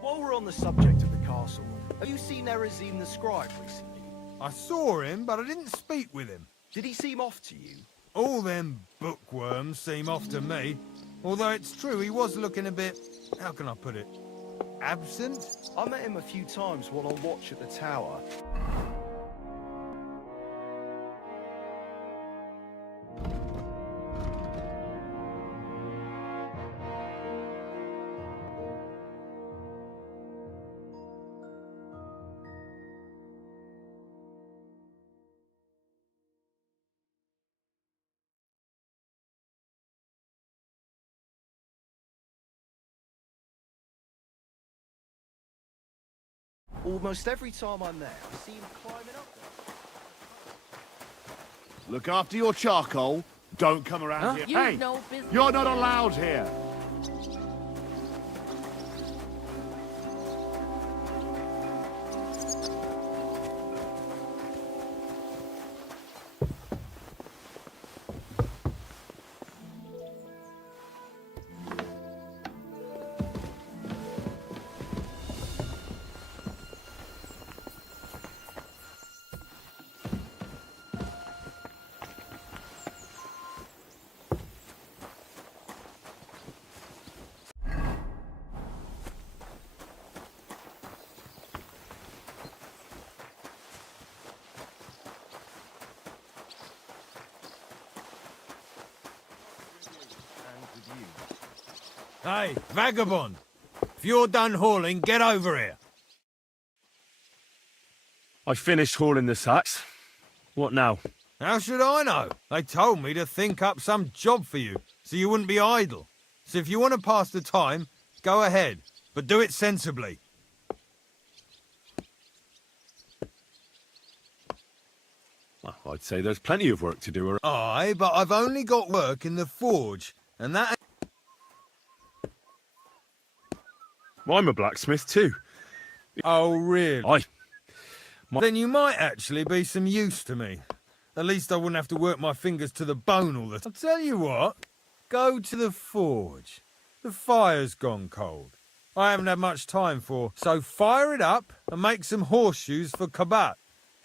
While we're on the subject of the castle, have you seen Erezine the scribe recently? I saw him, but I didn't speak with him. Did he seem off to you? All them bookworms seem off to me. Although it's true, he was looking a bit, how can I put it, absent? I met him a few times while on watch at the tower. Almost every time I'm there, I see him climbing up there. Look after your charcoal. Don't come around here. You've no business. You're not allowed here. Hey, vagabond! If you're done hauling, get over here. I finished hauling the sacks. What now? How should I know? They told me to think up some job for you, so you wouldn't be idle. So if you want to pass the time, go ahead, but do it sensibly. Well, I'd say there's plenty of work to do. Aye, but I've only got work in the forge, and that... I'm a blacksmith too. Oh, really? Aye. Then you might actually be some use to me. At least I wouldn't have to work my fingers to the bone all the time. I'll tell you what, go to the forge. The fire's gone cold. I haven't had much time for, so fire it up and make some horseshoes for Kabat.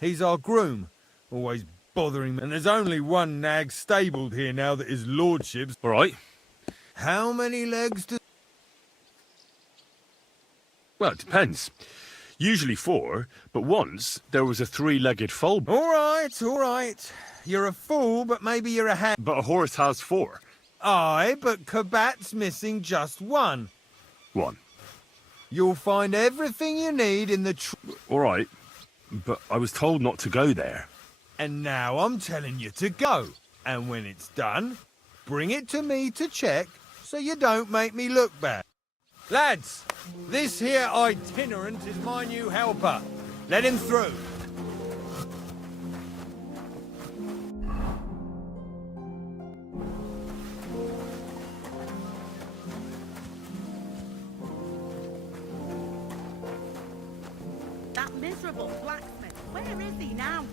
He's our groom, always bothering me. And there's only one nag stabled here now that is lordship's. All right. How many legs do... Well, it depends. Usually 4, but once there was a 3-legged foal. All right, all right. You're a fool, but maybe you're a hand. But a horse has 4. Aye, but Kabat's missing just one. One. You'll find everything you need in the All right, but I was told not to go there. And now I'm telling you to go. And when it's done, bring it to me to check so you don't make me look bad. Lads, this here itinerant is my new helper. Let him through. That miserable blacksmith, where is he now?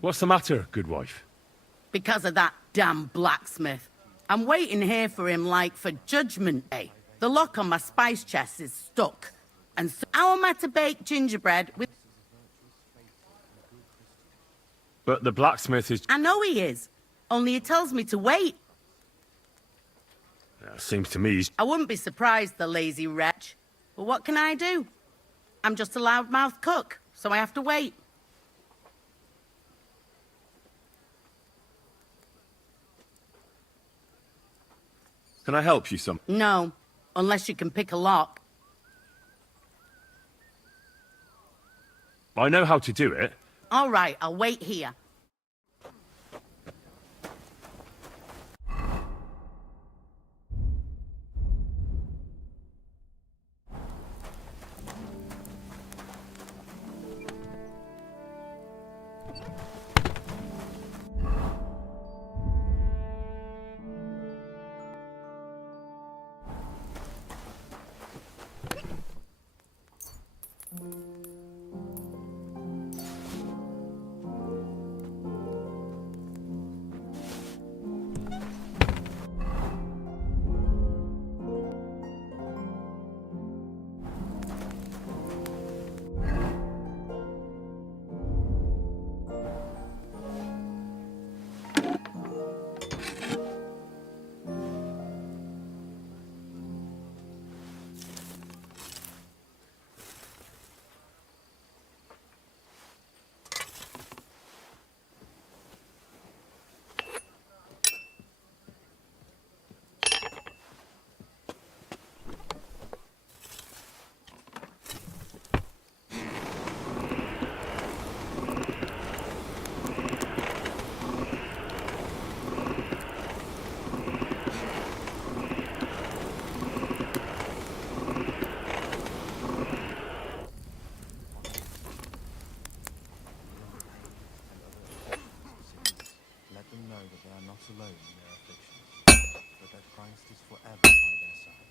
What's the matter, good wife? Because of that damn blacksmith. I'm waiting here for him like for Judgment Day. The lock on my spice chest is stuck. And so how am I to bake gingerbread with... But the blacksmith is... I know he is, only he tells me to wait. Seems to me he's... I wouldn't be surprised, the lazy wretch. But what can I do? I'm just a loudmouth cook, so I have to wait. Can I help you some? No, unless you can pick a lock. I know how to do it. All right, I'll wait here. Alone in their afflictions, but that Christ is forever by their side.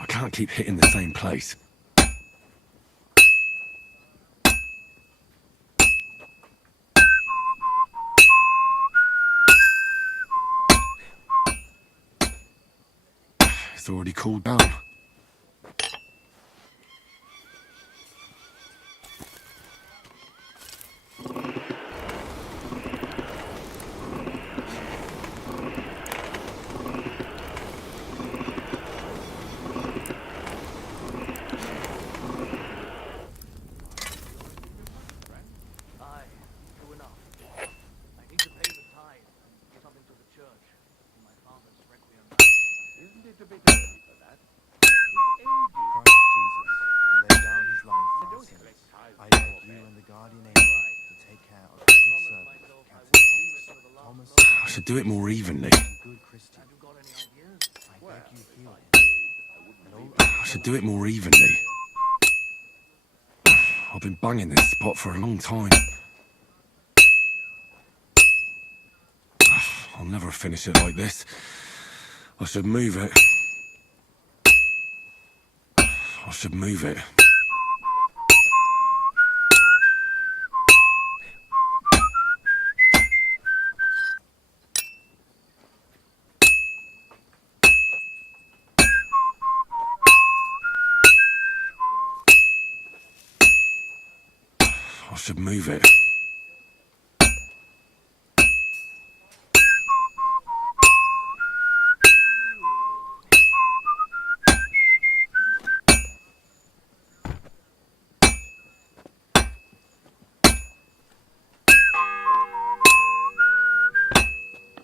I can't keep hitting the same place. It's already cooled down. I should do it more evenly. I should do it more evenly. I've been banging this spot for a long time. I'll never finish it like this. I should move it. I should move it. I should move it.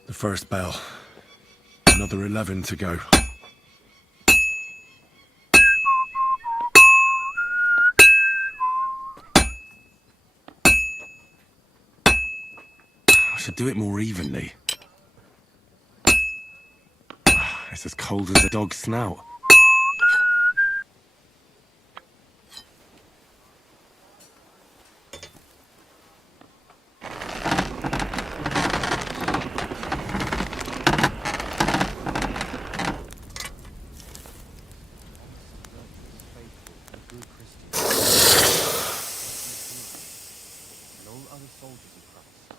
The first bell. Another 11 to go. I should do it more evenly. It's as cold as a dog's snout. And all other soldiers of Christ.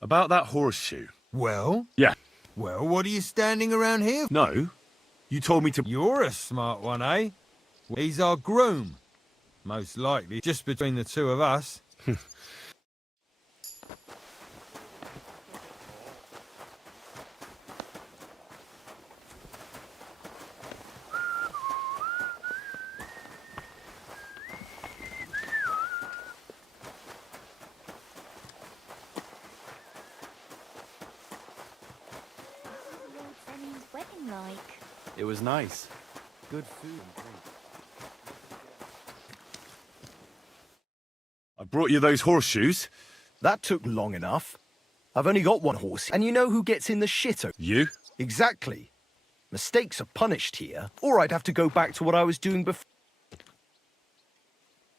About that horseshoe. Well? Yeah. Well, what are you standing around here for? No. You told me to... You're a smart one, eh? He's our groom. Most likely, just between the two of us. Wedding like. It was nice. Good food and drink. I brought you those horseshoes. That took long enough. I've only got one horse, and you know who gets in the shitter? You? Exactly. Mistakes are punished here, or I'd have to go back to what I was doing before.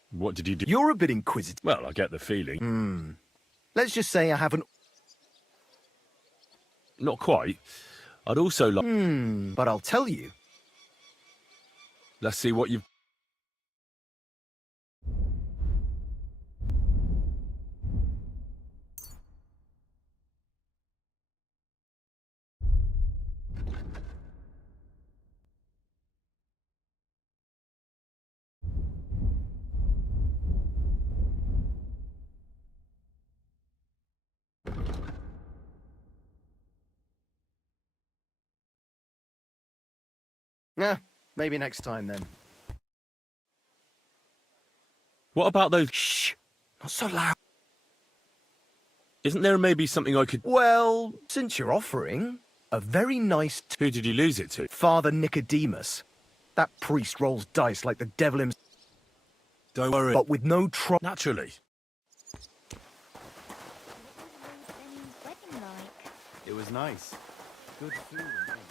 What did you do? You're a bit inquisitive. Well, I get the feeling. Let's just say I haven't. Not quite. I'd also like... But I'll tell you. Let's see what you've... Yeah, maybe next time then. What about those... Shh! Not so loud. Isn't there maybe something I could... Well, since you're offering, a very nice Who did you lose it to? Father Nicodemus. That priest rolls dice like the devil himself, Don't worry. but with no trouble. Naturally. Wedding like. It was nice. Good food and drink.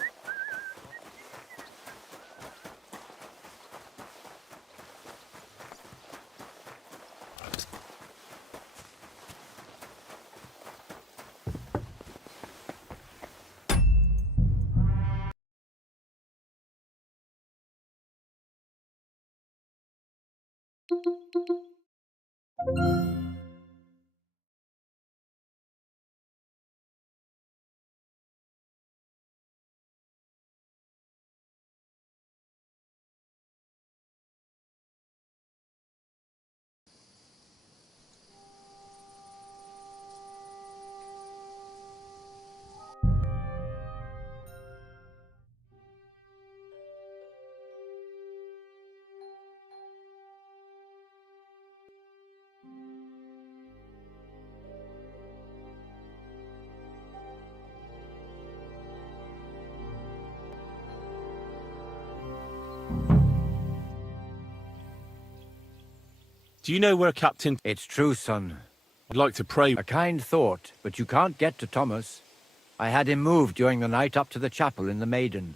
Do you know where Captain... It's true, son. I'd like to pray. A kind thought, but you can't get to Thomas. I had him moved during the night up to the chapel in the Maiden.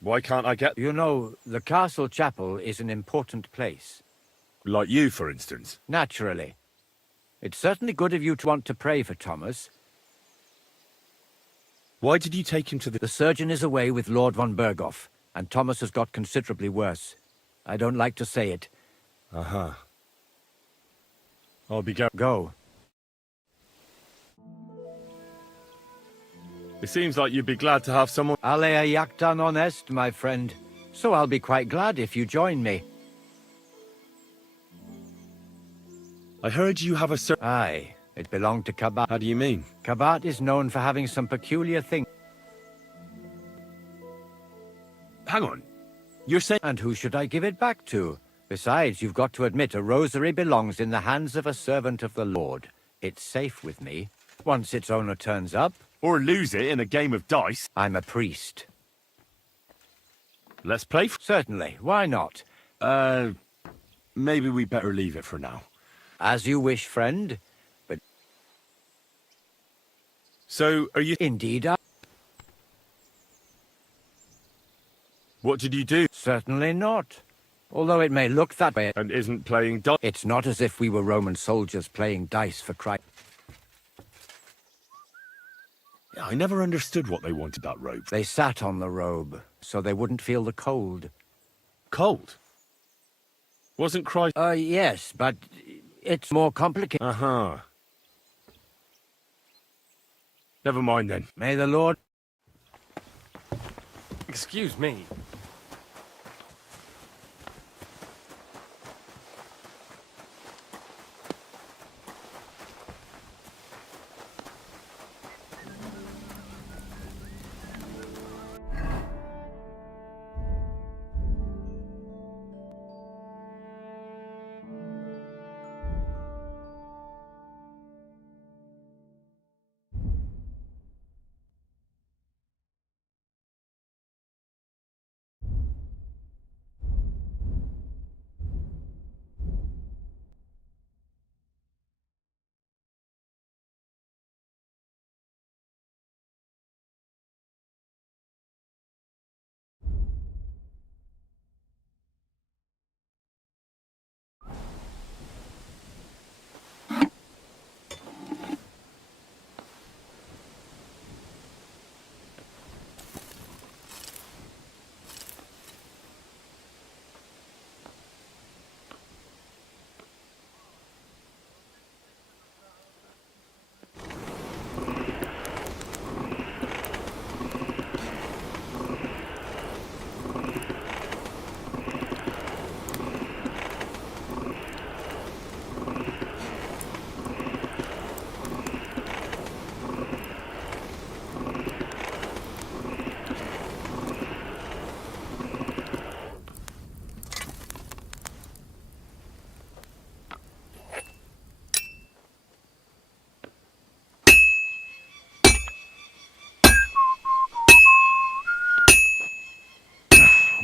Why can't I get... You know, the castle chapel is an important place. Like you, for instance? Naturally. It's certainly good of you to want to pray for Thomas. Why did you take him to the... The surgeon is away with Lord von Berghoff, and Thomas has got considerably worse. I don't like to say it. Uh-huh. I'll be go... Go. It seems like you'd be glad to have someone... Alea jactan honest, my friend. So I'll be quite glad if you join me. I heard you have a Aye, it belonged to Kabat. How do you mean? Kabat is known for having some peculiar things. Hang on. You're saying... And who should I give it back to? Besides, you've got to admit a rosary belongs in the hands of a servant of the Lord. It's safe with me. Once its owner turns up... Or lose it in a game of dice. I'm a priest. Let's play... Certainly, why not? Maybe we better leave it for now. As you wish, friend. But... So, are you... Indeed, What did you do? Certainly not. Although it may look that way. And isn't playing dice? It's not as if we were Roman soldiers playing dice for Christ. Yeah, I never understood what they wanted that robe. They sat on the robe, so they wouldn't feel the cold. Cold? Wasn't Christ... Yes, but it's more complicated. Uh-huh. Never mind then. May the Lord... Excuse me.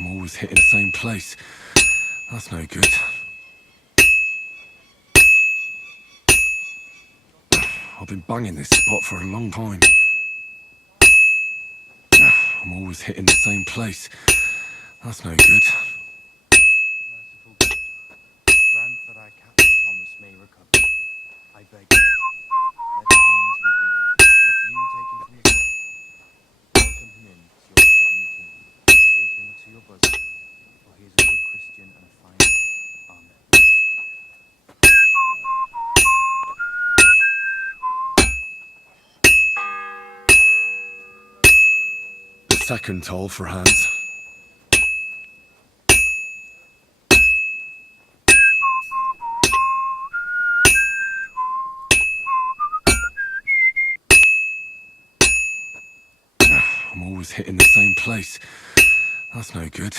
Always hitting the same place. That's no good. I've been banging this spot for a long time. I'm always hitting the same place. That's no good. Merciful God, grant that our Captain Thomas may recover. I beg you, let his wounds be healed, and if you take him from your grave, welcome him into your heavenly kingdom. Take him to your bosom, for he is a good Christian and a fine man. Amen. The second toll for Hans. I'm always hitting the same place. That's no good.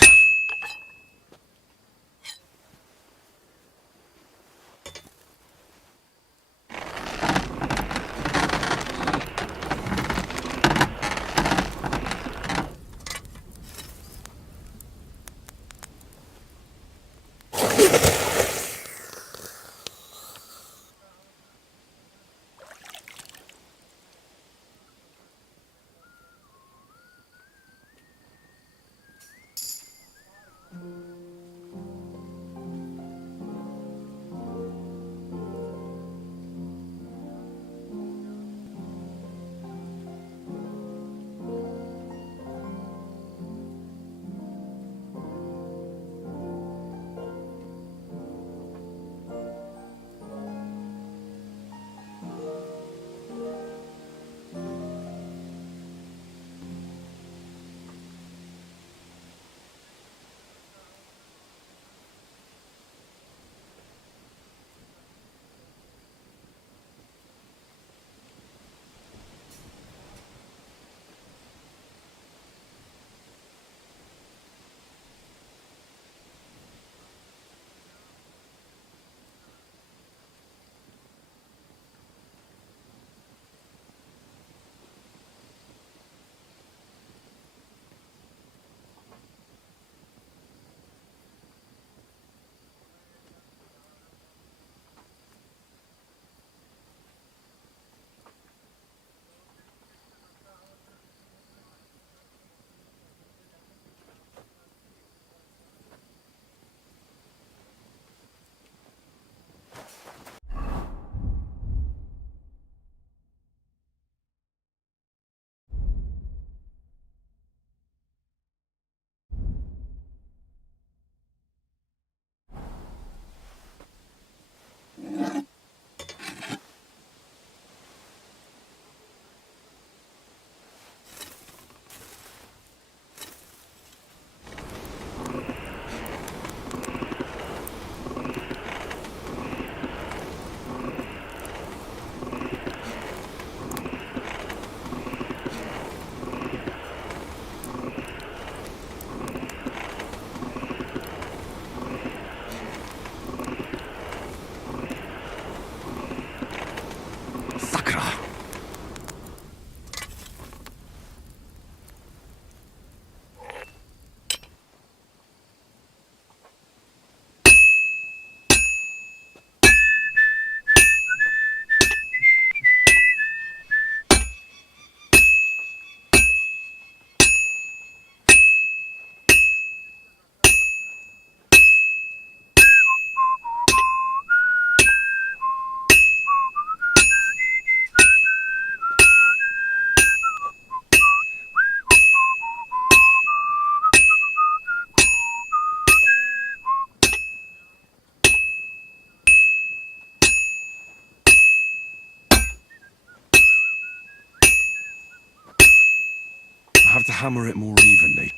have to hammer it more evenly.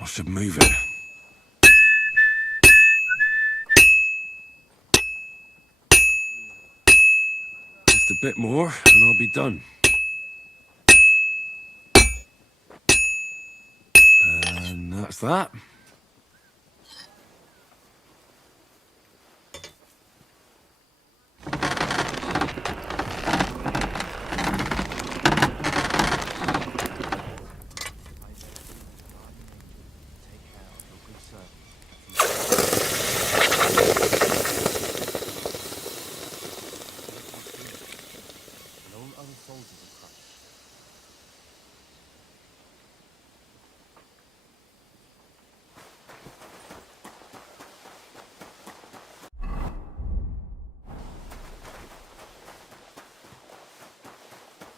I should move it. Just a bit more, and I'll be done. And that's that. Take care of your good servant. And all other soldiers of Christ.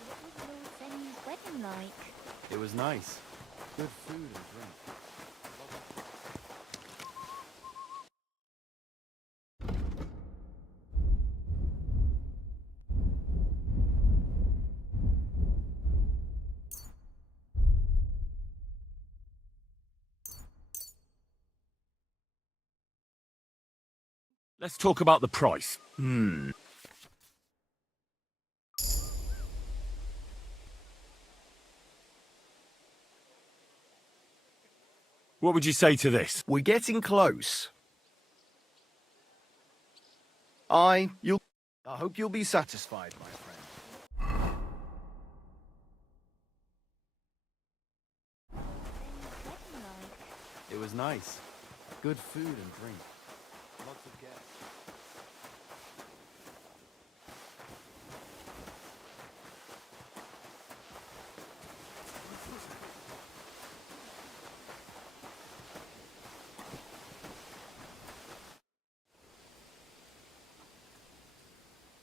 What was Lord Fenny's wedding like? It was nice. Good food and drink. Let's talk about the price. What would you say to this? We're getting close. I hope you'll be satisfied, my friend. Fenny's wedding like? It was nice. Good food and drink. Lots of guests.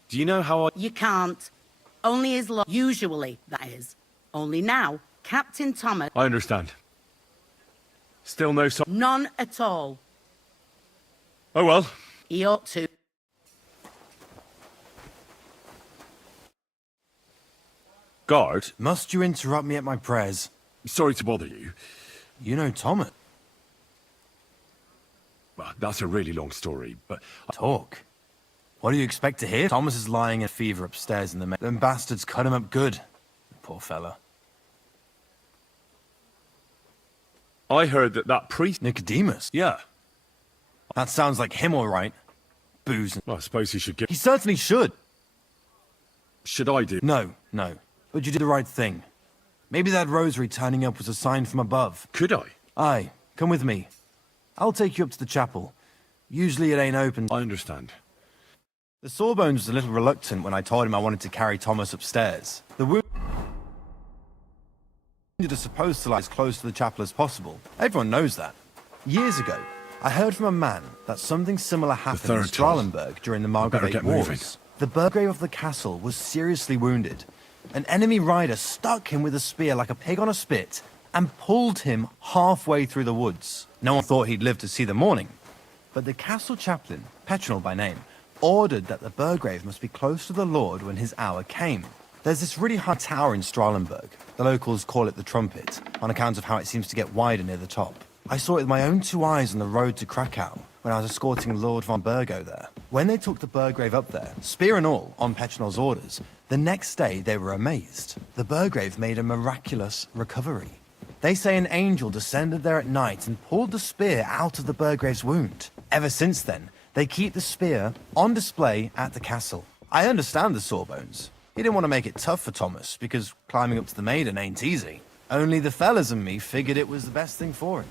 Do you know how I... You can't. Only as long. Usually, that is. Only now, Captain Thomas. I understand. Still no sign... None at all. Oh well. He ought to. Guard, Must you interrupt me at my prayers? sorry to bother you. You know Thomas. Well, that's a really long story, but... Talk. What do you expect to hear? Thomas is lying in a fever upstairs in the... Them bastards cut him up good. Poor fella. I heard that priest... Nicodemus. Yeah. That sounds like him, all right. Booze. Well, I suppose he should give... He certainly should. Should I do? No. But you did the right thing. Maybe that rosary turning up was a sign from above. Could I? Aye. Come with me. I'll take you up to the chapel. Usually it ain't open. I understand. The Sawbones was a little reluctant when I told him I wanted to carry Thomas upstairs. The wounded are supposed to lie as close to the chapel as possible. Everyone knows that. Years ago, I heard from a man that something similar happened in third time. Strahlenberg during the Better Margravate get Wars. moving. The Burgrave of the castle was seriously wounded. An enemy rider stuck him with a spear like a pig on a spit and pulled him halfway through the woods. No one thought he'd live to see the morning. But the castle chaplain, Petronel by name, ordered that the Burgrave must be close to the Lord when his hour came. There's this really high tower in Strahlenberg. The locals call it the Trumpet, on account of how it seems to get wider near the top. I saw it with my own 2 eyes on the road to Krakow when I was escorting Lord von Burgo there. When they took the Burgrave up there, spear and all, on Petronel's orders, the next day they were amazed. The Burgrave made a miraculous recovery. They say an angel descended there at night and pulled the spear out of the Burgrave's wound. Ever since then, they keep the spear on display at the castle. I understand the Sawbones. He didn't want to make it tough for Thomas, because climbing up to the maiden ain't easy. Only the fellas and me figured it was the best thing for him.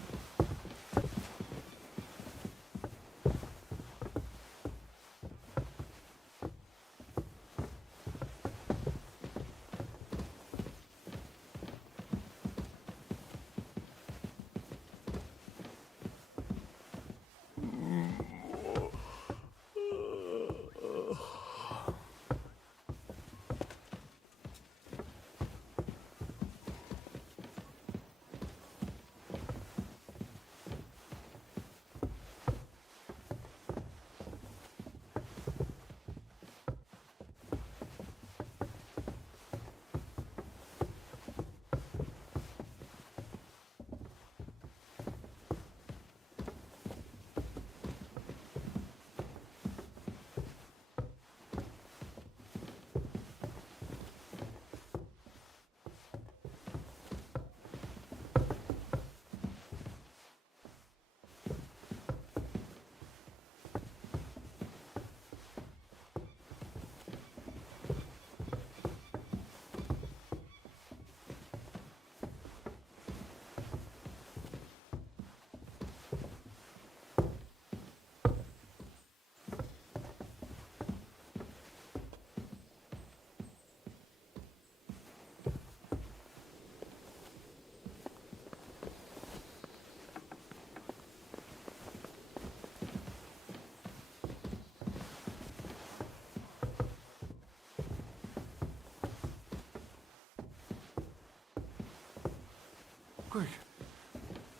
Quick.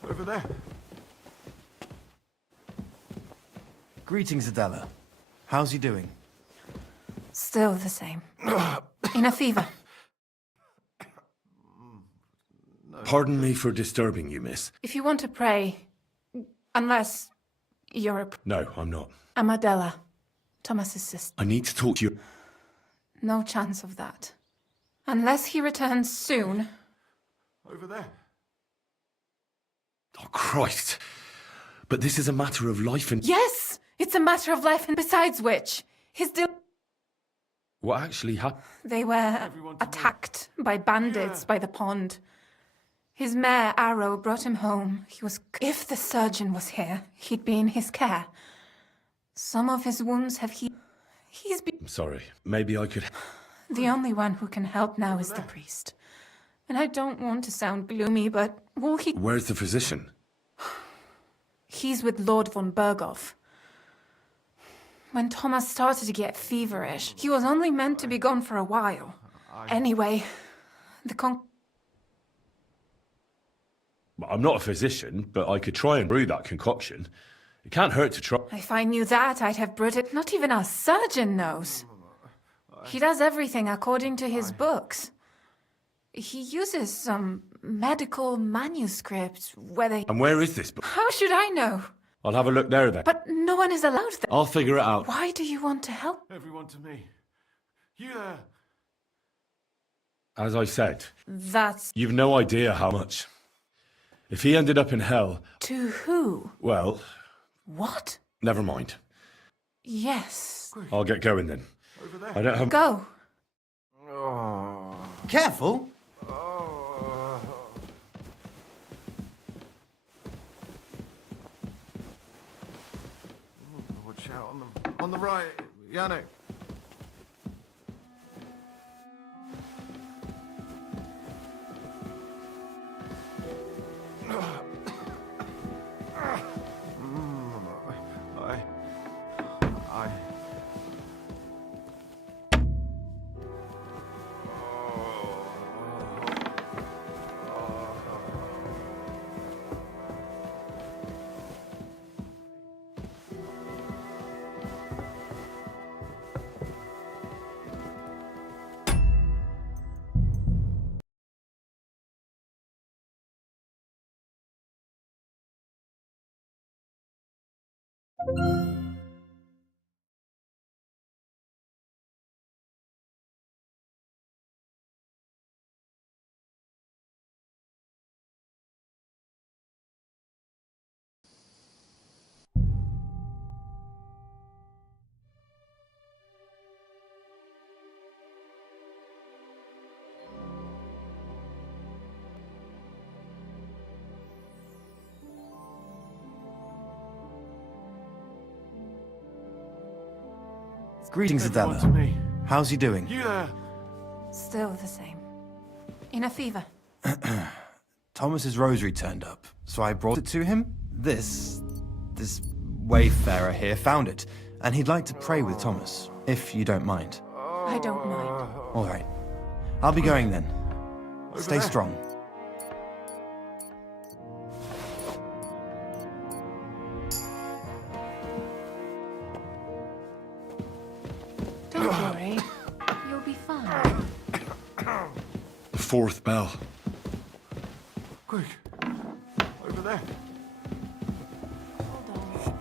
Over there. Greetings, Adela. How's he doing? Still the same. In a fever. Pardon me for disturbing you, miss. If you want to pray, unless you're a... No, I'm not. I'm Adela, Thomas's sister. I need to talk to you. No chance of that. Unless he returns soon. Over there. Oh, Christ. But this is a matter of life and... Yes! It's a matter of life, and besides which, What actually happened? They were attacked by bandits by the pond. His mare, Arrow, brought him home. If the surgeon was here, he'd be in his care. Some of his wounds have healed. I'm sorry. Maybe I could... The only one who can help now is the priest. And I don't want to sound gloomy, but Where's the physician? He's with Lord von Berghoff. When Thomas started to get feverish, he was only meant to be gone for a while. Anyway, I'm not a physician, but I could try and brew that concoction. It can't hurt to try. If I knew that, I'd have brewed it. Not even our surgeon knows. He does everything according to his books. He uses some medical manuscripts where they... And where is this book? How should I know? I'll have a look there then. But no one is allowed there. I'll figure it out. Why do you want to help? Everyone to me. You there. As I said, That's... you've no idea how much. If he ended up in hell... To who? Well... What? Never mind. Yes. I'll get going then. Over there. I don't have... Go. Careful! Watch out on the right, Yannick. I... Greetings, Everyone Adela. to me. How's he doing? You there. Still the same. In a fever. Thomas's rosary turned up, so I brought it to him. This wayfarer here found it, and he'd like to pray with Thomas, if you don't mind. I don't mind. All right. I'll be going then. Over Stay there. strong. Don't worry. You'll be fine. The fourth bell. Quick. Over there. Hold on.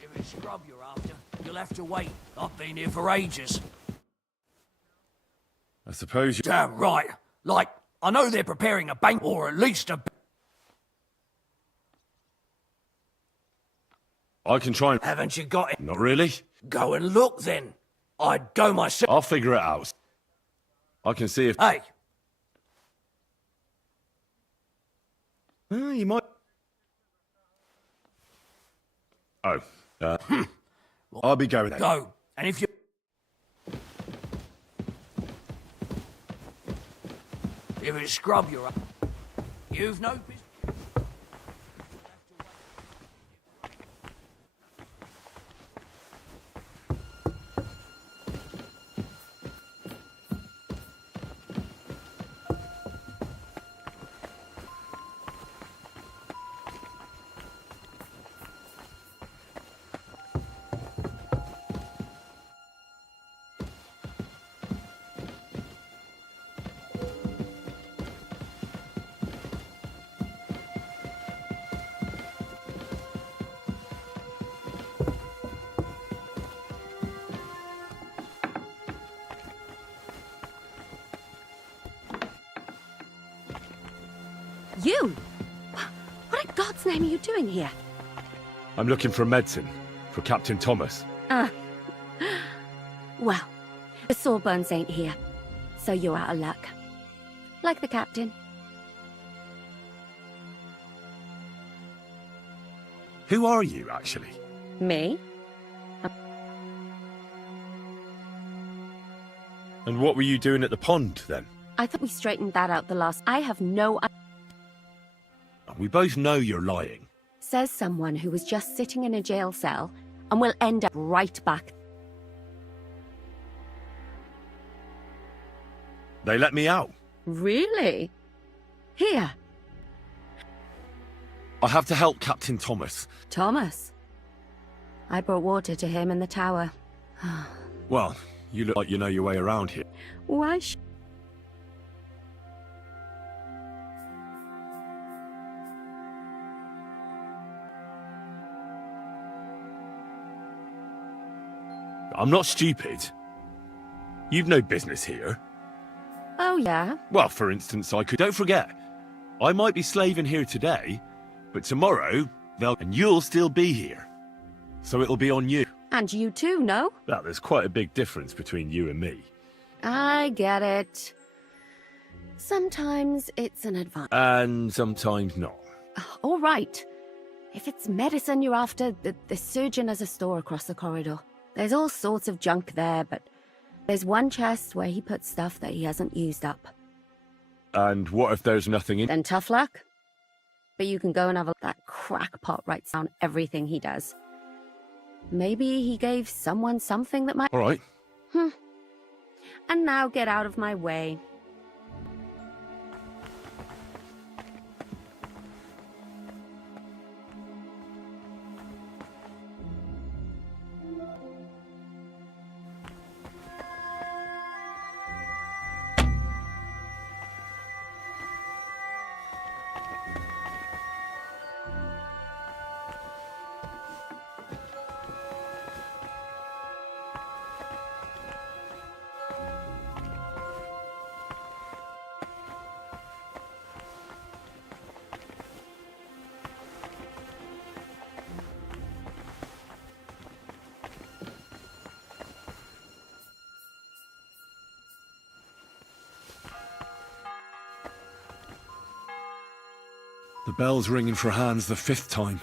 If it's scrub you're after, you'll have to wait. I've been here for ages. I suppose you... Damn right. Like, I know they're preparing a bank, or at least a... I can try and... Haven't you got it? Not really. Go and look then. I'd go myself. I'll figure it out. I can see if... Hey, You might... Oh. I'll be going then. go. And if you... If it's scrub you're after, you've no business... You? What in God's name are you doing here? I'm looking for medicine. For Captain Thomas. Well, the Sawbones ain't here, so you're out of luck. Like the captain. Who are you, actually? Me? And what were you doing at the pond, then? I thought we straightened that out the last... I have no... We both know you're lying. Says someone who was just sitting in a jail cell and will end up right back. They let me out. Really? Here. I have to help Captain Thomas. Thomas. I brought water to him in the tower. Well, you look like you know your way around here. Why I'm not stupid. You've no business here. Oh, yeah? Well, for instance, I could... Don't forget, I might be slaving here today, but tomorrow, and you'll still be here. So it'll be on you. And you too, no? Well, there's quite a big difference between you and me. I get it. Sometimes it's an advantage. And sometimes not. All right. If it's medicine you're after, the surgeon has a store across the corridor. There's all sorts of junk there, but there's one chest where he puts stuff that he hasn't used up. And what if there's nothing in... Then tough luck. But you can go and have that crackpot writes down everything he does. Maybe he gave someone something that might... All right. And now get out of my way. The bell's ringing for Hans the 5th time.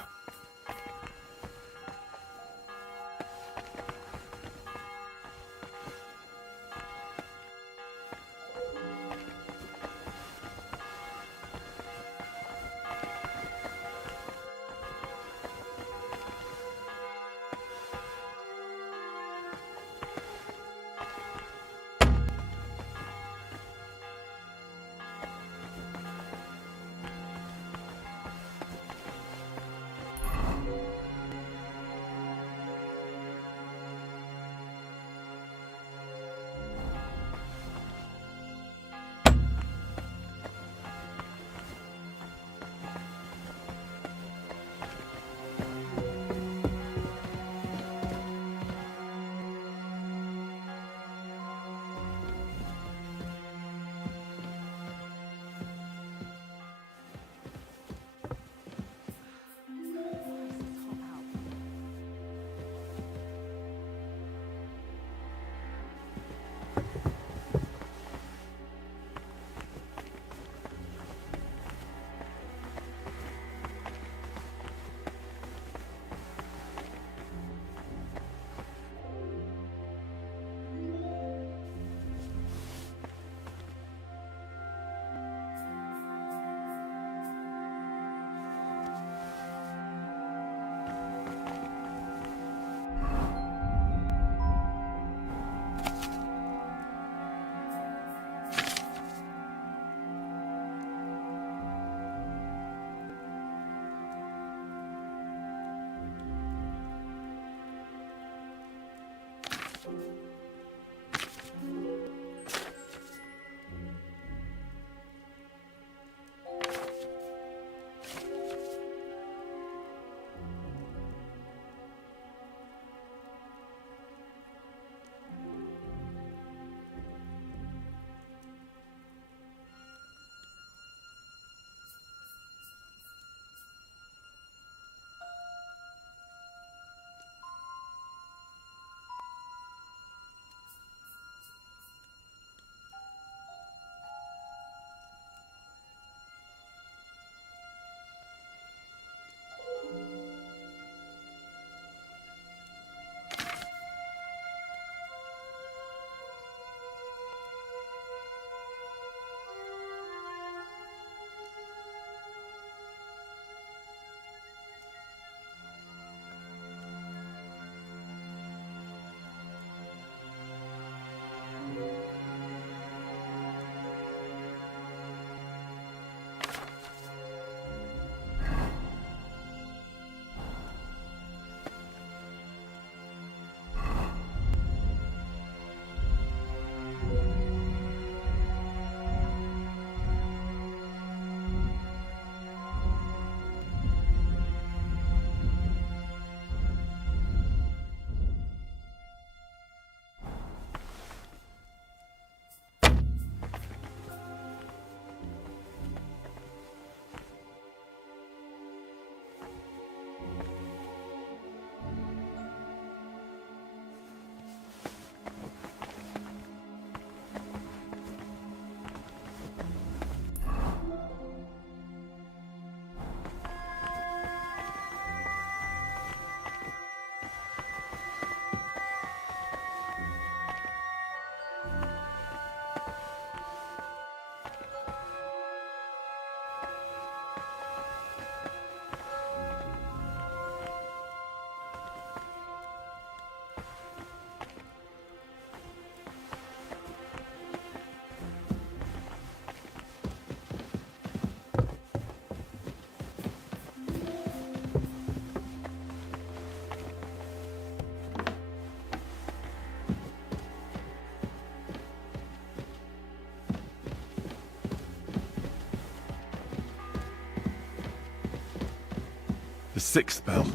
The 6th bell.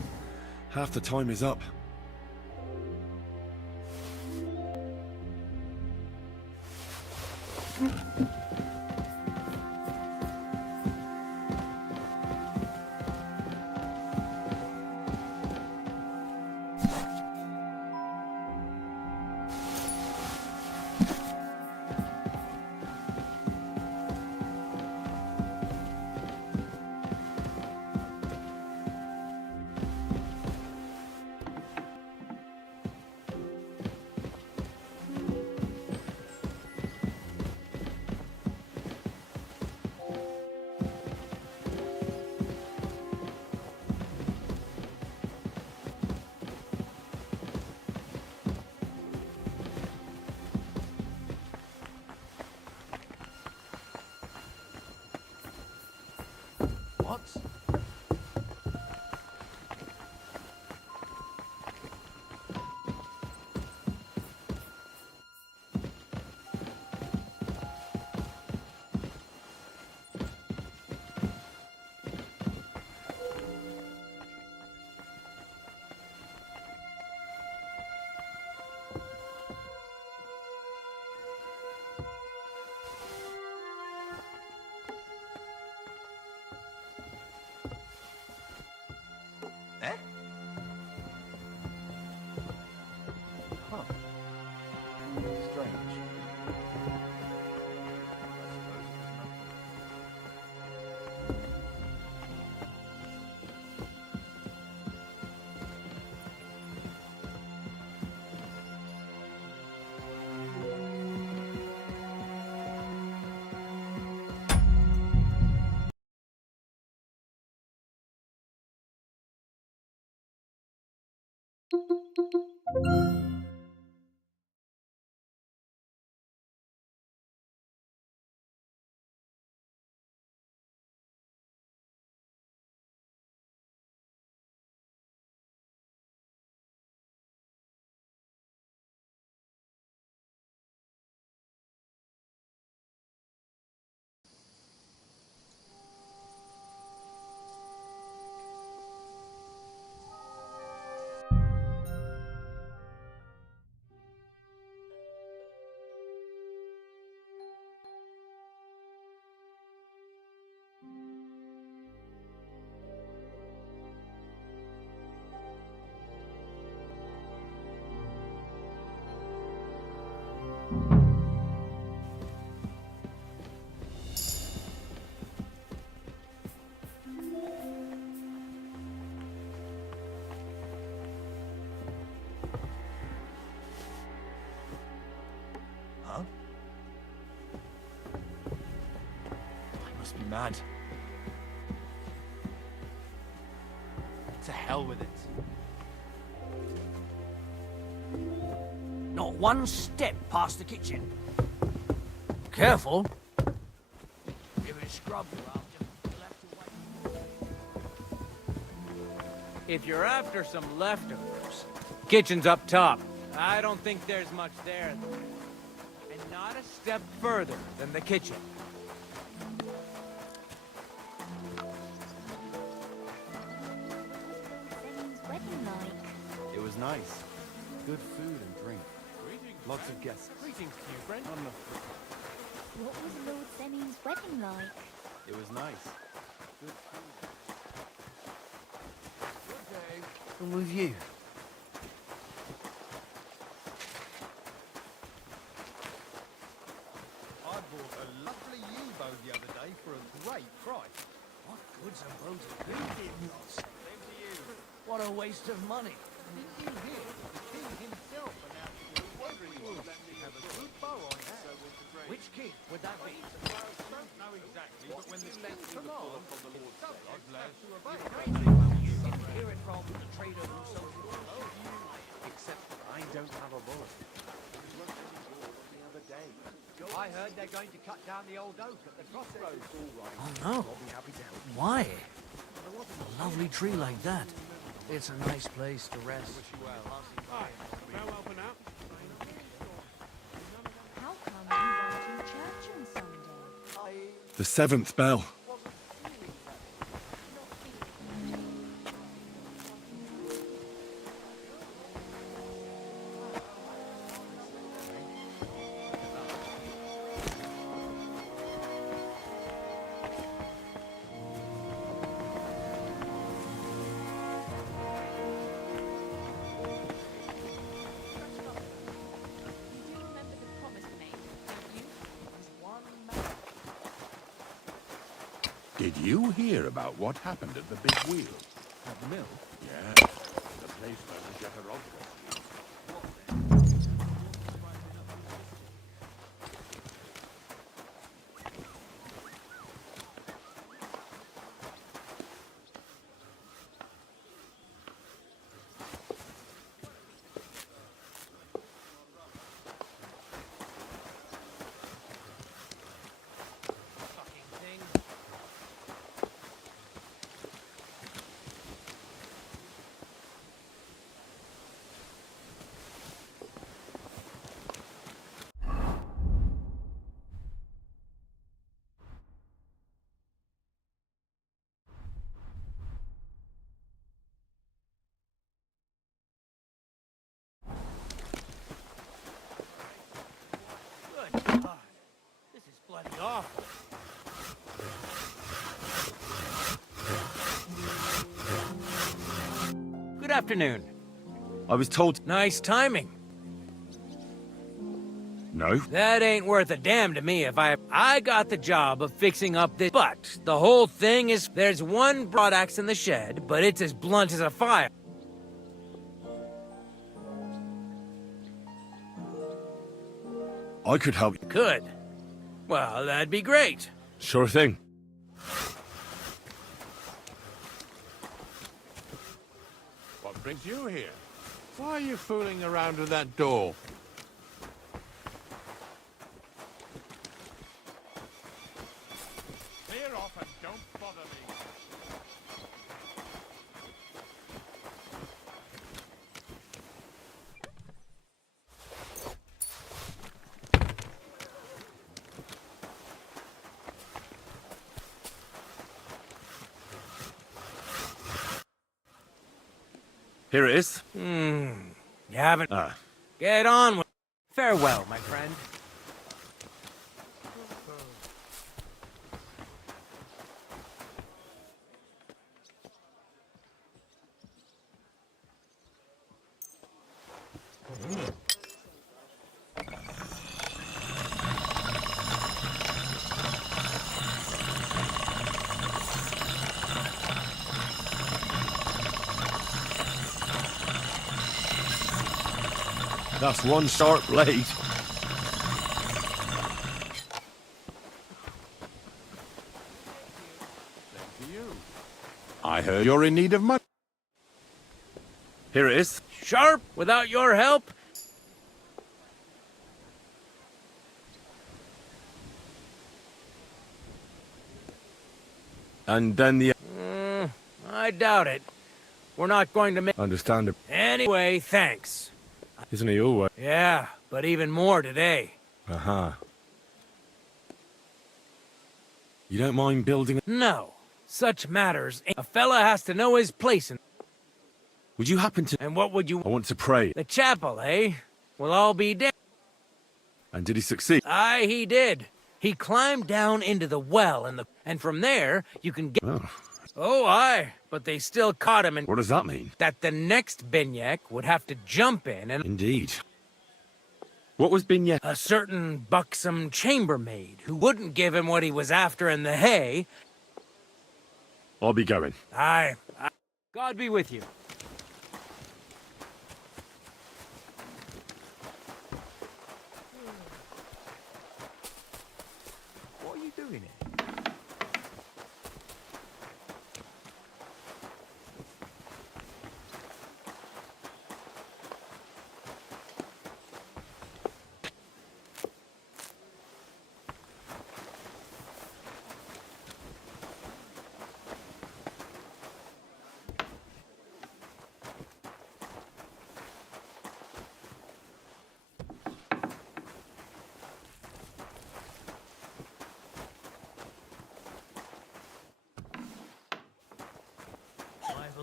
Half the time is up. What? Eh? Huh. Strange. Huh? I must be mad. To hell with it. Not one step past the kitchen. Careful. Give it a scrub, you're after. You'll have to wait. If you're after some leftovers, kitchen's up top. I don't think there's much there. And not a step further than the kitchen. Benny's wedding like? It was nice. Good food and drink. Lots of guests. Greetings to you, friend. What was Lord Benny's wedding like? It was nice. Good food. Good day. And with you. I bought a lovely U-bow the other day for a great price. What good's a boat of good What a waste of money. Did you hear that the king himself announced that every wood should have a good bow on hand? Which king would that be? I don't know exactly, but when the steps command, subjects have to obey. You didn't hear it from the trader who sold you the boat. Except I don't have a bullet. The other day. I heard they're going to cut down the old oak at the crossroads. Oh no. I'll be happy to help. Why? A lovely tree like that. It's a nice place to rest. How come you weren't in church on Sunday? The 7th bell. Did you hear about what happened at the big wheel? At the mill? Yeah, the place where the Jeterov was. Good God. This is bloody awful. Good afternoon. I was told... Nice timing. No. That ain't worth a damn to me if I got the job of fixing up this. But the whole thing is there's one broadaxe in the shed, but it's as blunt as a fire. I could help you. Could. Well, that'd be great. Sure thing. What brings you here? Why are you fooling around with that door? Clear off and don't bother me. Here it is. You haven't... Ah. Get on with... Farewell, my friend. That's one sharp blade. I heard you're in need of money. Here it is. Sharp, without your help? And then the... I doubt it. We're not going to make... Understandable. Anyway, thanks. Isn't he always? Yeah, but even more today. Uh-huh. You don't mind building... No. Such matters ain't... A fella has to know his place in... Would you happen to... And what would you... I want to pray. The chapel, eh? We'll all be dead. And did he succeed? Aye, he did. He climbed down into the well and from there, you can get... Oh. Oh, aye. But they still caught him and... What does that mean? That the next Binyek would have to jump in and... Indeed. What was Binyek? A certain buxom chambermaid who wouldn't give him what he was after in the hay. I'll be going. Aye. God be with you. What are you doing here?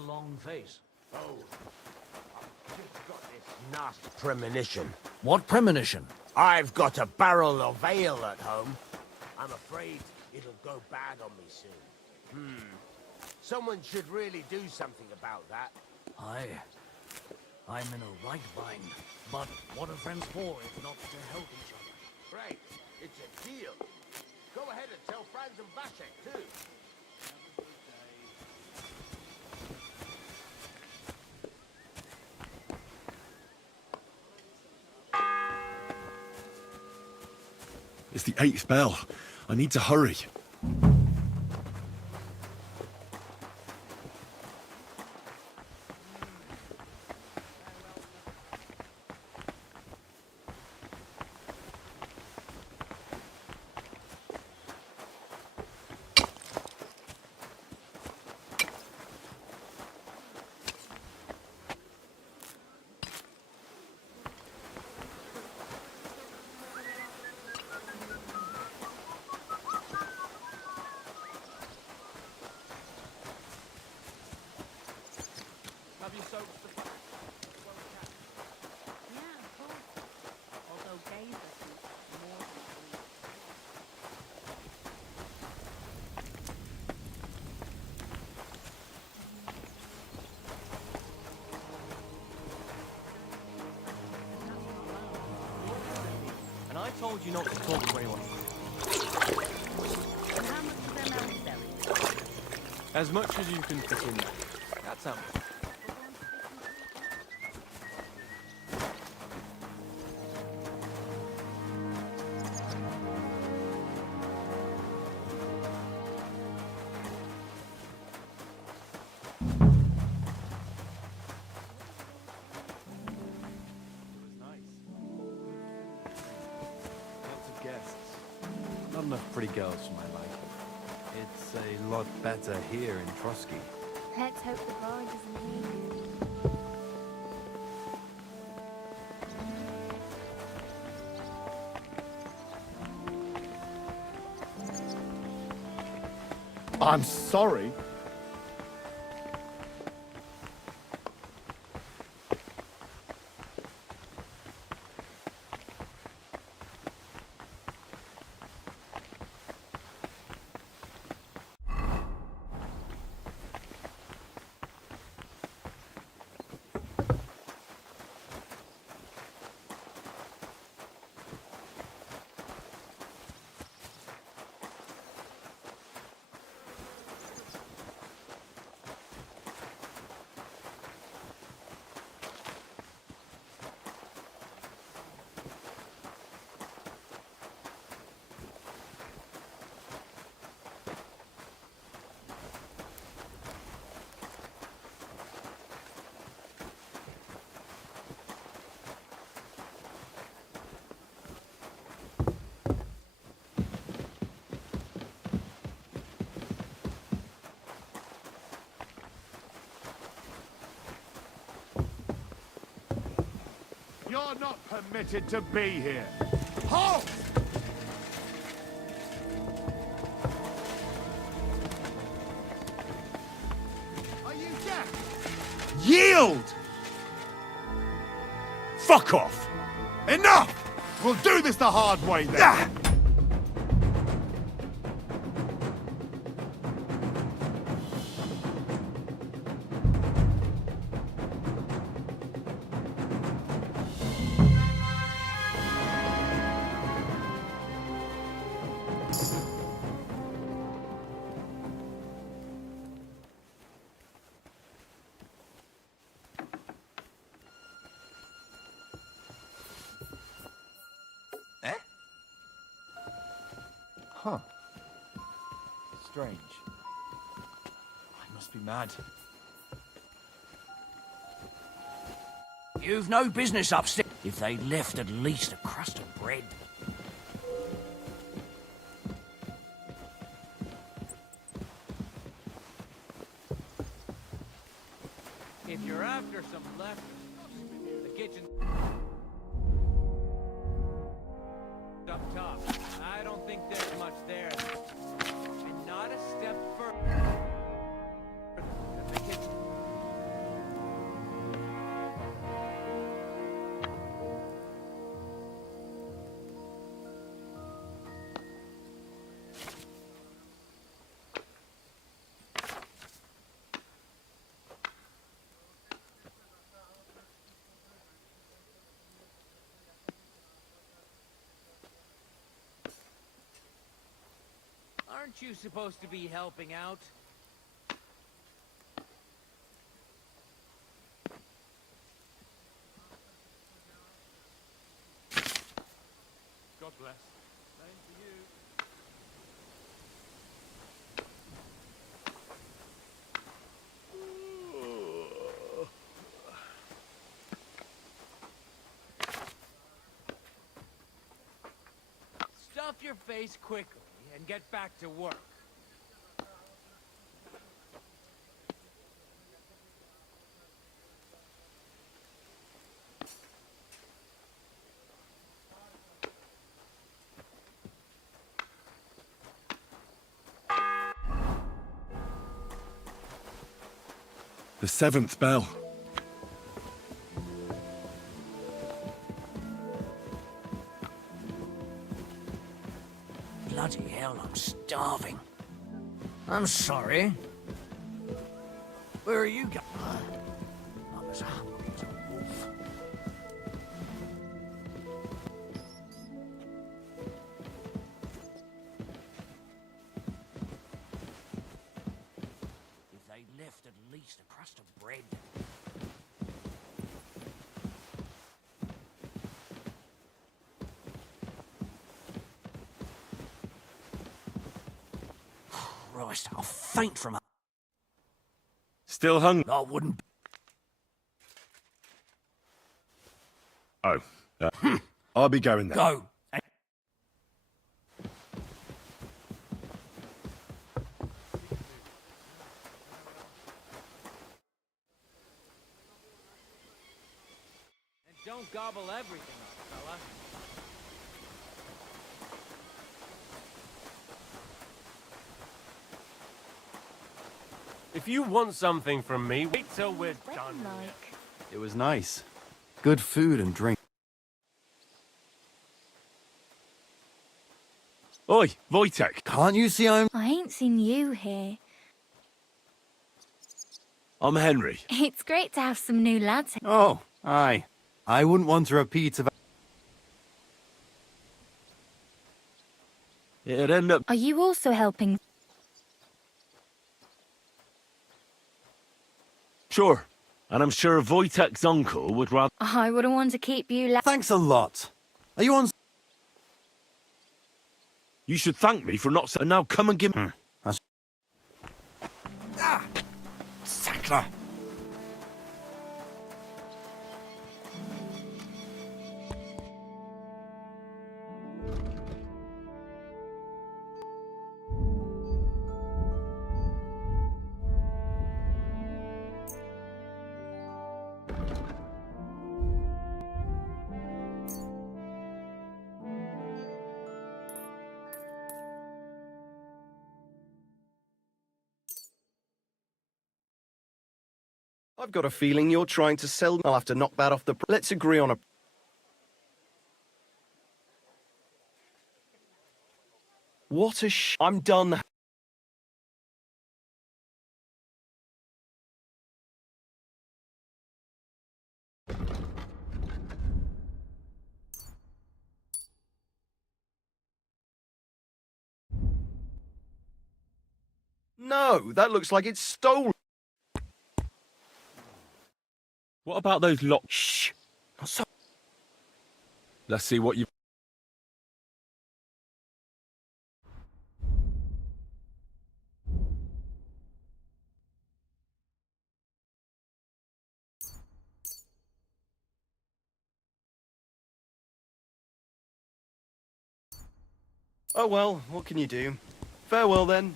Long face. Oh, I've just got this nasty premonition. What premonition? I've got a barrel of ale at home. I'm afraid it'll go bad on me soon. Someone should really do something about that. I'm in a right bind. But what are friends for if not to help each other? Great, it's a deal. Go ahead and tell Franz and Vasek too. It's the 8th bell. I need to hurry. Have you soaked the fire? Yeah, of course. Although Gaze isn't more than believe. And I told you not to talk to anyone. And how much of them are selling? As much as you can fit in there. That's how much. Lots of guests. Not enough pretty girls for my liking. It's a lot better here in Trotsky. Let's hope the glory doesn't leave. I'm sorry. You're not permitted to be here. Halt! Are you deaf? Yield! Fuck off! Enough! We'll do this the hard way then. Huh. Strange. I must be mad. You've no business upstairs. If they'd left at least a crust of bread. If you're after some leftovers, the kitchen up top. I don't think there's much there. And not a step further than the kitchen. Aren't you supposed to be helping out? God bless. Stuff your face quickly and get back to work. The 7th bell. Bloody hell, I'm starving. I'm sorry. Where are you going? I'm as hungry as a wolf. If they left at least a crust of bread. Christ, I'll faint from. Still hungry? I wouldn't. Oh. I'll be going then. Go. And don't gobble everything up, fella. If you want something from me, wait till we're done. It was nice. Good food and drink. Oi, Wojtek. Can't you see I'm... I ain't seen you here. I'm Henry. It's great to have some new lads. Oh, aye. I wouldn't want to repeat of... It'd end up... Are you also helping? Sure. And I'm sure Wojtek's uncle would rather... I wouldn't want to keep you. Thanks a lot. Are you on... You should thank me for not... And now come and give me... Sacre! I've got a feeling you're trying to sell. I'll have to knock that off the... Let's agree on a... What a I'm done. No, that looks like it's stolen. What about those locks? Shh. Not so... Let's see what you... Oh well, what can you do? Farewell then.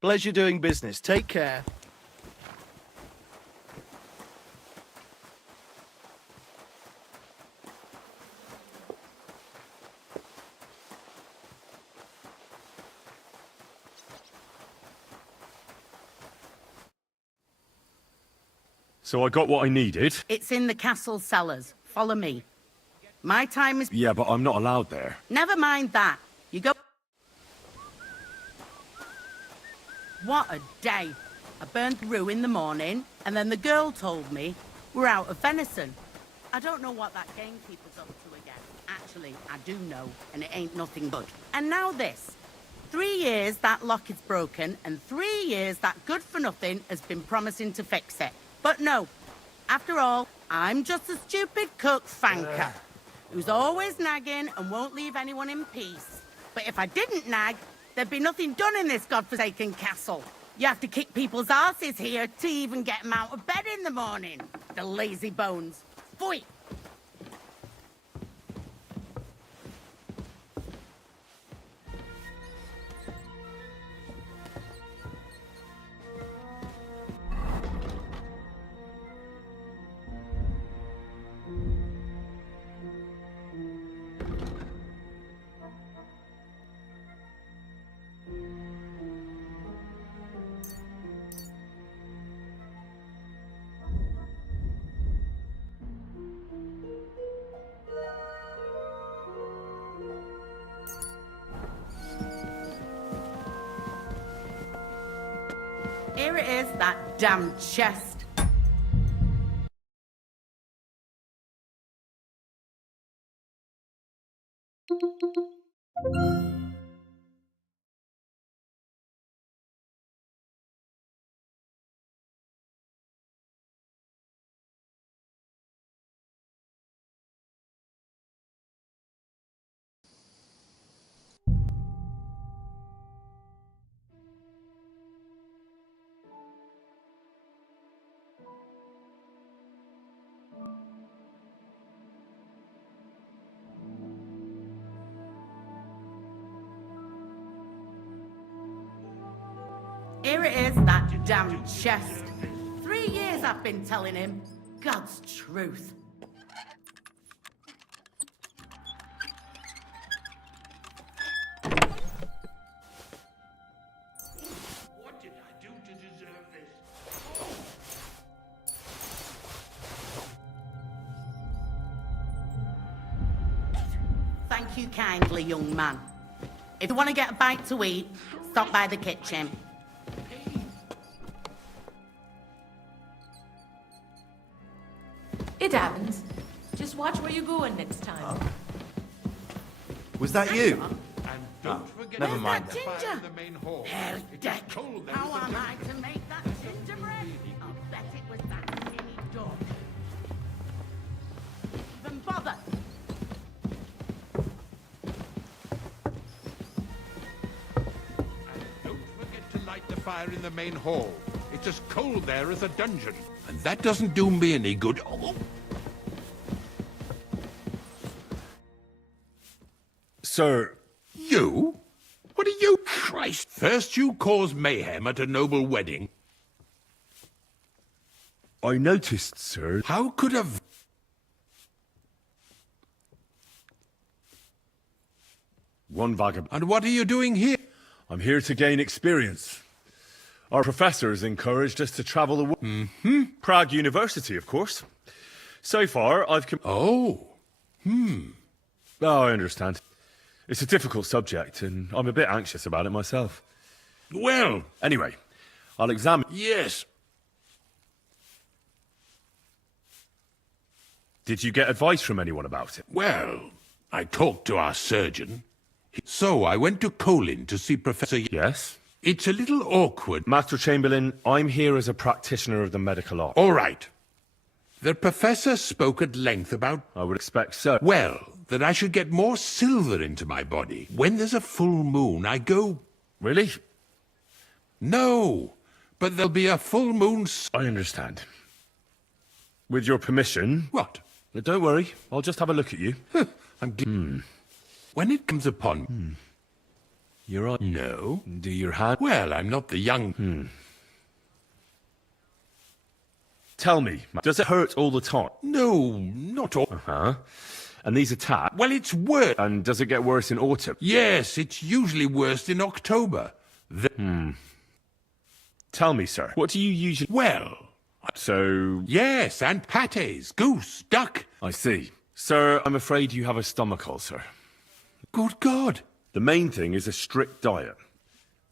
Pleasure doing business. Take care. So I got what I needed? It's in the castle cellars. Follow me. My time is... Yeah, but I'm not allowed there. Never mind that. You go... What a day. I burned through in the morning, and then the girl told me we're out of venison. I don't know what that gamekeeper's up to again. Actually, I do know, and it ain't nothing good. And now this. 3 years that lock is broken, and 3 years that good-for-nothing has been promising to fix it. But no. After all, I'm just a stupid cook fanker who's always nagging and won't leave anyone in peace. But if I didn't nag, there'd be nothing done in this godforsaken castle. You have to kick people's asses here to even get them out of bed in the morning. The lazy bones. Pfui! Here it is, that damn chest. Here it is, that damn chest. 3 years I've been telling him. God's truth. What did I do to deserve this? Thank you kindly, young man. If you want to get a bite to eat, stop by the kitchen. It happens. Just watch where you're going next time. Was that you? And don't forget never to mind light the then. fire in the main hall. Hell, It's Dick. cold there, How isn't am it? I to make that gingerbread? I'll bet it was that skinny dog. Even bother. Don't forget to light the fire in the main hall. It's as cold there as a dungeon. And that doesn't do me any good. Oh. Sir. You? What are you? Christ! First you cause mayhem at a noble wedding. I noticed, sir. How could a... One vagabond. And what are you doing here? I'm here to gain experience. Our professors encouraged us to travel the world. Mm-hmm. Prague University, of course. So far, I've... Oh. Oh, I understand. It's a difficult subject, and I'm a bit anxious about it myself. Well... Anyway, I'll examine... Yes. Did you get advice from anyone about it? Well, I talked to our surgeon. So I went to Colin to see Professor... Yes? It's a little awkward. Master Chamberlain, I'm here as a practitioner of the medical art. All right. The professor spoke at length about... I would expect so. Well, that I should get more silver into my body. When there's a full moon, I go... Really? No, but there'll be a full moon... I understand. With your permission... What? Don't worry, I'll just have a look at you. I'm... When it comes upon... Your eye? No. Do your hand... Well, I'm not the young... Tell me, does it hurt all the time? No, not all... Uh-huh. And these attacks? Well, it's worse. And does it get worse in autumn? Yes, it's usually worst in October. Tell me, sir, what do you usually... Well... So... Yes, and pâtés, goose, duck. I see. Sir, I'm afraid you have a stomach ulcer. Good God. The main thing is a strict diet.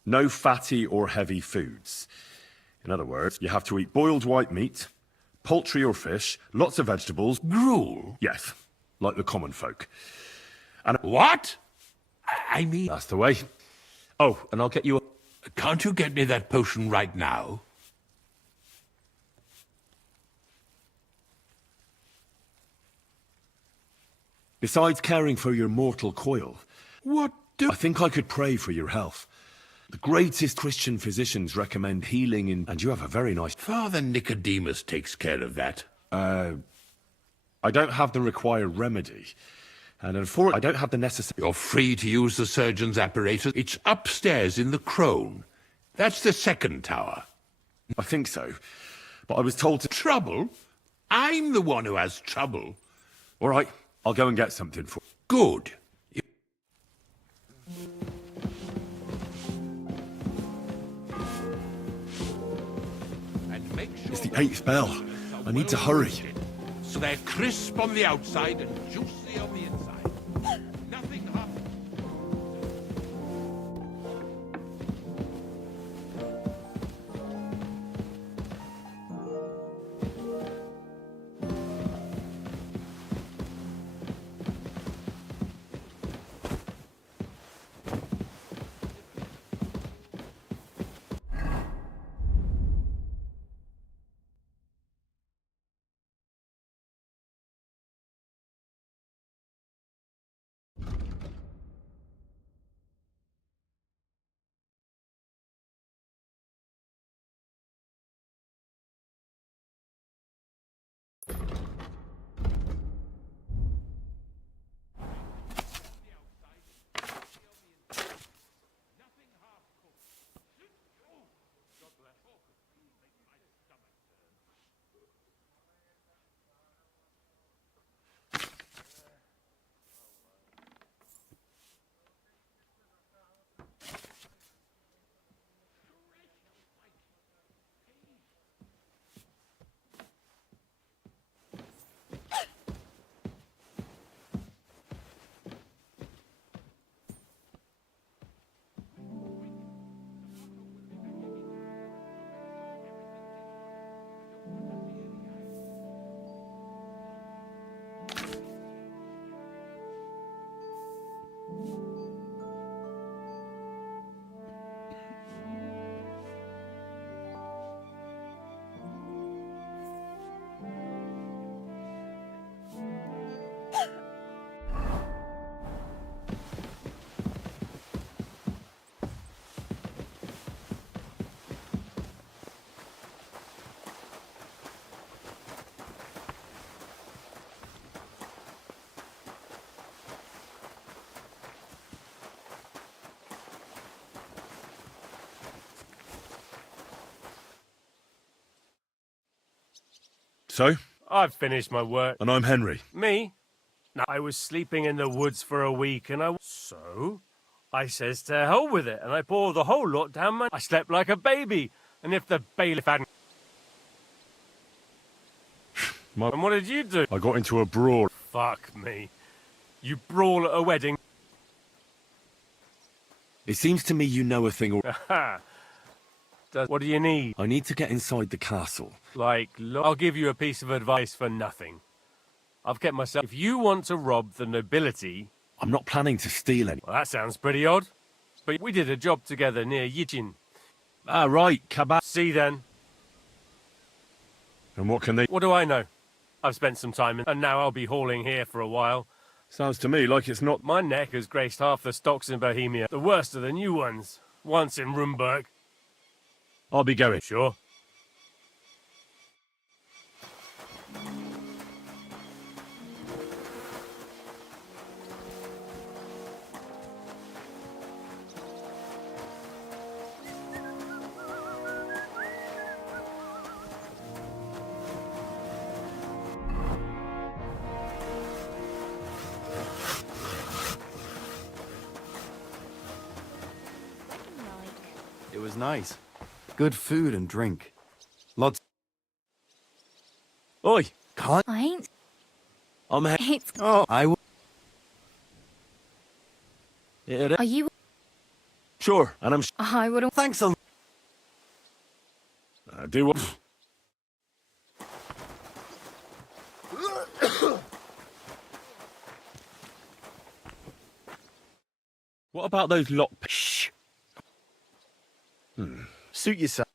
No fatty or heavy foods. In other words, you have to eat boiled white meat, Poultry or fish, lots of vegetables. Gruel? Yes, like the common folk. And What? I mean... that's the way. Oh, and I'll get you a... Can't you get me that potion right now? Besides caring for your mortal coil, What do... I think I could pray for your health. The greatest Christian physicians recommend healing and you have a very nice... Father Nicodemus takes care of that. I don't have the required remedy. And unfortunately, I don't have the necessary... You're free to use the surgeon's apparatus. It's upstairs in the crone. That's the second tower. I think so. But I was told to... Trouble? I'm the one who has trouble. All right, I'll go and get something for... Good. And make sure It's the 8th bell. I need to hurry. so they're crisp on the outside and juicy on the inside. Nothing half... So? I've finished my work. And I'm Henry. Me? No, I was sleeping in the woods for a week and So? I says to hell with it and I poured the whole lot down my... I slept like a baby. And if the bailiff hadn't... And what did you do? I got into a brawl. Fuck me. You brawl at a wedding? It seems to me you know a thing or... Aha. What do you need? I need to get inside the castle. Like, look, I'll give you a piece of advice for nothing. I've kept myself... If you want to rob the nobility... I'm not planning to steal any. Well, that sounds pretty odd. But we did a job together near Yijin. Ah, right, Kabak. See then. And what can they... What do I know? I've spent some time and now I'll be hauling here for a while. Sounds to me like it's not... My neck has graced half the stocks in Bohemia. The worst of the new ones. Once in Rumburg. I'll be going. Sure. It was nice. Good food and drink. Lots. Oi! Can't. I ain't. I'm It's. Oh, I will. Are you? Sure, and I'm... I would. Thanks a lot. do what... What about those lock... Shh! Suit yourself.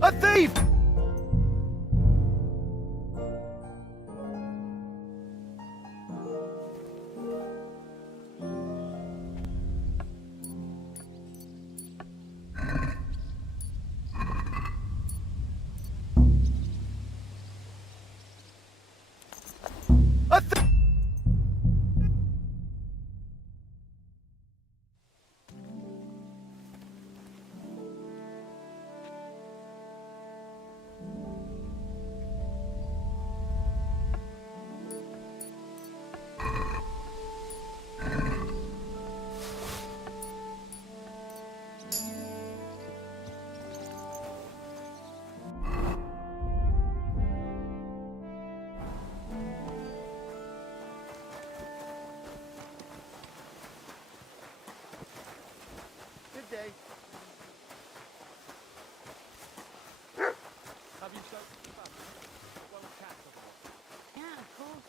A thief! A thief! Good day. Have you spoken to Father? Well, chat before. Yeah, of course.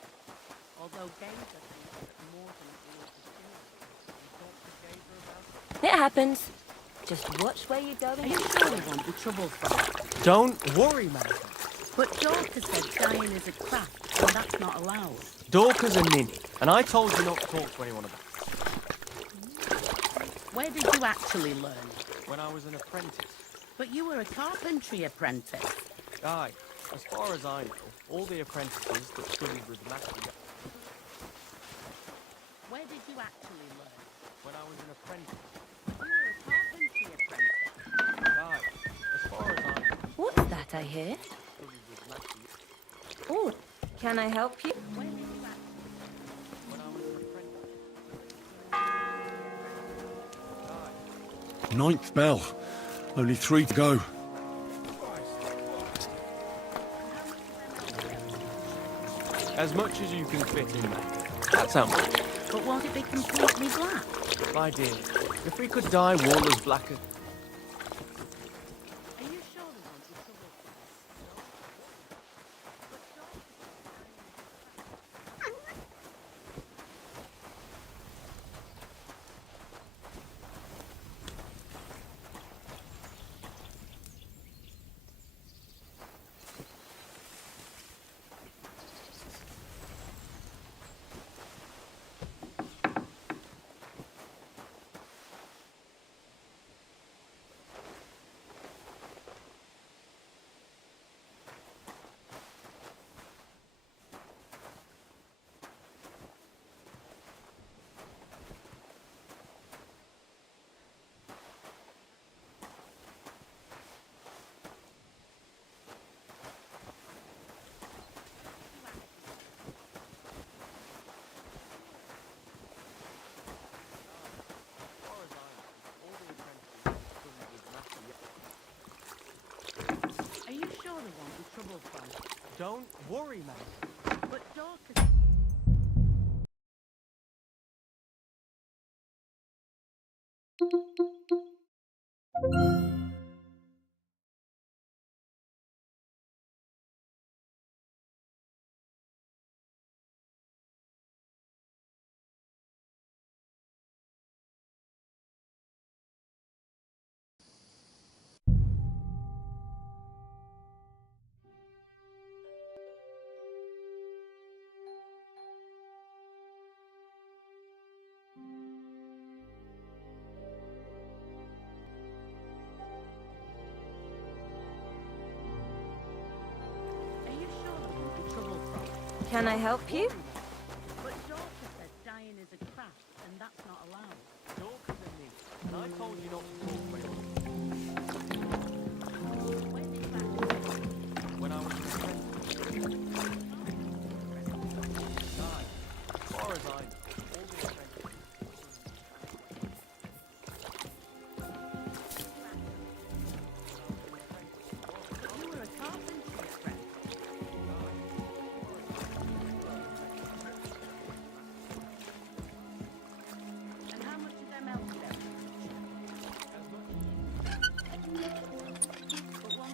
Although Gazer thinks that Morgan was the killer. You talked to Gazer about it? It happens. Just watch where you're going. Are you sure there won't be trouble from it? Don't worry, man. But Dorcas said dying is a craft, and that's not allowed. Dorcas a ninny, and I told you not to talk to anyone about it. Where did you actually learn? When I was an apprentice. But you were a carpentry apprentice. Aye, as far as I know, all the apprentices that studied with the master... Where did you actually learn? When I was an apprentice. You were a carpentry apprentice. Aye, as far as I know... What's that I hear? Studied with the master... Oh, can I help you? Where did you actually When I was an apprentice. Ninth bell. Only 3 to go. As much as you can fit in there. That's how much. But won't it be completely black? My dear, if we could dye wool as black as... Are you sure there won't be trouble? Don't worry, man. But Dorcas... Are you sure there won't be trouble from it? Can I help you? But Dorcas said dying is a craft, and that's not allowed. Dorcas and me. And I told you not to talk very much. When did that When I was in the God, as far as I know, all the apprentices But you were a carpentry apprentice. And how much of them elderberries? But one...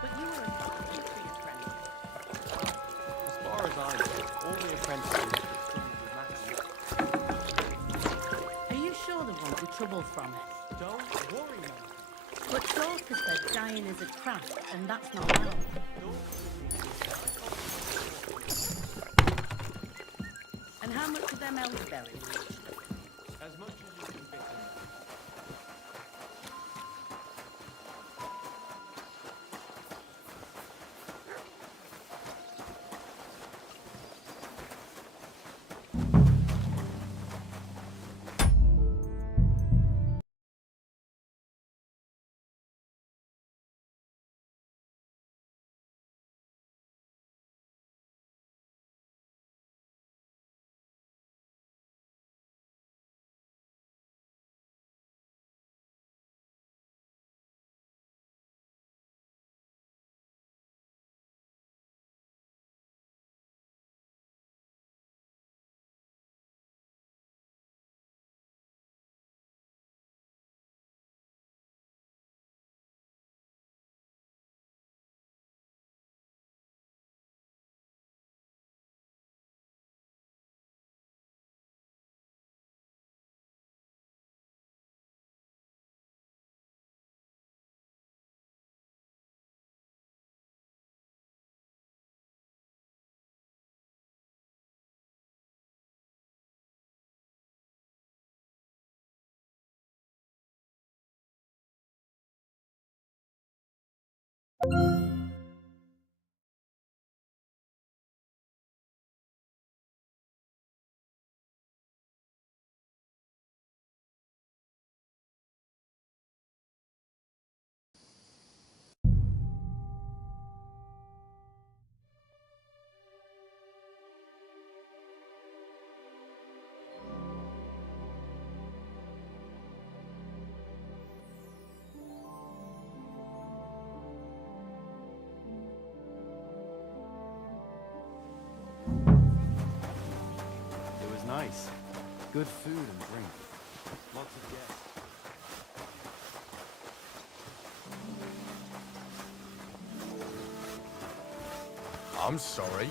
But you were a carpentry apprentice. As far as I know, all the apprentices that studied with Matthew. Are you sure there won't be trouble from it? Don't worry, man. But Dorcas said dying is a craft, and that's not allowed. And how much of them elderberries? As much as you can fit in. It was nice. Good food and drink. Lots of guests. I'm sorry.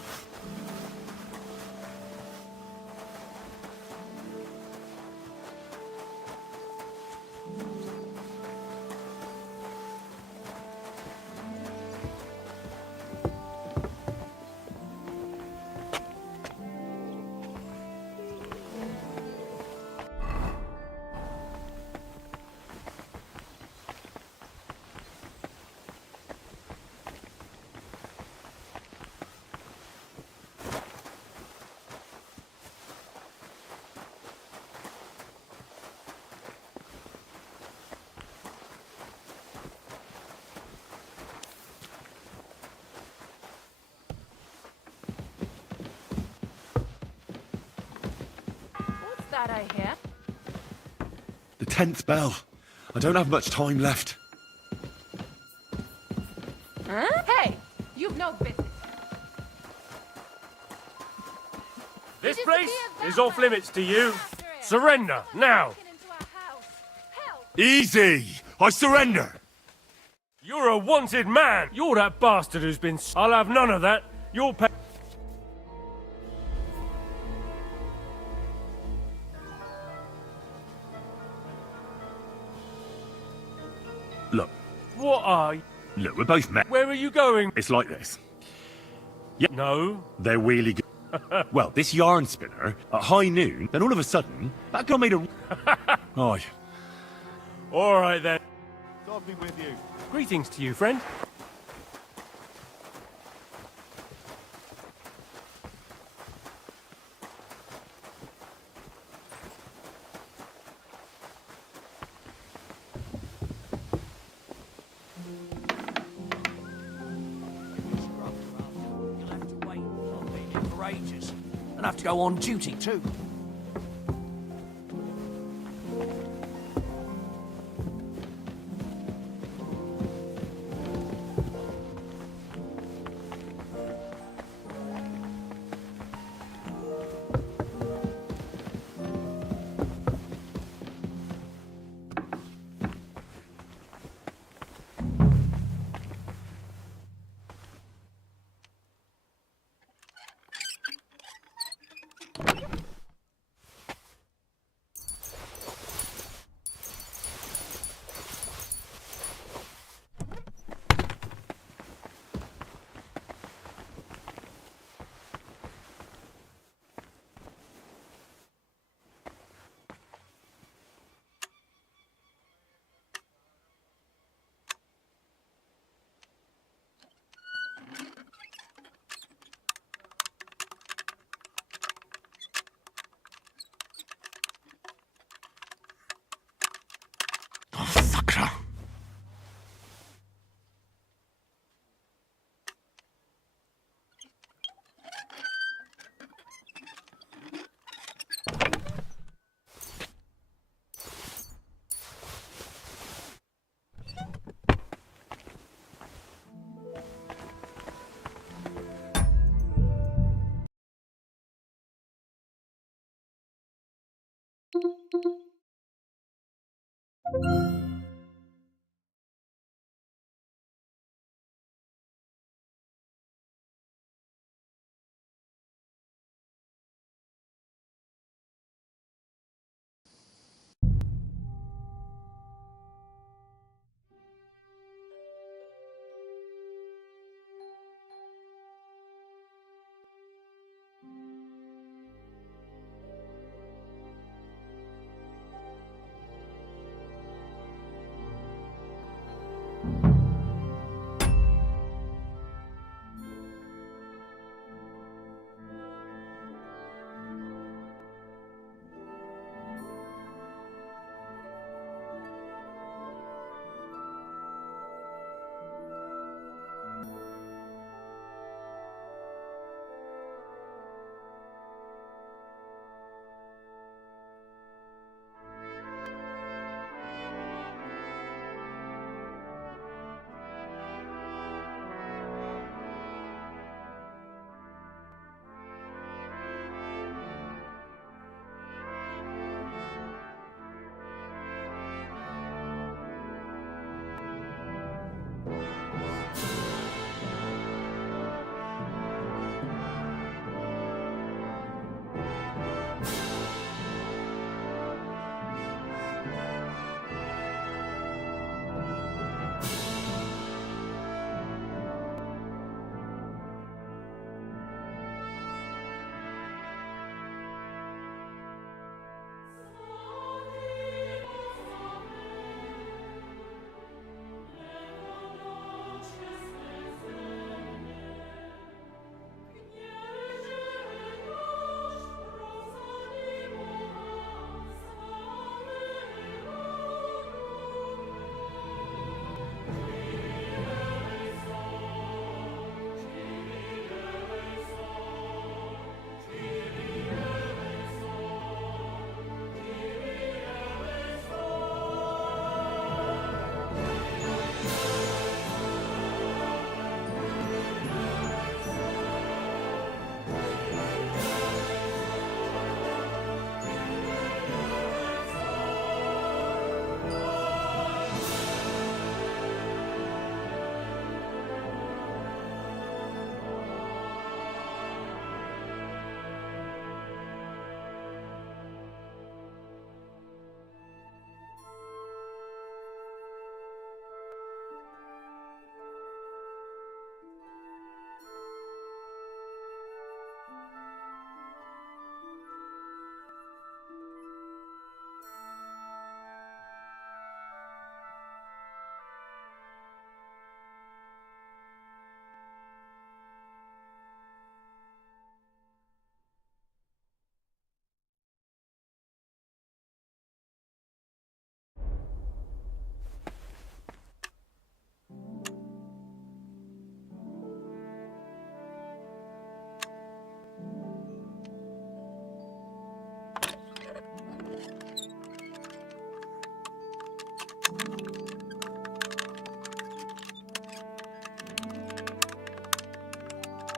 What's that I hear? The 10th bell. I don't have much time left. Huh? Hey! You've no business. This place is off limits to you. Surrender, now! Easy! I surrender! You're a wanted man! You're that bastard who's been... I'll have none of that. You'll pay... Look. What are you... Look, we're both men. Where are you going? It's like this. Yeah. No. They're really good. Well, this yarn spinner, at high noon, then all of a sudden, that girl made a... Aye. All right, then. God be with you. Greetings to you, friend. You'll have to wait. I've been here for ages. And have to go on duty, too.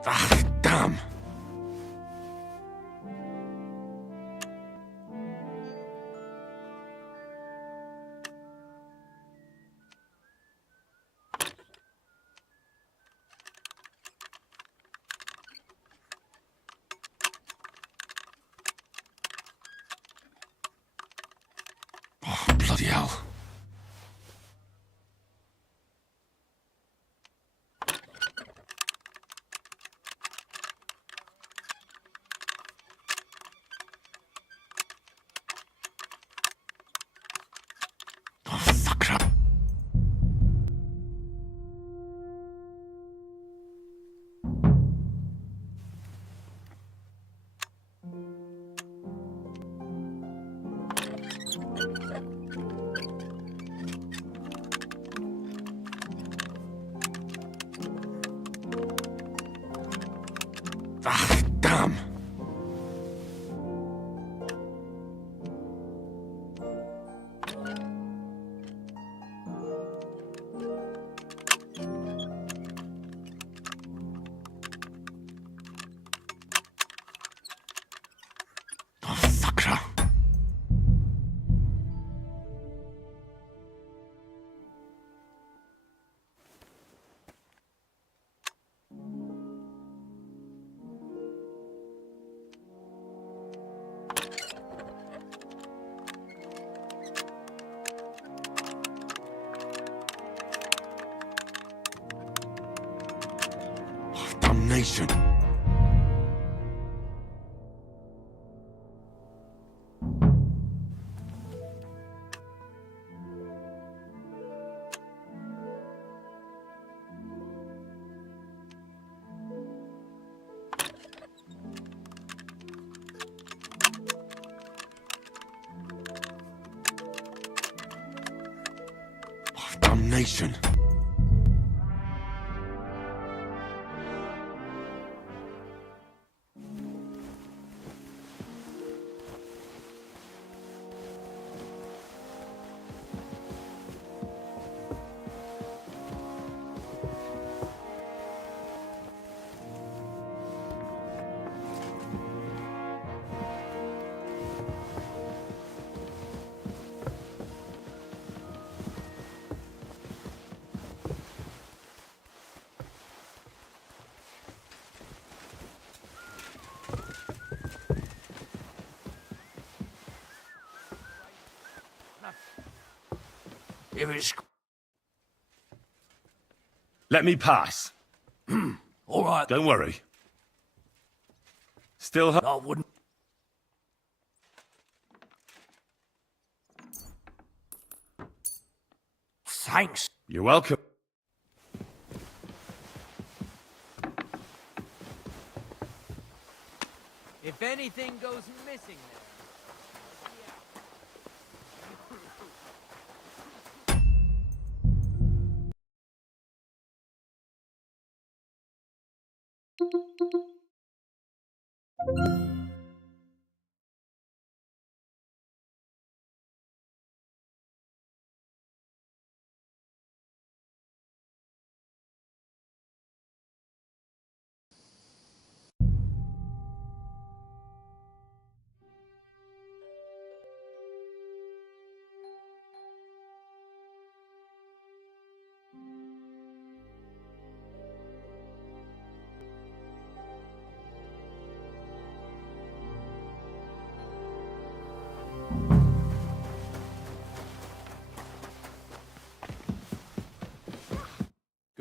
Ah, damn. Oh, bloody hell. Ah, damn. Oh, sucker. Oh, damnation. Oh, damnation. If it's... Let me pass. All right. Don't worry. Still I wouldn't... Thanks. You're welcome. If anything goes missing there.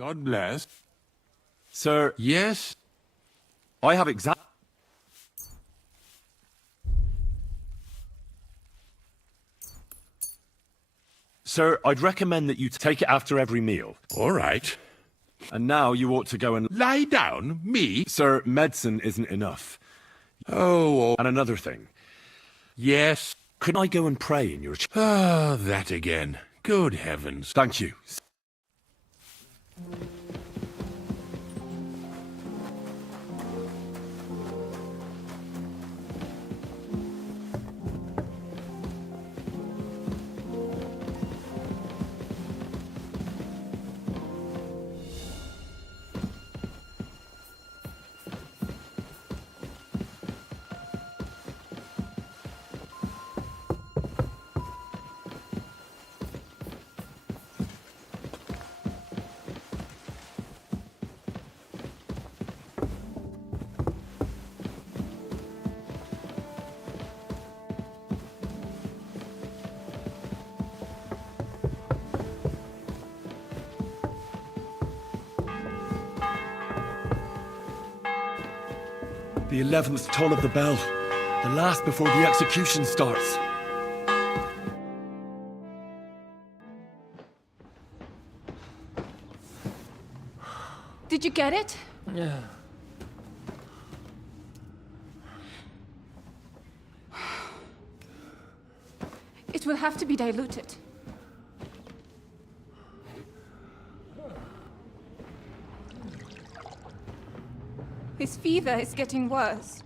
God bless. Sir. Yes? I have exact... Sir, I'd recommend that you take it after every meal. All right. And now you ought to go and... Lie down? Me? Sir, medicine isn't enough. Oh. And another thing. Yes? Could I go and pray in your... Ah, that again. Good heavens. Thank you. The 11th toll of the bell. The last before the execution starts. Did you get it? Yeah. It will have to be diluted. His fever is getting worse.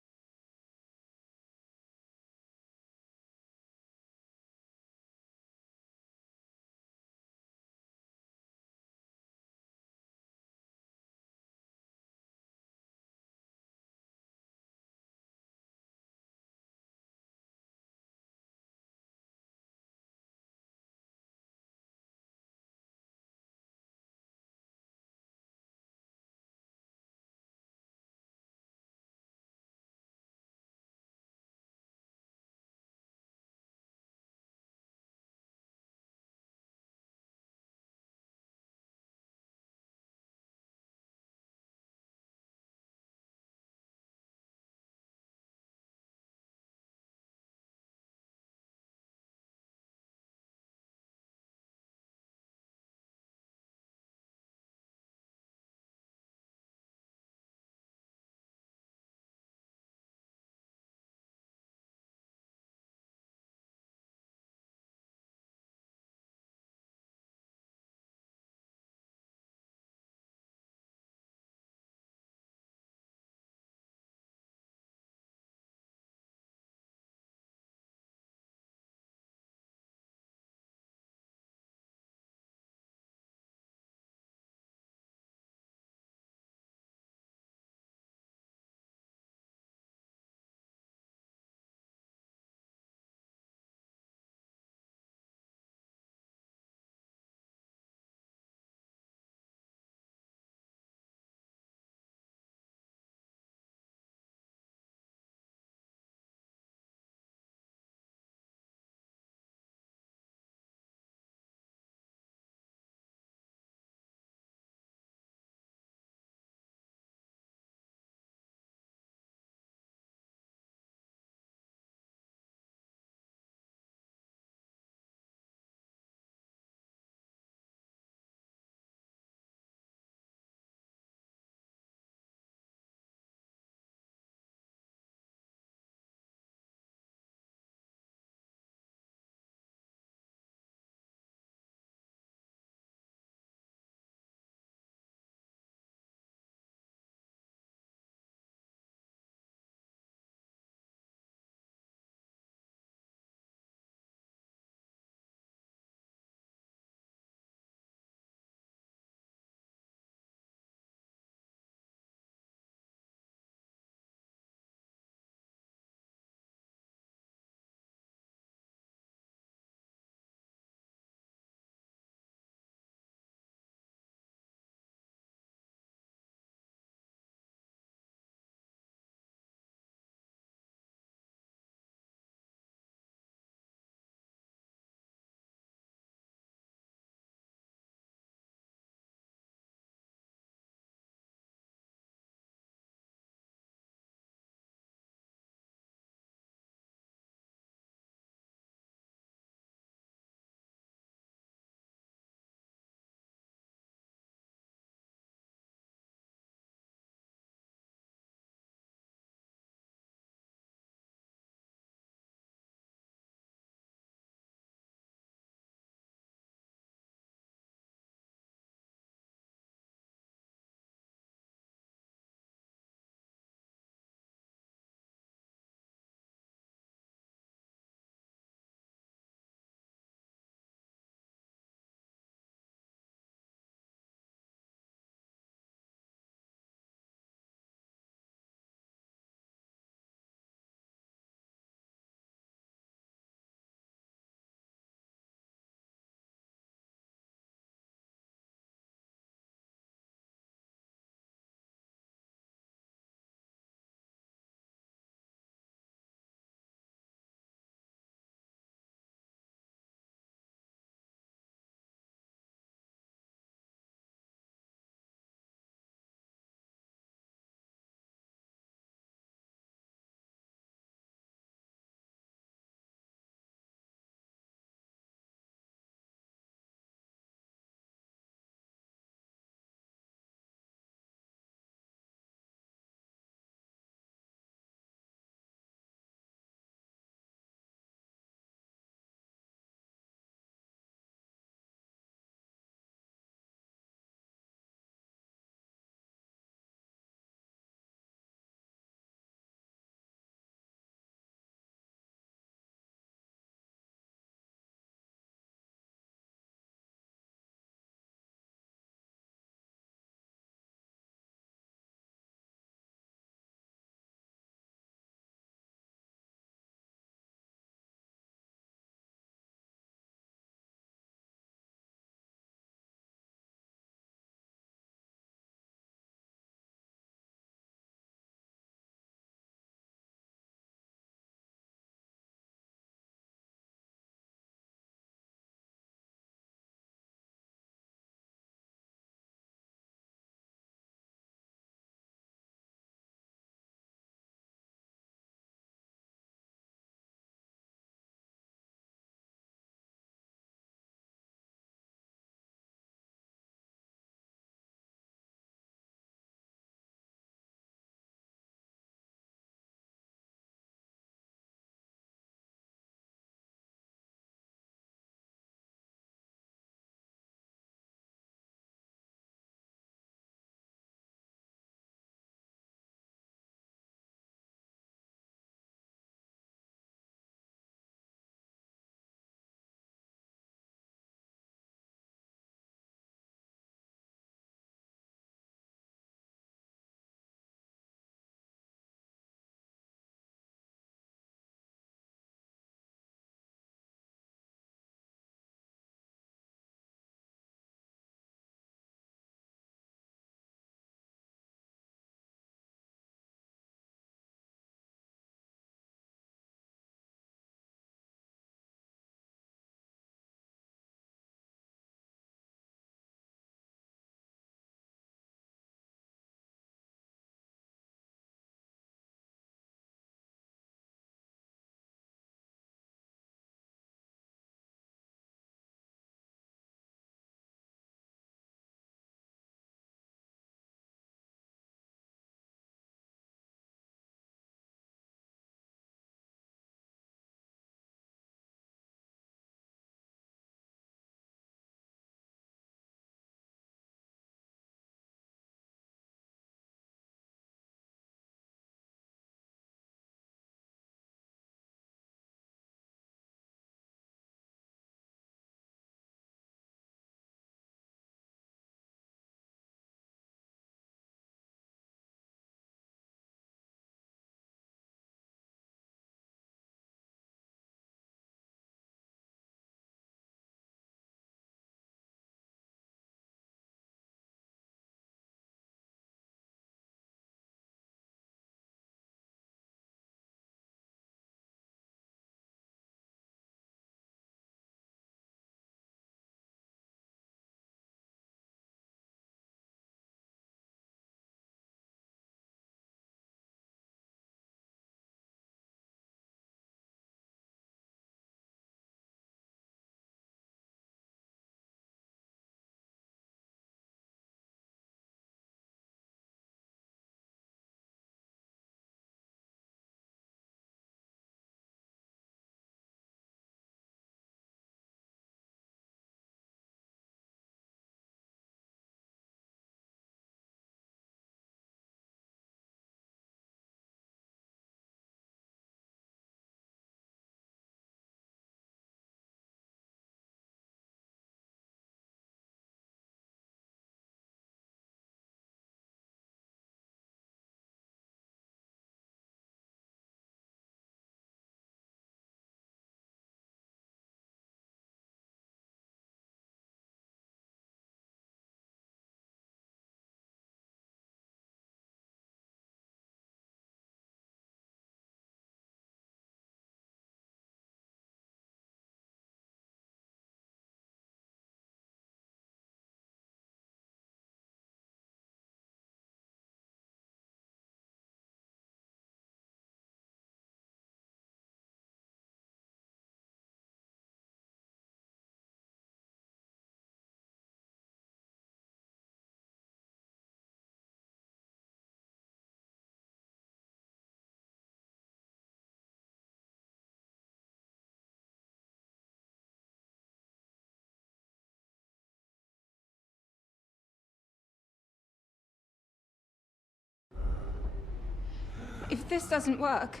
If this doesn't work,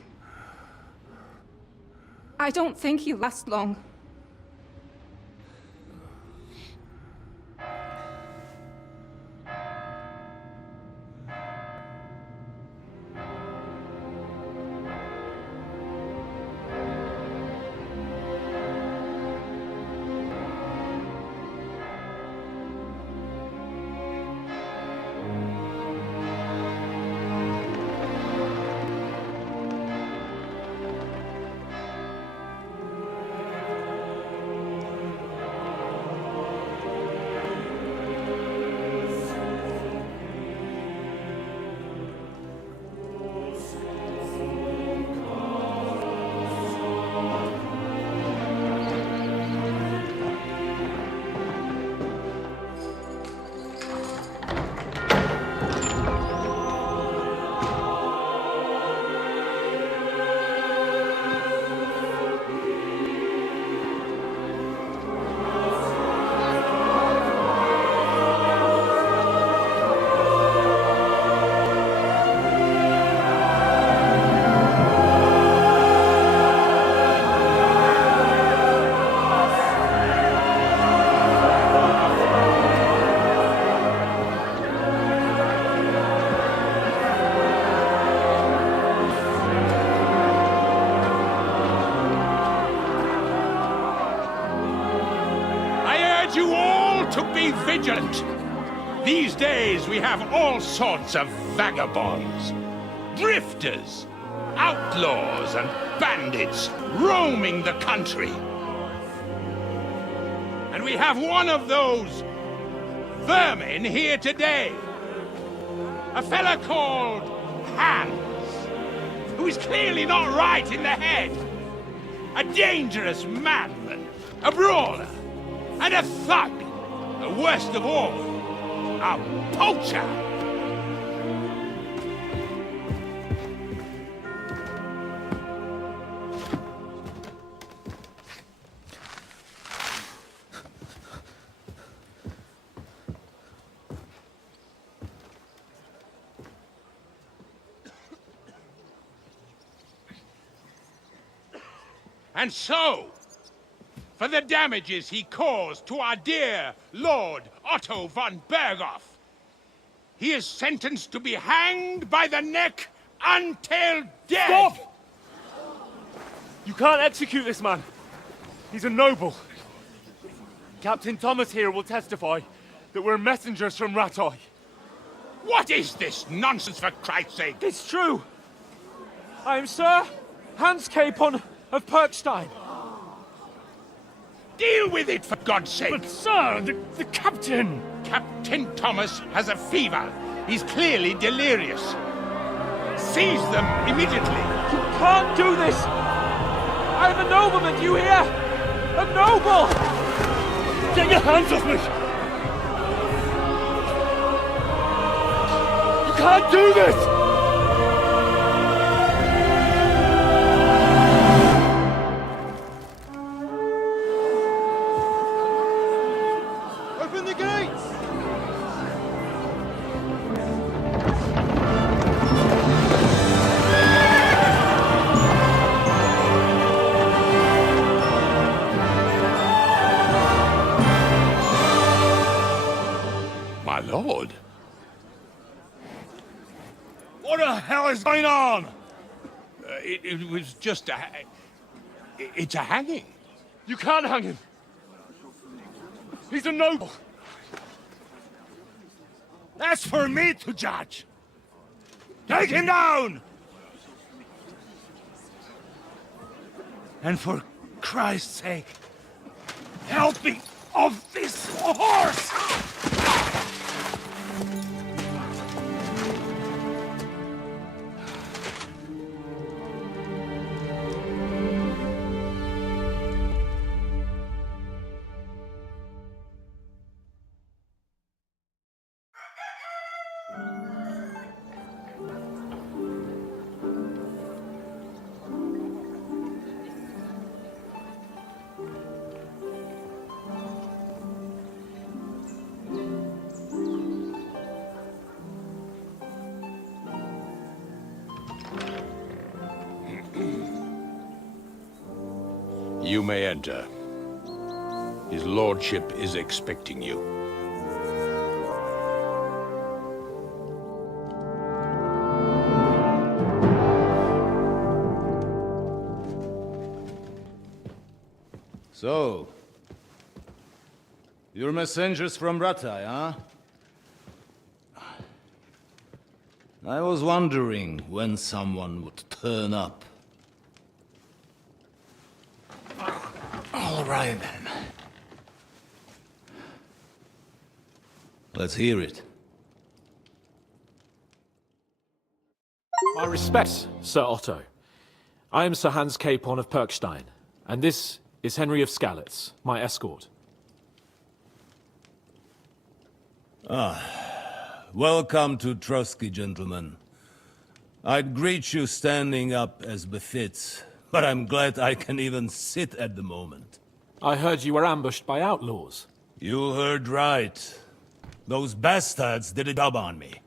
I don't think he'll last long. You all to be vigilant. These days we have all sorts of vagabonds, drifters, outlaws and bandits roaming the country. And we have one of those vermin here today. A fella called Hans, who is clearly not right in the head. A dangerous madman, a brawler, and a thug, and worst of all, a poacher! And so, for the damages he caused to our dear Lord Otto von Berghoff, he is sentenced to be hanged by the neck until death! Stop! You can't execute this man. He's a noble. Captain Thomas here will testify that we're messengers from Ratoy. What is this nonsense, for Christ's sake? It's true. I am Sir Hans Capon of Perkstein. Deal with it, for God's sake! But, sir, the captain! Captain Thomas has a fever. He's clearly delirious. Seize them immediately. You can't do this! I'm a nobleman, do you hear? A noble! Get your hands off me! You can't do this! Open the gates! My lord? What the hell is going on? It was just a... It's a hanging. You can't hang him. He's a noble. That's for me to judge. Take him down! And for Christ's sake, help me off this horse! You may enter. His lordship is expecting you. So, you're messengers from Ratai, huh? I was wondering when someone would turn up. All right, then. Let's hear it. My respects, Sir Otto. I am Sir Hans Capon of Perkstein, and this is Henry of Skalitz, my escort. Welcome to Trotsky, gentlemen. I'd greet you standing up as befits, but I'm glad I can even sit at the moment. I heard you were ambushed by outlaws. You heard right. Those bastards did a job on me.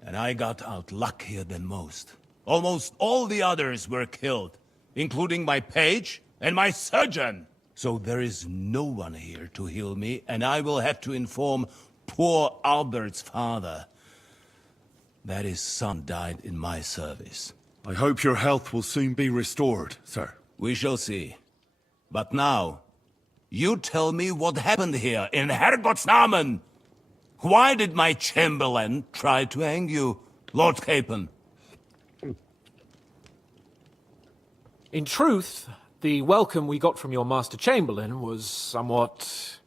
And I got out luckier than most. Almost all the others were killed, including my page and my surgeon. So there is no one here to heal me, and I will have to inform poor Albert's father that his son died in my service. I hope your health will soon be restored, sir. We shall see. But now, you tell me what happened here in Herrgottsnamen. Why did my chamberlain try to hang you, Lord Capon? In truth, the welcome we got from your Master Chamberlain was somewhat...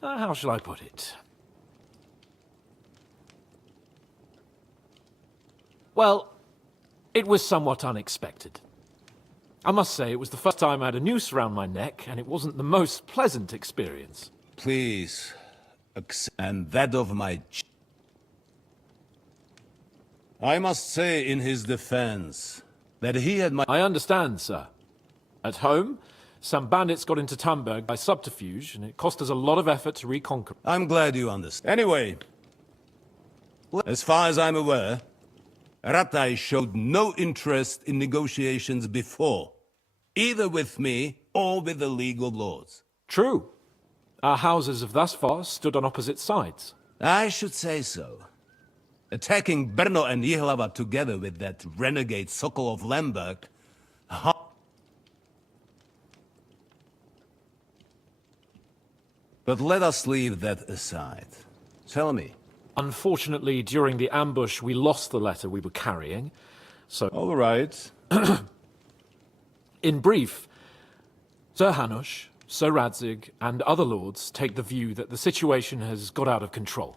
how shall I put it? Well, it was somewhat unexpected. I must say, it was the first time I had a noose around my neck, and it wasn't the most pleasant experience. Please, and that of my... I must say in his defense that he had my... I understand, sir. At home, some bandits got into Tamberg by subterfuge, and it cost us a lot of effort to reconquer. I'm glad you understand. Anyway, as far as I'm aware, Ratai showed no interest in negotiations before, either with me or with the League of Lords. True. Our houses have thus far stood on opposite sides. I should say so. Attacking Brno and Jihlava together with that renegade Sokol of Lemberg... But let us leave that aside. Tell me. Unfortunately, during the ambush, we lost the letter we were carrying, so... All right. In brief, Sir Hanush, Sir Radzig, and other lords take the view that the situation has got out of control.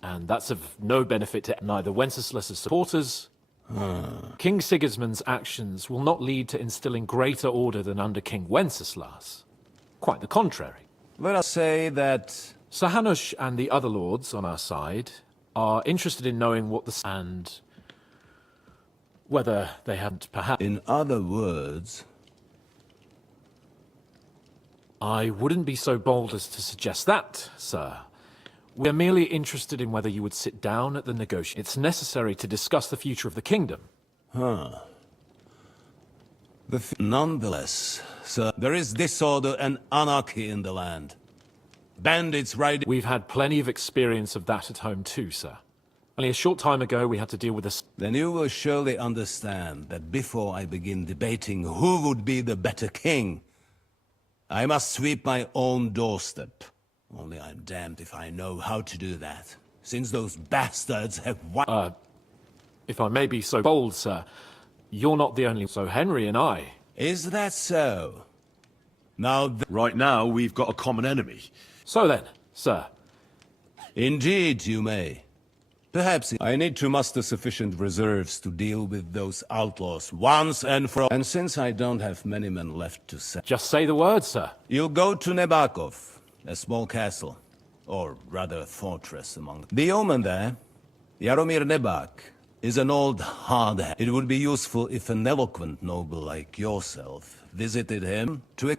And that's of no benefit to neither Wenceslas' supporters. King Sigismund's actions will not lead to instilling greater order than under King Wenceslas. Quite the contrary. Let us say that... Sir Hanush and the other lords on our side are interested in knowing what the... and whether they haven't perhaps... In other words... I wouldn't be so bold as to suggest that, sir. We're merely interested in whether you would sit down at the negotiation. It's necessary to discuss the future of the kingdom. Nonetheless, sir, there is disorder and anarchy in the land. Bandits riding... We've had plenty of experience of that at home too, sir. Only a short time ago we had to deal with this... Then you will surely understand that before I begin debating who would be the better king, I must sweep my own doorstep. Only I'm damned if I know how to do that, since those bastards have... If I may be so bold, sir, you're not the only... So Henry and I... Is that so? Now... Right now, we've got a common enemy. So then, sir. Indeed, you may. Perhaps I need to muster sufficient reserves to deal with those outlaws once and for all. And since I don't have many men left to say... Just say the word, sir. You'll go to Nebakov, a small castle. Or rather a fortress among them. The yeoman there, Jaromir Nebak, is an old hard-head. It would be useful if an eloquent noble like yourself visited him to...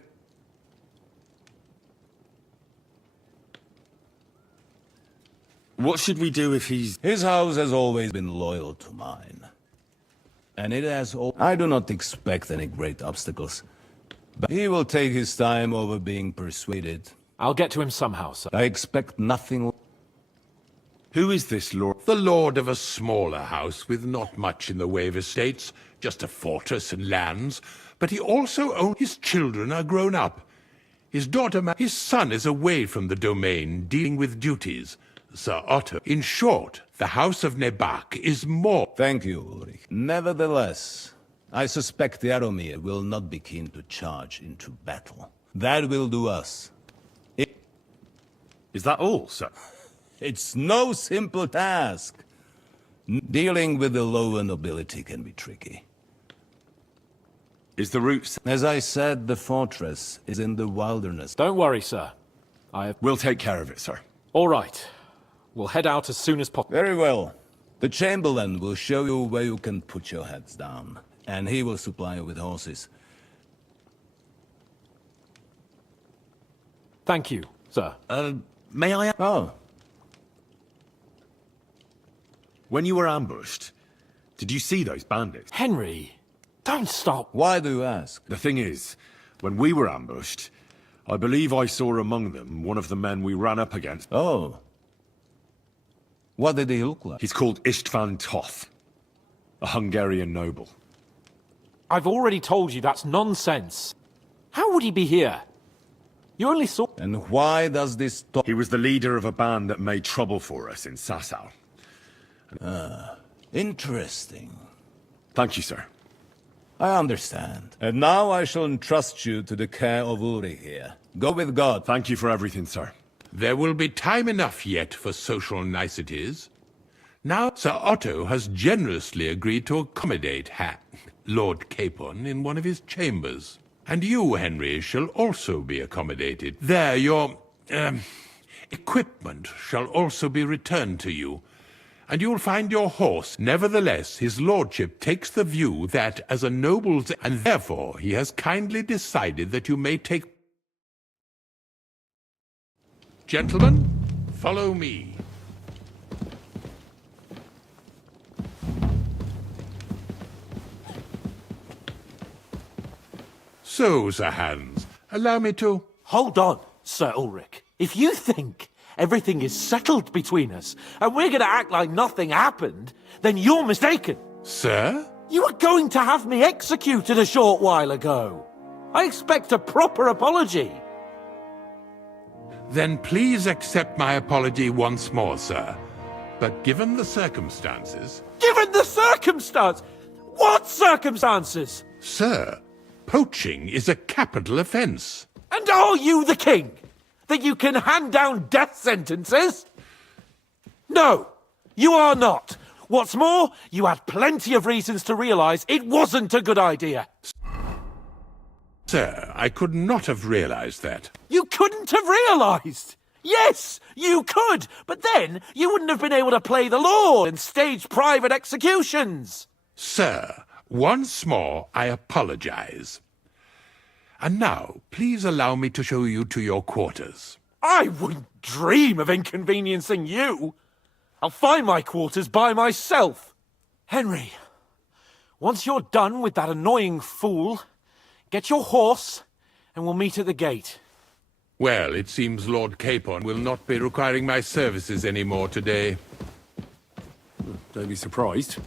What should we do if he's... His house has always been loyal to mine. And it has all... I do not expect any great obstacles. But he will take his time over being persuaded. I'll get to him somehow, sir. I expect nothing. Who is this lord? The lord of a smaller house with not much in the way of estates, just a fortress and lands. But he also owns his children are grown up. His his son is away from the domain, dealing with duties. Sir Otto. In short, the House of Nebak is more... Thank you, Ulrich. Nevertheless, I suspect the Jaromir will not be keen to charge into battle. That will do us. Is that all, sir? It's no simple task. Dealing with the lower nobility can be tricky. Is the route... As I said, the fortress is in the wilderness. Don't worry, sir. We'll take care of it, sir. All right. We'll head out as soon as possible. Very well. The Chamberlain will show you where you can put your heads down, and he will supply you with horses. Thank you, sir. May I... Oh. When you were ambushed, did you see those bandits? Henry, don't stop. Why do you ask? The thing is, when we were ambushed, I believe I saw among them one of the men we ran up against. Oh. What did he look like? He's called Istvan Toth, a Hungarian noble. I've already told you that's nonsense. How would he be here? You only saw... And why does this... He was the leader of a band that made trouble for us in Sasau. Interesting. Thank you, sir. I understand. And now I shall entrust you to the care of Uri here. Go with God. Thank you for everything, sir. There will be time enough yet for social niceties. Now, Sir Otto has generously agreed to accommodate Lord Capon in one of his chambers. And you, Henry, shall also be accommodated. There, your, equipment shall also be returned to you. And you'll find your horse. Nevertheless, his lordship takes the view that, as a noble's, and therefore he has kindly decided that you may take... Gentlemen, follow me. So, Sir Hans, allow me to... Hold on, Sir Ulrich. If you think everything is settled between us, and we're going to act like nothing happened, then you're mistaken. Sir? You were going to have me executed a short while ago. I expect a proper apology. Then please accept my apology once more, sir. But given the circumstances... Given the circumstance? What circumstances? Sir, poaching is a capital offence. And are you the king? That you can hand down death sentences? No, you are not. What's more, you had plenty of reasons to realise it wasn't a good idea. Sir, I could not have realised that. You couldn't have realised? Yes, you could, but then you wouldn't have been able to play the law and stage private executions. Sir, once more I apologise. And now, please allow me to show you to your quarters. I wouldn't dream of inconveniencing you. I'll find my quarters by myself. Henry, once you're done with that annoying fool, get your horse and we'll meet at the gate. Well, it seems Lord Capon will not be requiring my services anymore today. Don't be surprised.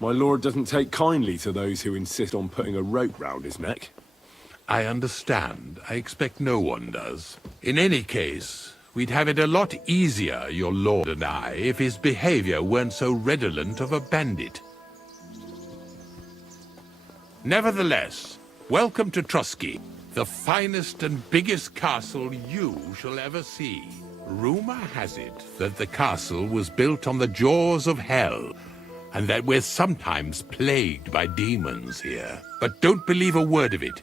My lord doesn't take kindly to those who insist on putting a rope round his neck. I understand. I expect no one does. In any case, we'd have it a lot easier, your lord and I, if his behavior weren't so redolent of a bandit. Nevertheless, welcome to Trotsky, the finest and biggest castle you shall ever see. Rumor has it that the castle was built on the jaws of hell, and that we're sometimes plagued by demons here. But don't believe a word of it.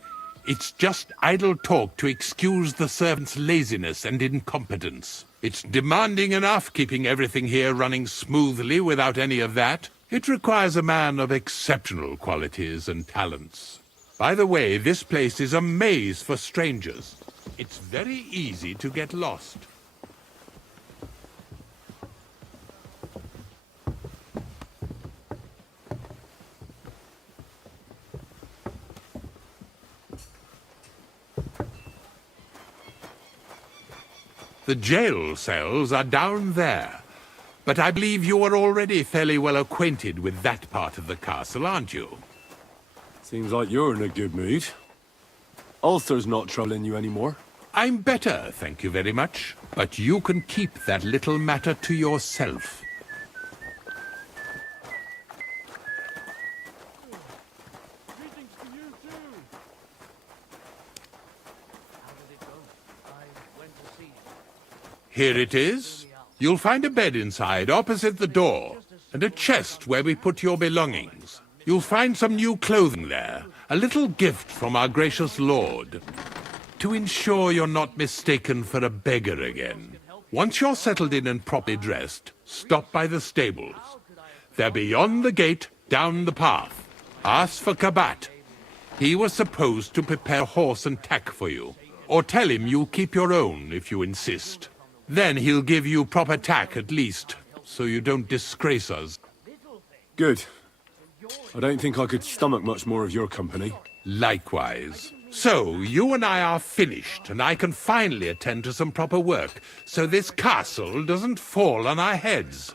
It's just idle talk to excuse the servants' laziness and incompetence. It's demanding enough keeping everything here running smoothly without any of that. It requires a man of exceptional qualities and talents. By the way, this place is a maze for strangers. It's very easy to get lost. The jail cells are down there. But I believe you are already fairly well acquainted with that part of the castle, aren't you? Seems like you're in a good mood. Ulster's not troubling you anymore. I'm better, thank you very much. But you can keep that little matter to yourself. Here it is. You'll find a bed inside, opposite the door, and a chest where we put your belongings. You'll find some new clothing there, a little gift from our gracious lord, to ensure you're not mistaken for a beggar again. Once you're settled in and properly dressed, stop by the stables. They're beyond the gate, down the path. Ask for Kabat. He was supposed to prepare horse and tack for you, or tell him you'll keep your own if you insist. Then he'll give you proper tack at least, so you don't disgrace us. Good. I don't think I could stomach much more of your company. Likewise. So, you and I are finished, and I can finally attend to some proper work, so this castle doesn't fall on our heads.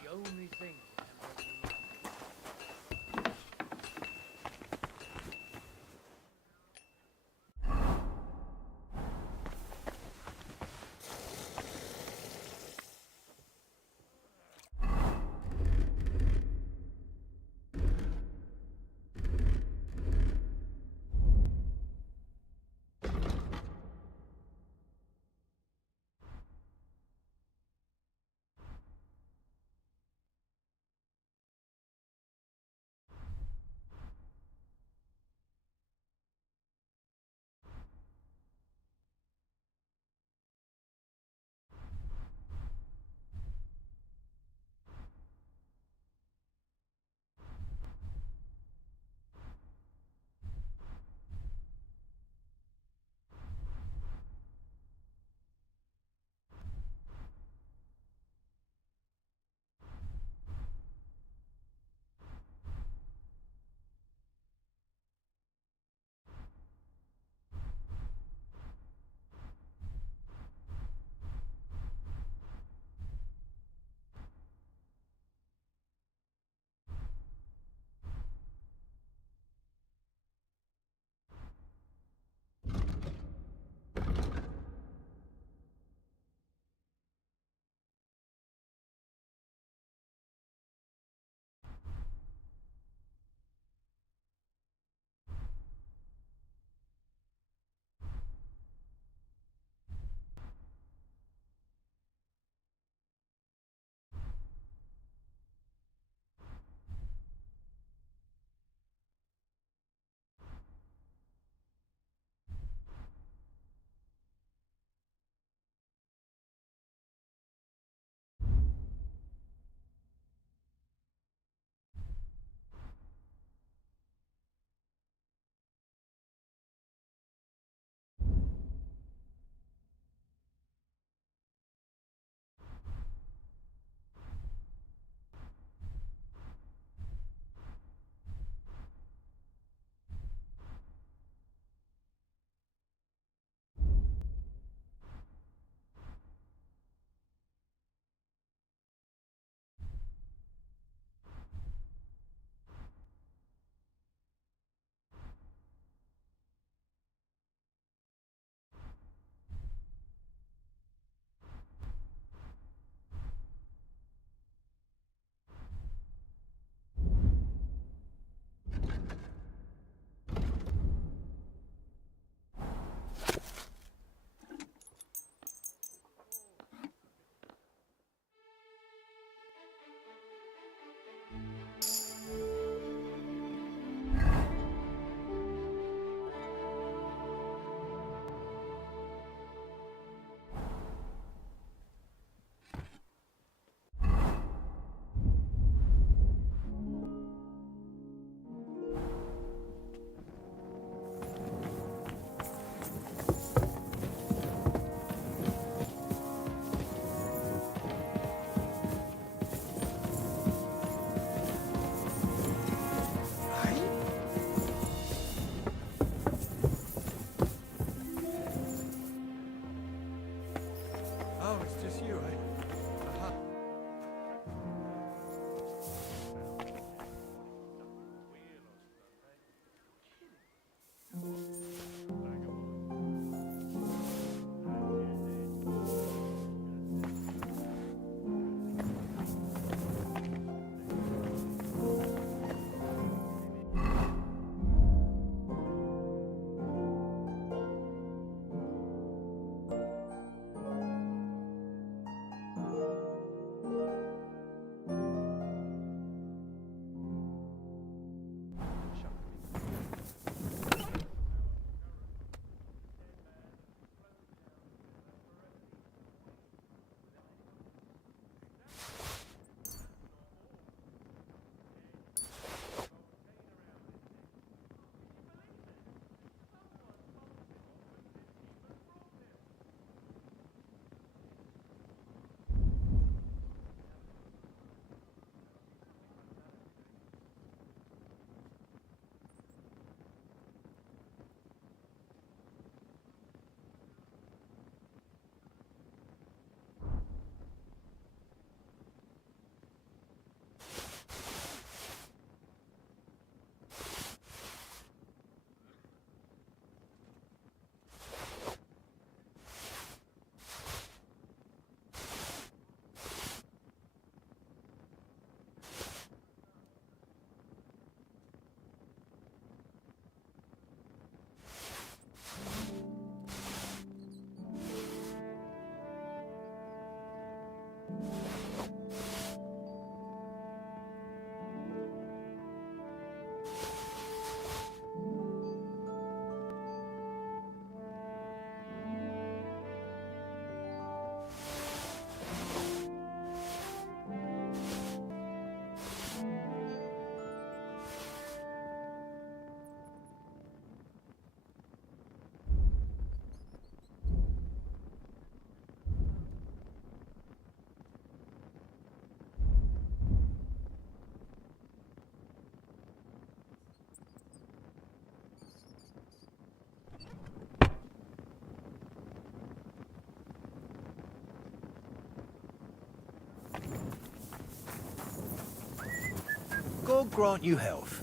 God grant you health.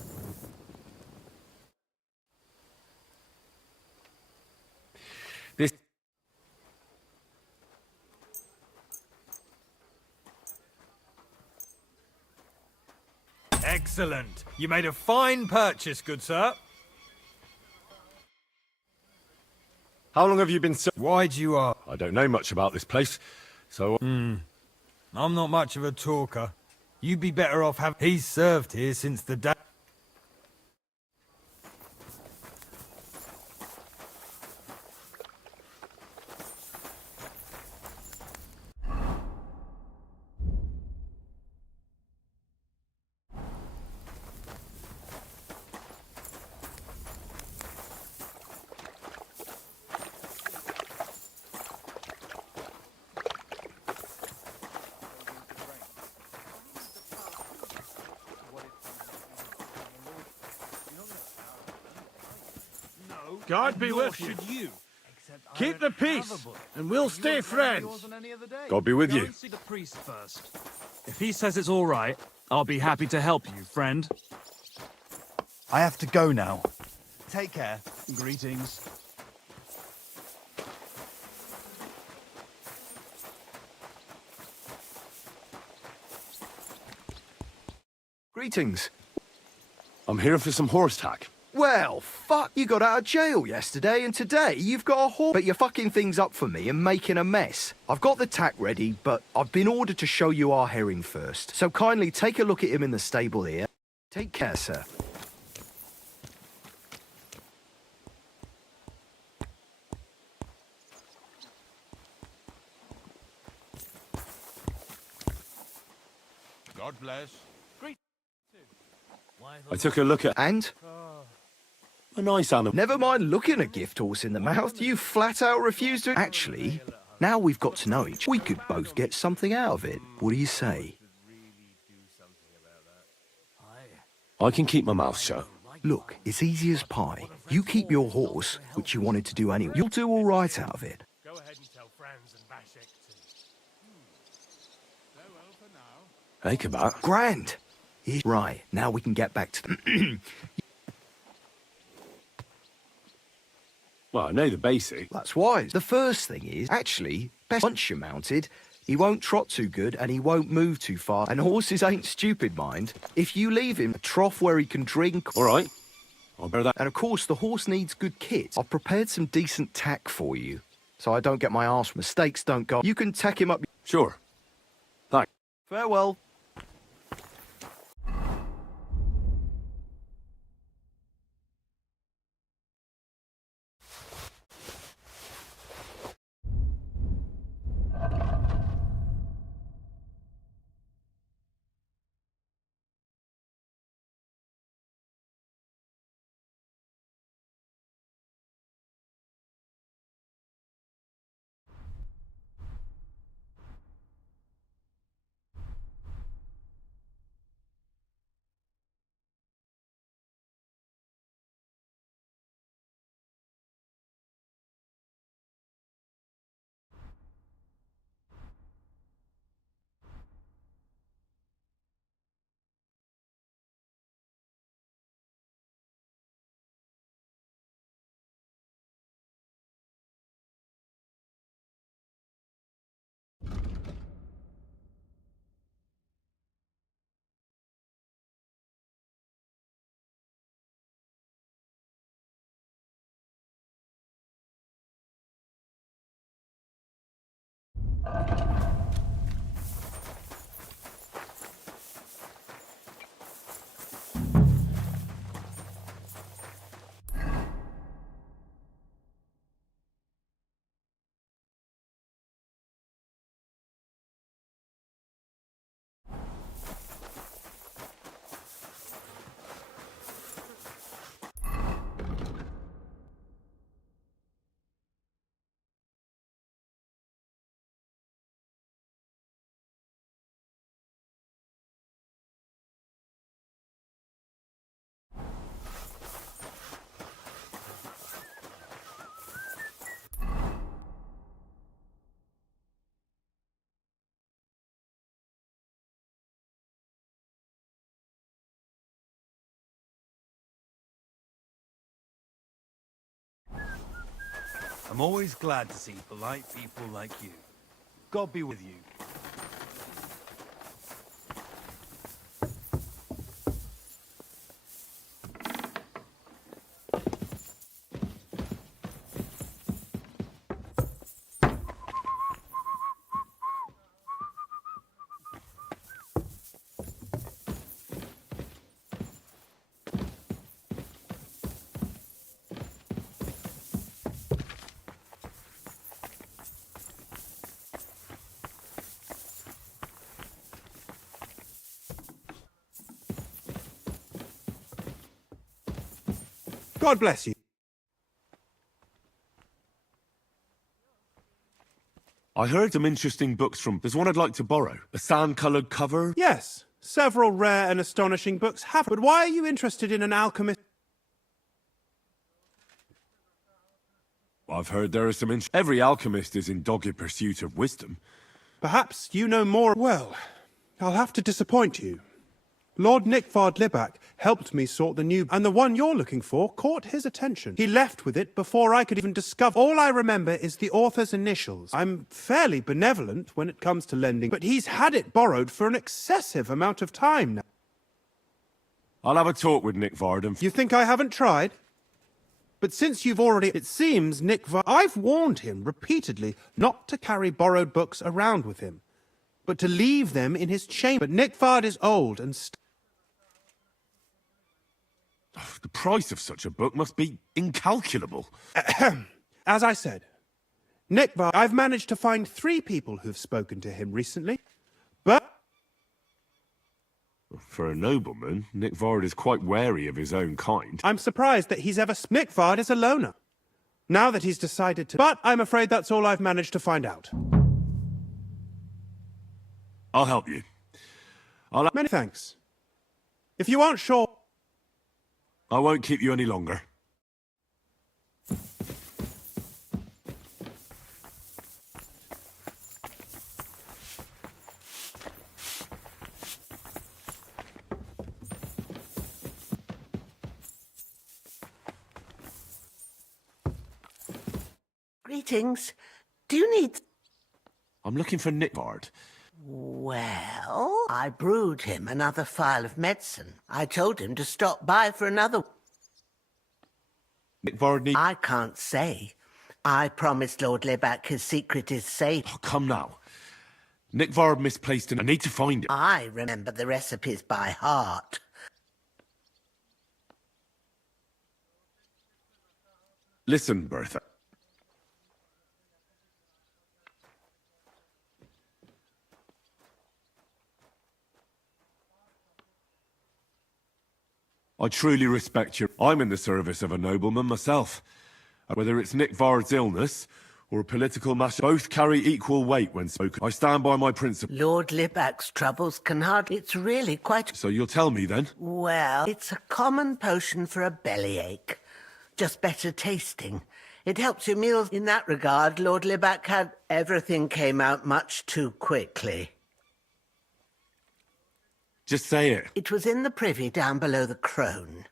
This... Excellent. You made a fine purchase, good sir. How long have you been... Why'd you ask? I don't know much about this place, so... I'm not much of a talker. You'd be better off having... He's served here since the day... God be with you. Keep the peace, and we'll stay friends. God be with Go you. and see the priest first. If he says it's all right, I'll be happy to help you, friend. I have to go now. Take care. Greetings. Greetings. I'm here for some horse tack. Well, fuck, you got out of jail yesterday, and today you've got a horse. But you're fucking things up for me and making a mess. I've got the tack ready, but I've been ordered to show you our herring first. So kindly take a look at him in the stable here. Take care, sir. God bless. I took a look at... And? A nice animal. Never mind looking a gift horse in the mouth, you flat out refuse to... Actually, now we've got to know each, we could both get something out of it. What do you say? I can keep my mouth shut. Look, it's easy as pie. You keep your horse, which you wanted to do anyway. You'll do all right out of it. Go ahead and tell friends and Bashik to... Hey, Kabat. Grand! Right, now we can get back to the... Well, I know the basic. That's wise. The first thing is, actually, best once you're mounted, he won't trot too good and he won't move too fast. And horses ain't stupid, mind. If you leave him a trough where he can drink... All right. I'll bear that. And of course, the horse needs good kit. I've prepared some decent tack for you, so I don't get my arse. Mistakes don't go... You can tack him up... Sure. Thanks. Farewell. I'm always glad to see polite people like you. God be with you. God bless you. I heard some interesting books from... There's one I'd like to borrow. A sand-coloured cover. Yes, several rare and astonishing books have. But why are you interested in an alchemist? I've heard there are some... Every alchemist is in dogged pursuit of wisdom. Perhaps you know more. Well, I'll have to disappoint you. Lord Nickvard Libak helped me sort the new, and the one you're looking for caught his attention. He left with it before I could even discover. All I remember is the author's initials. I'm fairly benevolent when it comes to lending, but he's had it borrowed for an excessive amount of time now. I'll have a talk with Nickvard and... You think I haven't tried? But since you've already... It seems Nickvard... I've warned him repeatedly not to carry borrowed books around with him, but to leave them in his chamber. But Nickvard is old and... The price of such a book must be incalculable. As I said, Nickvard, I've managed to find 3 people who've spoken to him recently, but... For a nobleman, Nickvard is quite wary of his own kind. I'm surprised that he's ever... Nickvard is a loner. Now that he's decided to... But I'm afraid that's all I've managed to find out. I'll help you. Many thanks. If you aren't sure... I won't keep you any longer. Greetings. Do you need... I'm looking for Nickvard. Well, I brewed him another phial of medicine. I told him to stop by for another. Nickvard need... I can't say. I promised Lord Libak his secret is safe. Oh, come now. Nickvard misplaced and I need to find it. I remember the recipes by heart. Listen, Bertha. I truly respect you. I'm in the service of a nobleman myself. Whether it's Nickvard's illness or a political matter, both carry equal weight when spoken. I stand by my principle. Lord Libak's troubles can hardly... It's really quite... So you'll tell me then? Well, it's a common potion for a bellyache. Just better tasting. It helps your meals. In that regard, Lord Libak had... Everything came out much too quickly. Just say it. It was in the privy down below the crone.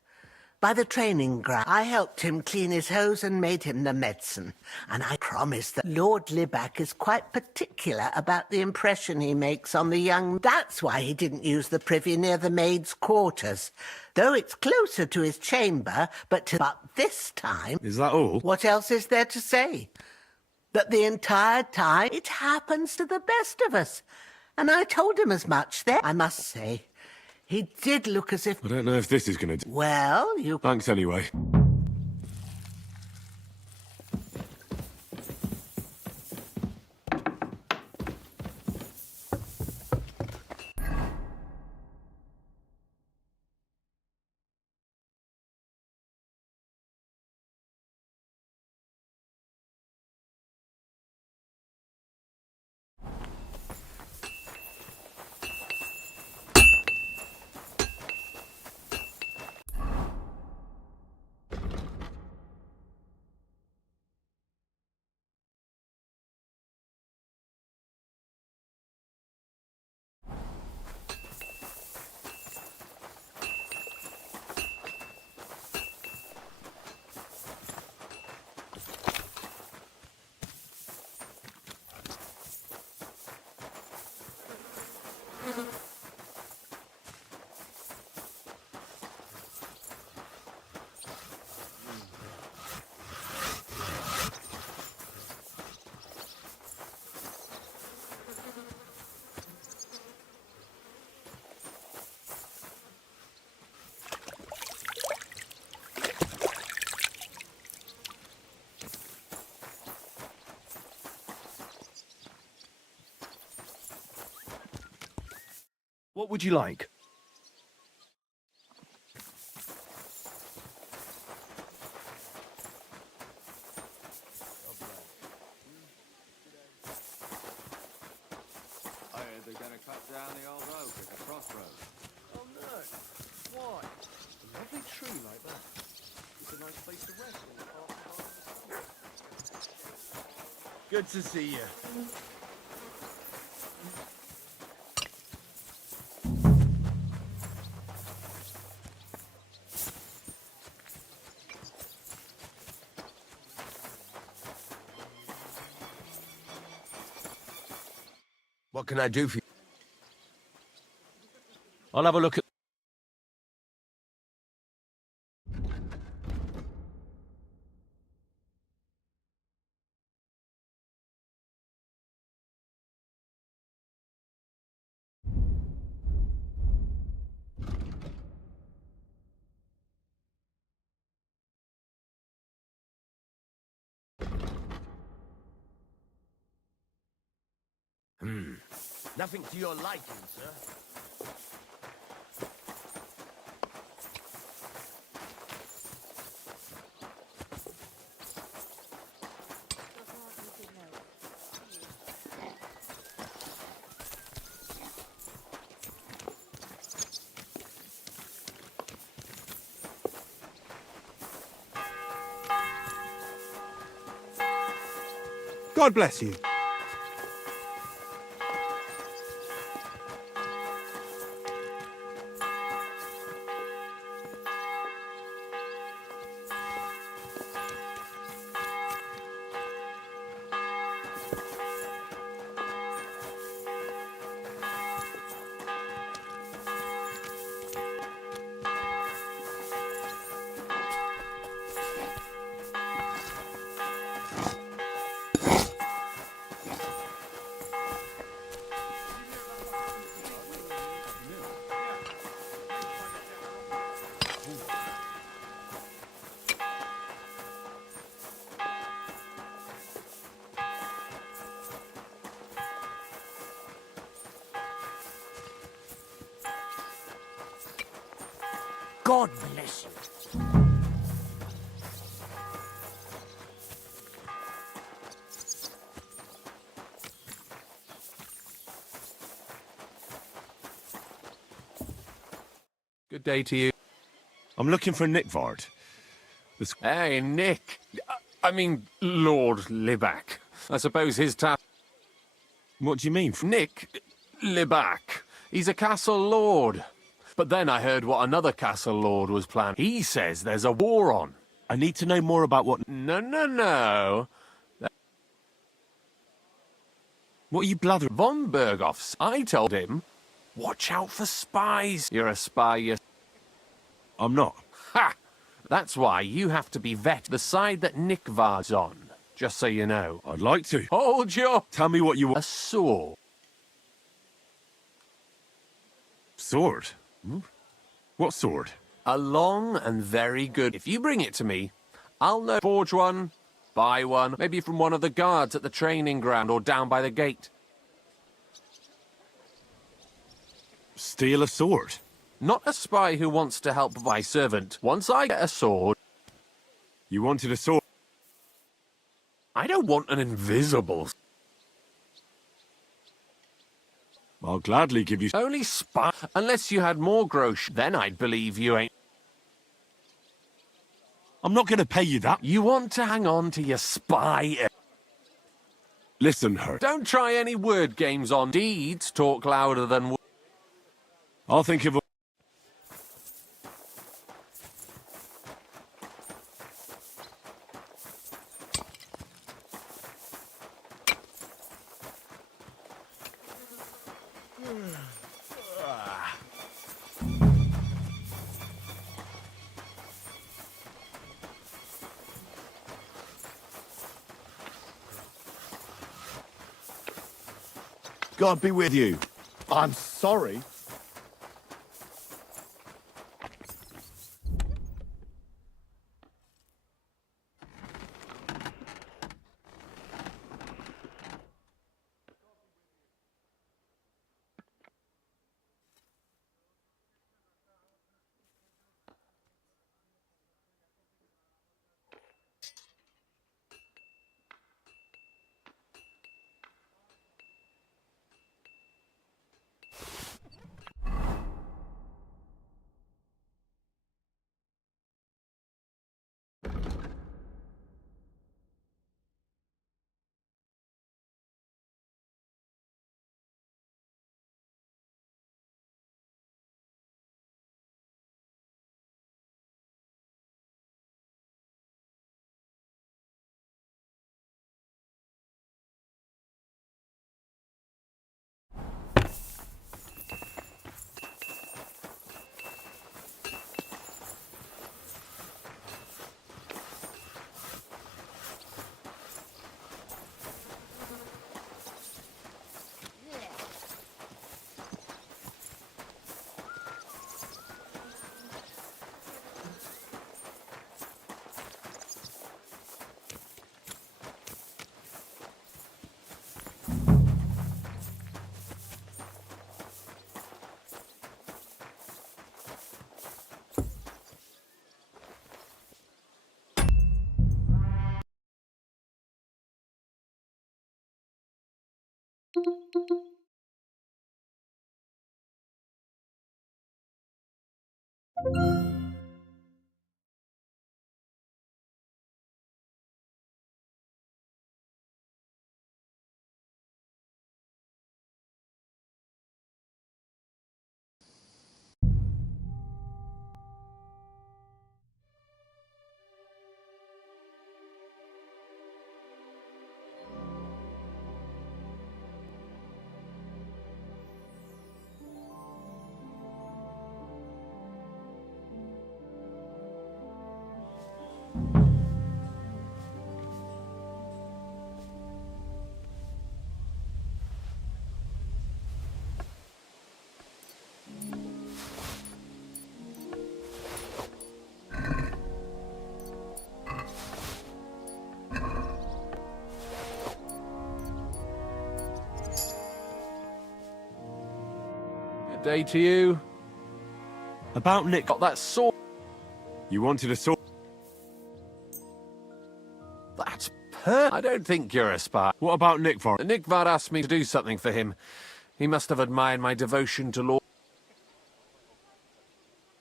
By the training ground, I helped him clean his hose and made him the medicine. And I promise that Lord Libak is quite particular about the impression he makes on the young... That's why he didn't use the privy near the maids' quarters. Though it's closer to his chamber, but this time... Is that all? What else is there to say? That the entire time, it happens to the best of us. And I told him as much there. I must say, he did look as if... I don't know if this is going to... Well, you... Thanks anyway. What would you like? I heard they're gonna cut down the old oak at the crossroads. Oh no. Why? A lovely tree like that. It's a nice place to rest in the park. Good to see you. What can I do for you? I'll have a look at... Nothing to your liking, sir. God bless you. God bless you. Good day to you. I'm looking for Nick Vard. Hey, Nick. I mean, Lord Libac. I suppose his task... What do you mean? Nick Libac. He's a castle lord. But then I heard what another castle lord was planning. He says there's a war on. I need to know more about what... No. What are you blathering? Von Berghoff's. I told him, watch out for spies. You're a spy, you... I'm not. Ha! That's why you have to be the side that Nick Vard's on. Just so you know. I'd like to. Hold your... Tell me what you want. A sword. Sword? What sword? A long and very good... If you bring it to me, I'll know. Forge one, buy one, maybe from one of the guards at the training ground or down by the gate. Steal a sword? Not a spy who wants to help my servant. Once I get a sword... You wanted a sword? I don't want an invisible... I'll gladly give you... Only spy... Unless you had more grosh, then I'd believe you ain't... I'm not going to pay you that. You want to hang on to your spy... Listen, Hurt. Don't try any word games on deeds. Talk louder than... I'll think of... God be with you. I'm sorry. Good day to you. About Nick. Got that sword. You wanted a sword? That's I don't think you're a spy. What about Nick Vard? Nick Vard asked me to do something for him. He must have admired my devotion to law.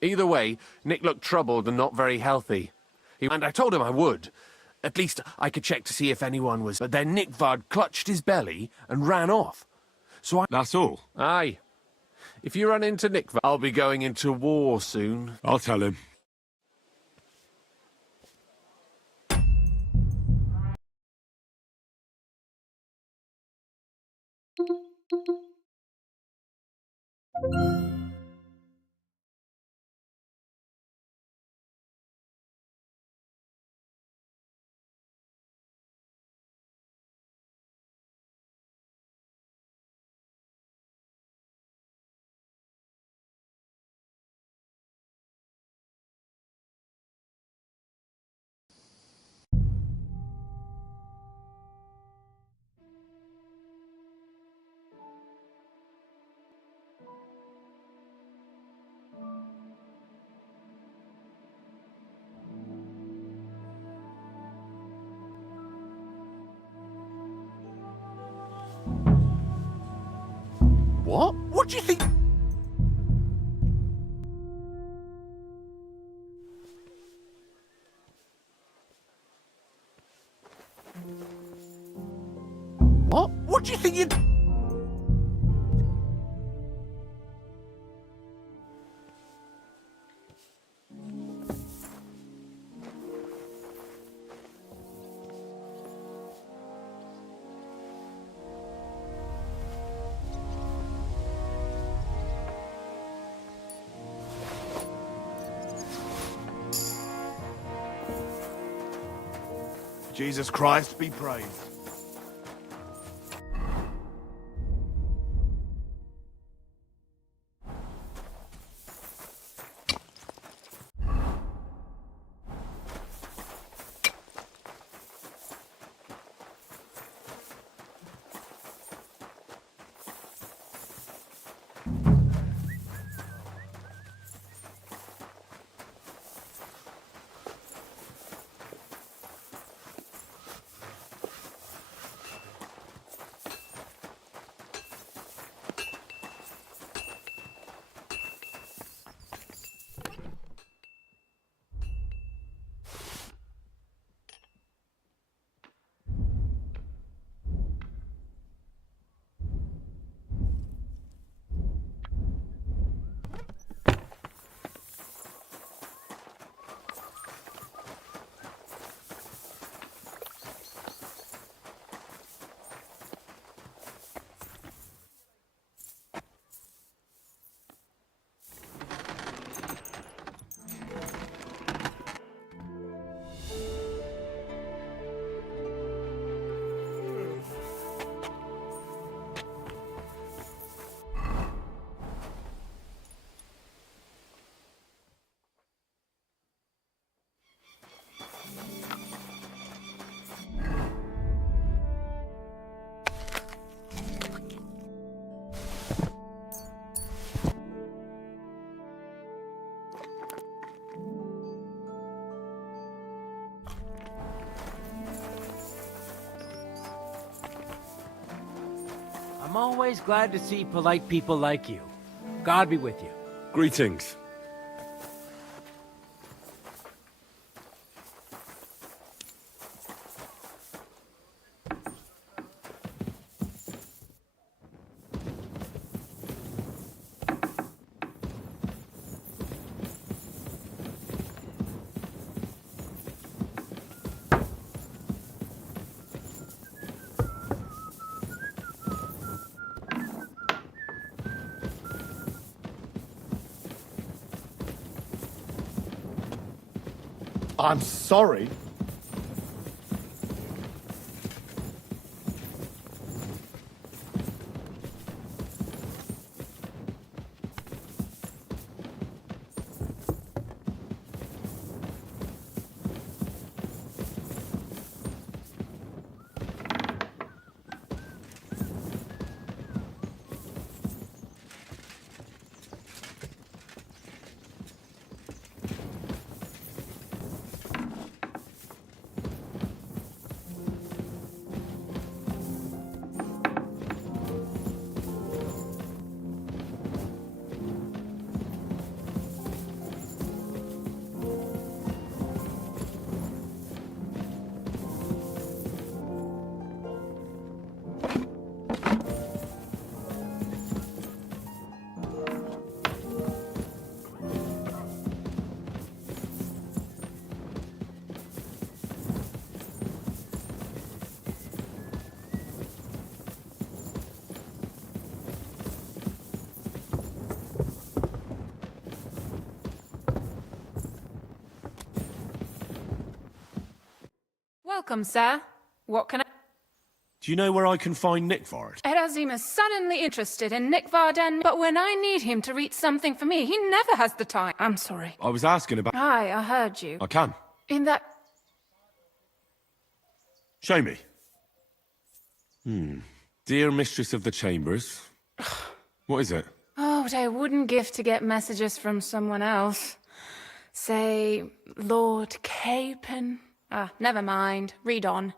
Either way, Nick looked troubled and not very healthy. And I told him I would. At least I could check to see if anyone was... But then Nick Vard clutched his belly and ran off. So I... That's all? Aye. If you run into Nick Vard, I'll be going into war soon. I'll tell him. What? What do you think? What? What do you think you... Jesus Christ be praised. I'm always glad to see polite people like you. God be with you. Greetings. I'm sorry. Welcome, sir. What can I... Do you know where I can find Nickvard? Erazim is suddenly interested in Nick Varden, but when I need him to read something for me, he never has the time. I'm sorry. I was asking about... Aye, I heard you. I can. In that... Show me. Dear Mistress of the Chambers. What is it? Oh, what I wouldn't give to get messages from someone else. Say, Lord Capon. Ah, never mind. Read on.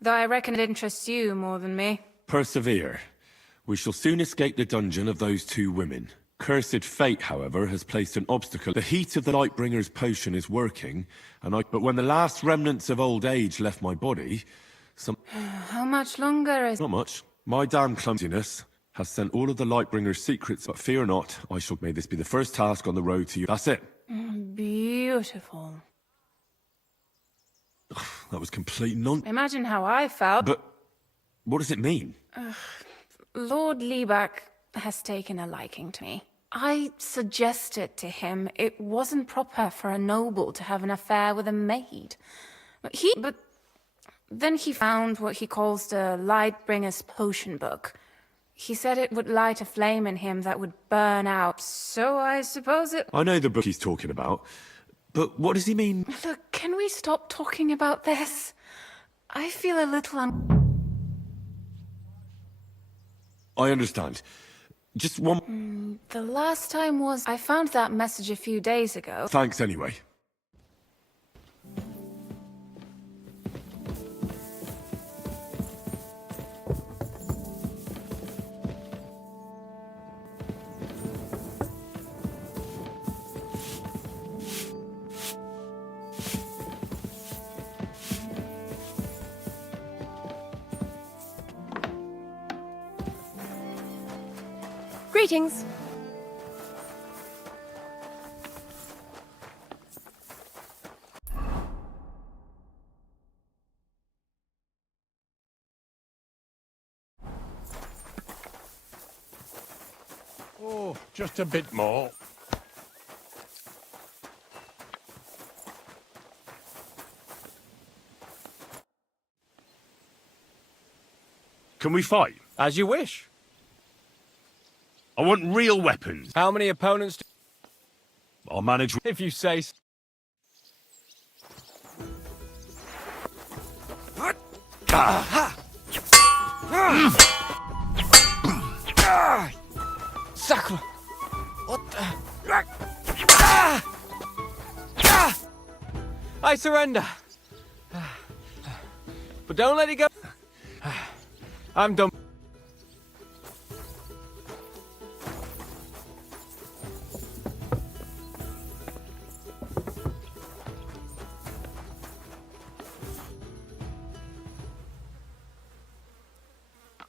Though I reckon it interests you more than me. Persevere. We shall soon escape the dungeon of those two women. Cursed fate, however, has placed an obstacle. The heat of the Lightbringer's potion is working, but when the last remnants of old age left my body, How much longer is... Not much. My damn clumsiness has sent all of the Lightbringer's secrets, but fear not, may this be the first task on the road to you. That's it. Beautiful. That was complete nonsense. Imagine how I felt. But what does it mean? Lord Liebach has taken a liking to me. I suggested to him it wasn't proper for a noble to have an affair with a maid. But then he found what he calls the Lightbringer's potion book. He said it would light a flame in him that would burn out, so I suppose it... I know the book he's talking about, but what does he mean? Look, can we stop talking about this? I feel a little I understand. Just one... The last time was... I found that message a few days ago. Thanks anyway. Greetings. Oh, just a bit more. Can we fight? As you wish. I want real weapons. How many opponents do... I'll manage... If you say so. Sacre! What the... I surrender. But don't let it go. I'm done.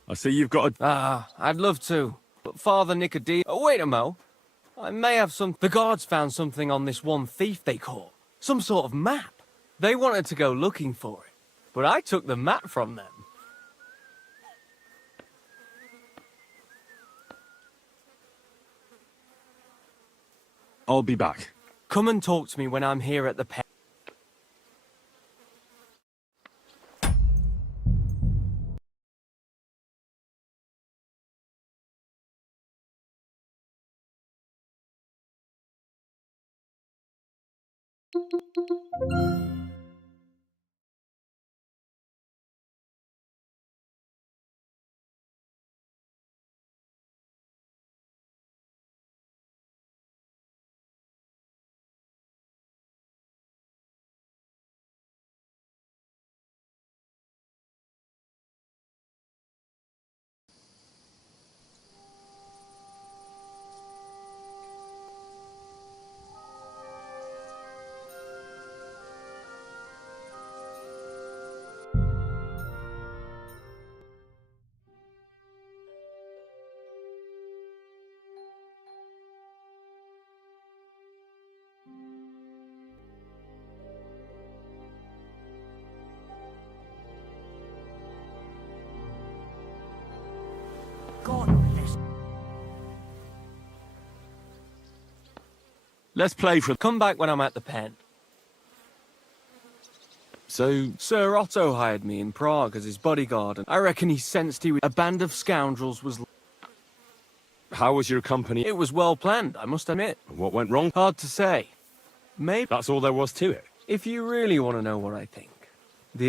I see you've got a... Ah, I'd love to. But Father Nicodemus... Oh, wait a mo. I may have some... The guards found something on this one thief they caught. Some sort of map. They wanted to go looking for it. But I took the map from them. I'll be back. Come and talk to me when I'm here at the pen. God bless. Let's play for... Come back when I'm at the pen. So... Sir Otto hired me in Prague as his bodyguard, and I reckon he sensed a band of scoundrels was... How was your company? It was well planned, I must admit. What went wrong? Hard to say. Maybe... That's all there was to it. If you really want to know what I think.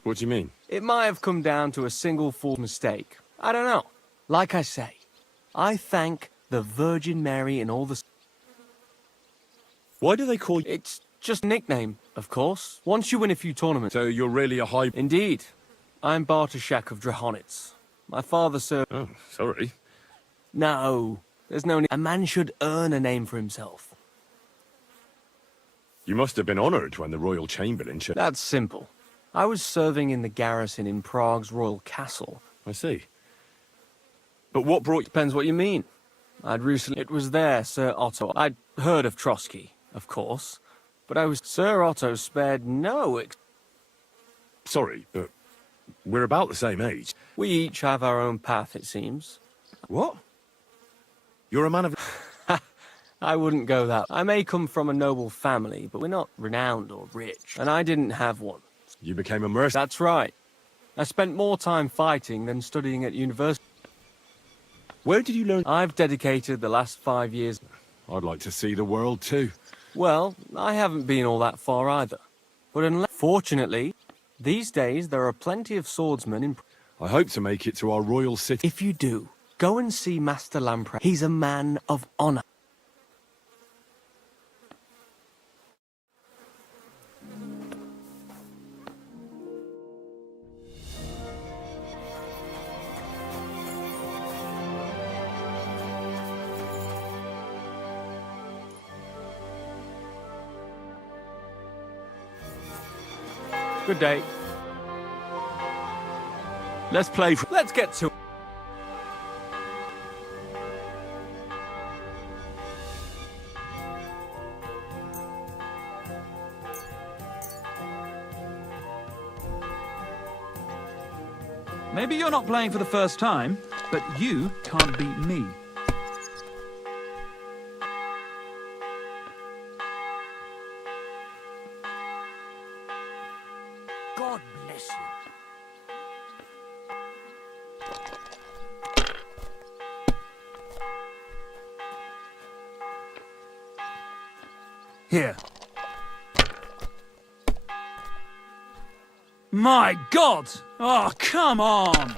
What do you mean? It might have come down to a single fool mistake. I don't know. Like I say, I thank the Virgin Mary and all the... Why do they call you... It's just a nickname, of course. Once you win a few tournaments... So you're really a high... Indeed. I'm Bartoszek of Drahonitz. My father served... Oh, sorry. No, there's no need. A man should earn a name for himself. You must have been honoured when the royal chamberlain... That's simple. I was serving in the garrison in Prague's royal castle. I see. But what brought... Depends what you mean. I'd recently... It was there, Sir Otto. I'd heard of Trotsky, of course. But I was... Sir Otto spared no... Sorry, but we're about the same age. We each have our own path, it seems. What? You're a man of... I wouldn't go that... I may come from a noble family, but we're not renowned or rich. And I didn't have one. You became a mercenary? That's right. I spent more time fighting than studying at university. Where did you learn? I've dedicated the last 5 years... I'd like to see the world too. Well, I haven't been all that far either. But unless... Fortunately, these days there are plenty of swordsmen in... I hope to make it to our royal city. If you do, go and see Master Lamprey. He's a man of honor. Good day. Let's play for... Let's get to... Maybe you're not playing for the first time, but you can't beat me. God bless you. Here. My God! Oh, come on!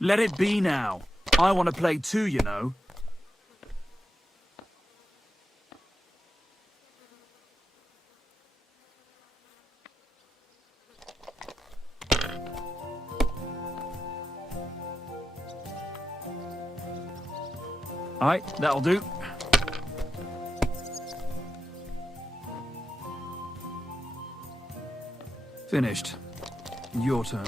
Let it be now. I want to play too, you know. Aye, that'll do. Finished. Your turn.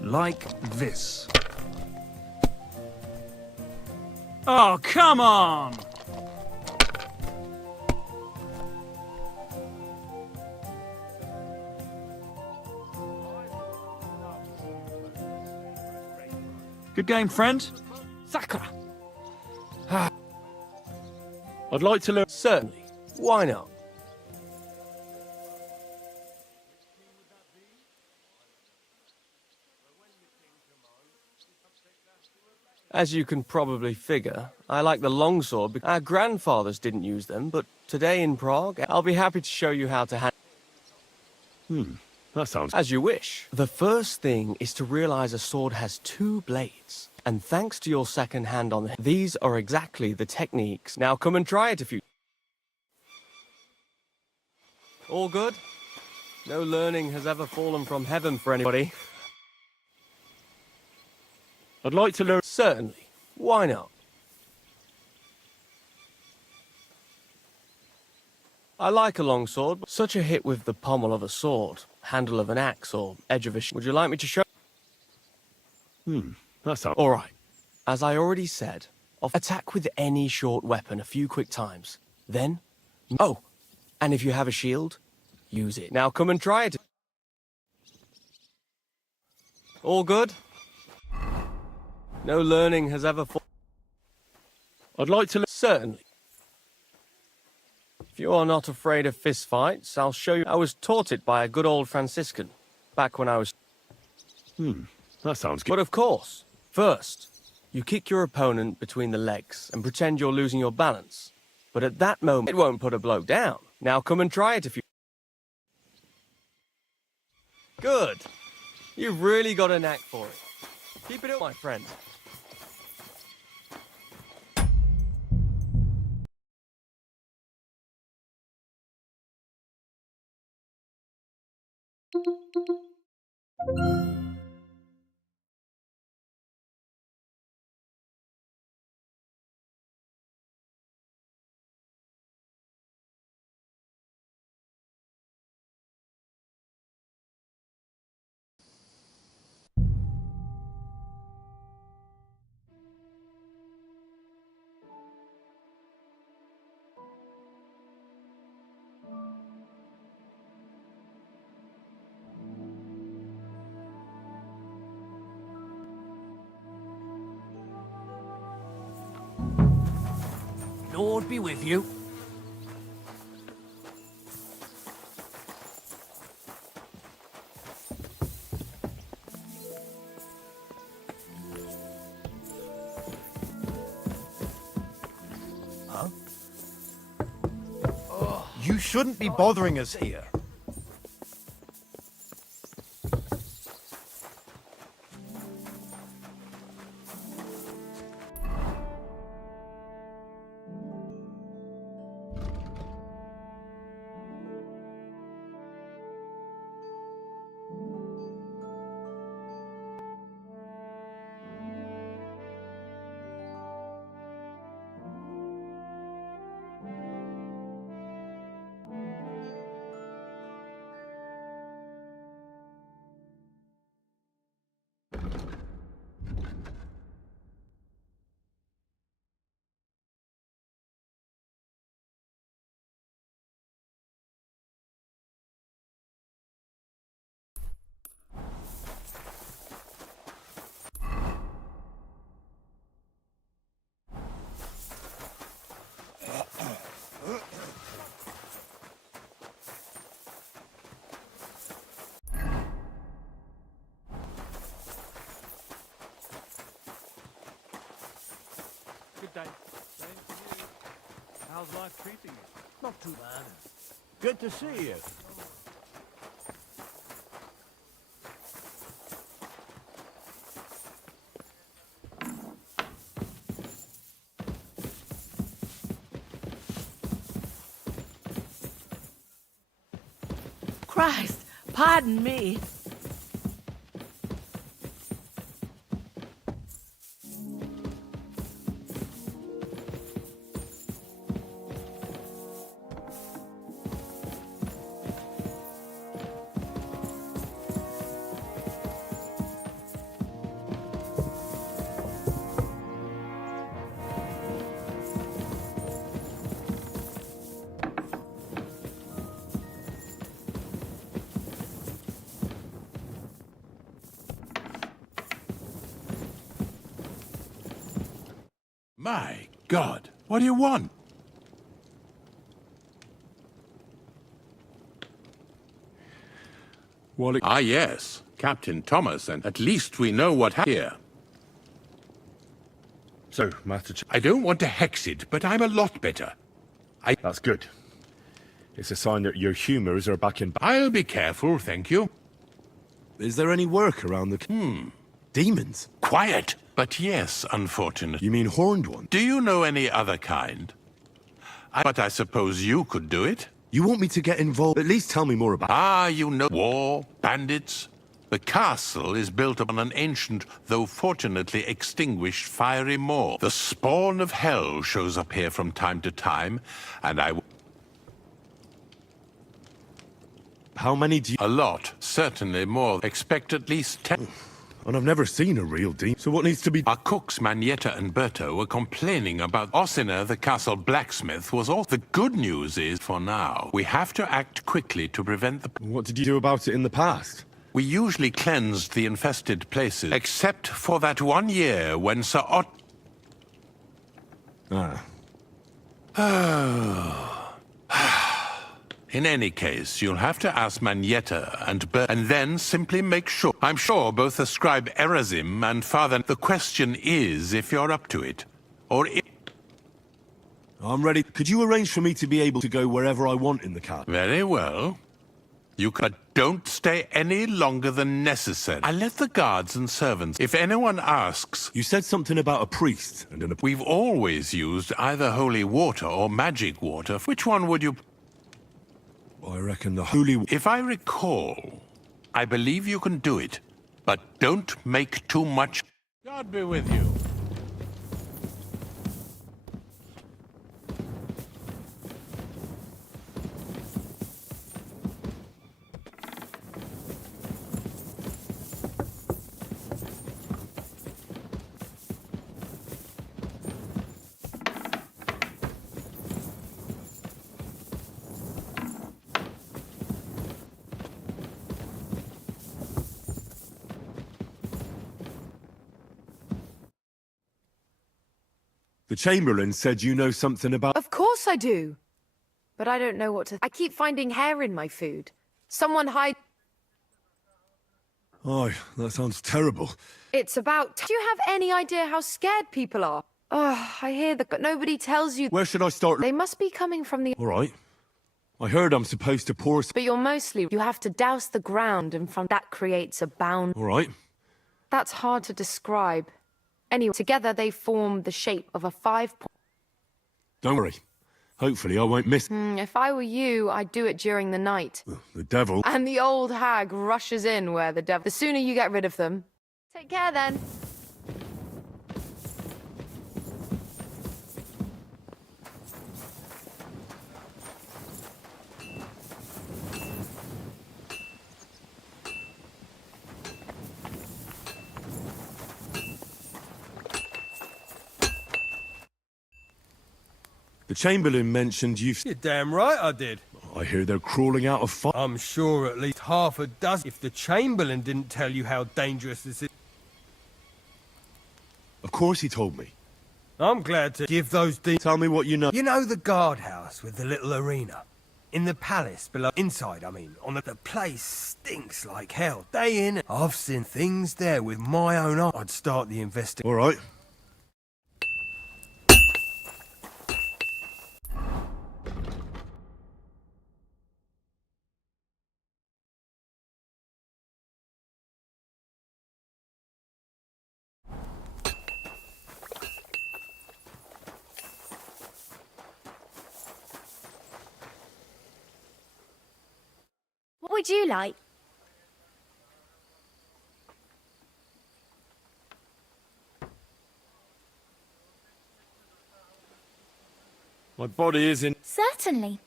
Like this. Oh, come on! Good game, friend. Sakura! I'd like to learn. Certainly. Why not? As you can probably figure, I like the longsword because our grandfathers didn't use them, but today in Prague, I'll be happy to show you how to handle. That sounds... As you wish. The first thing is to realize a sword has two blades. And thanks to your second hand on the... These are exactly the techniques. Now come and try it if you... All good? No learning has ever fallen from heaven for anybody. I'd like to learn... Certainly. Why not? I like a long sword, but such a hit with the pommel of a sword, handle of an axe, or edge of a... Would you like me to show... That sounds... All right. As I already said, attack with any short weapon a few quick times. Then... Oh! And if you have a shield, use it. Now come and try it. All good? No learning has ever... I'd like to... Certainly. If you are not afraid of fistfights, I'll show you... I was taught it by a good old Franciscan, back when I was... That sounds good. But of course, first, you kick your opponent between the legs and pretend you're losing your balance. But at that moment, it won't put a bloke down. Now come and try it if you... Good. You've really got a knack for it. Keep it up, my friend. Lord be with you. Huh? You shouldn't be bothering us here. Good day. Same to you. How's life treating you? Not too bad. Good to see you. Christ, pardon me. My God, what do you want? Ah, yes, Captain Thomas, and at least we know what happened here. So, Master I don't want to hex it, but I'm a lot better. That's good. It's a sign that your humors are back in... I'll be careful, thank you. Is there any work around the... Demons? Quiet! But yes, unfortunately. You mean horned ones? Do you know any other kind? But I suppose you could do it? You want me to get involved? At least tell me more about... Ah, you know, war, bandits. The castle is built upon an ancient, though fortunately extinguished, fiery moor. The spawn of hell shows up here from time to time, and How many do you... A lot. Certainly more. Expect at least 10. And I've never seen a real demon. So what needs to be... Our cooks, Manietta and Berto, were complaining about Ossina, the castle blacksmith, was all... The good news is, for now, we have to act quickly to prevent the... What did you do about it in the past? We usually cleansed the infested places, except for that 1 year when Sir Ot... In any case, you'll have to ask Manietta and then simply make sure. I'm sure both the scribe Erazim and Father... The question is if you're up to it, or if... I'm ready. Could you arrange for me to be able to go wherever I want in the car? Very well. You can... But don't stay any longer than necessary. I let the guards and servants... If anyone asks... You said something about a priest and an... We've always used either holy water or magic water. Which one would you... I reckon the holy... If I recall, I believe you can do it, but don't make too much... God be with you. The Chamberlain said you know something about... Of course I do. But I don't know what to... I keep finding hair in my food. Someone hide... Oh, that sounds terrible. It's about... Do you have any idea how scared people are? Oh, I hear that nobody tells you... Where should I start? They must be coming from the... All right. I heard I'm supposed to pour... But you're mostly... You have to douse the ground and from that creates a bound... All right. That's hard to describe. Anyway, together they form the shape of a 5-point... Don't worry. Hopefully I won't miss... If I were you, I'd do it during the night. The devil... And the old hag rushes in where the devil... The sooner you get rid of them... Take care then. The Chamberlain mentioned you've... You're damn right I did. I hear they're crawling out of fire. I'm sure at least half a dozen. If the Chamberlain didn't tell you how dangerous this is... Of course he told me. I'm glad to give those Tell me what you know. You know the guardhouse with the little arena? In the palace below... Inside, I mean. On the place stinks like hell. Day in. I've seen things there with my own eyes. I'd start the investigation. All right. would you like? My body is in... Certainly.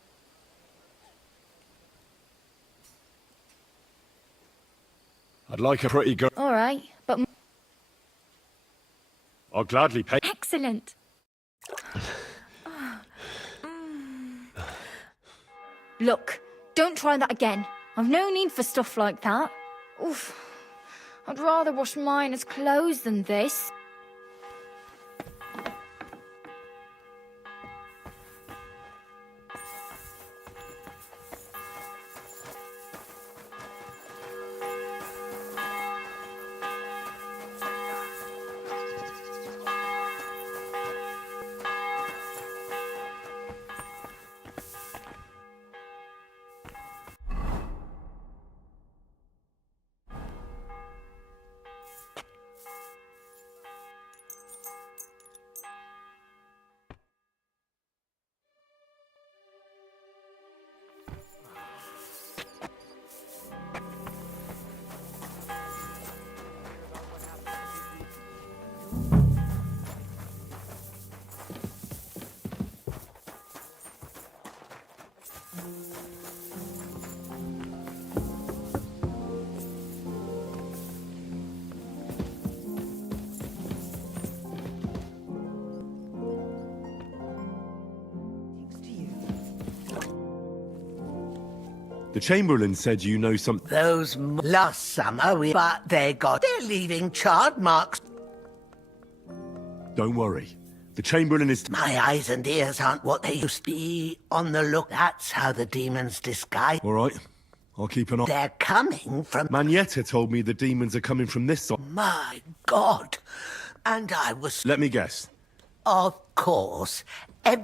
I'd like a pretty girl. All right, but... I'll gladly pay... Excellent. Look, don't try that again. I've no need for stuff like that. Oof. I'd rather wash mine as clothes than this. The Chamberlain said you know something. Those last summer but they're leaving charred marks. Don't worry. The Chamberlain is... My eyes and ears aren't what they used to be. On the look, that's how the demons disguise. All right. I'll keep an eye... They're coming from... Manietta told me the demons are coming from this side. My God. And I was... Let me guess. Of course.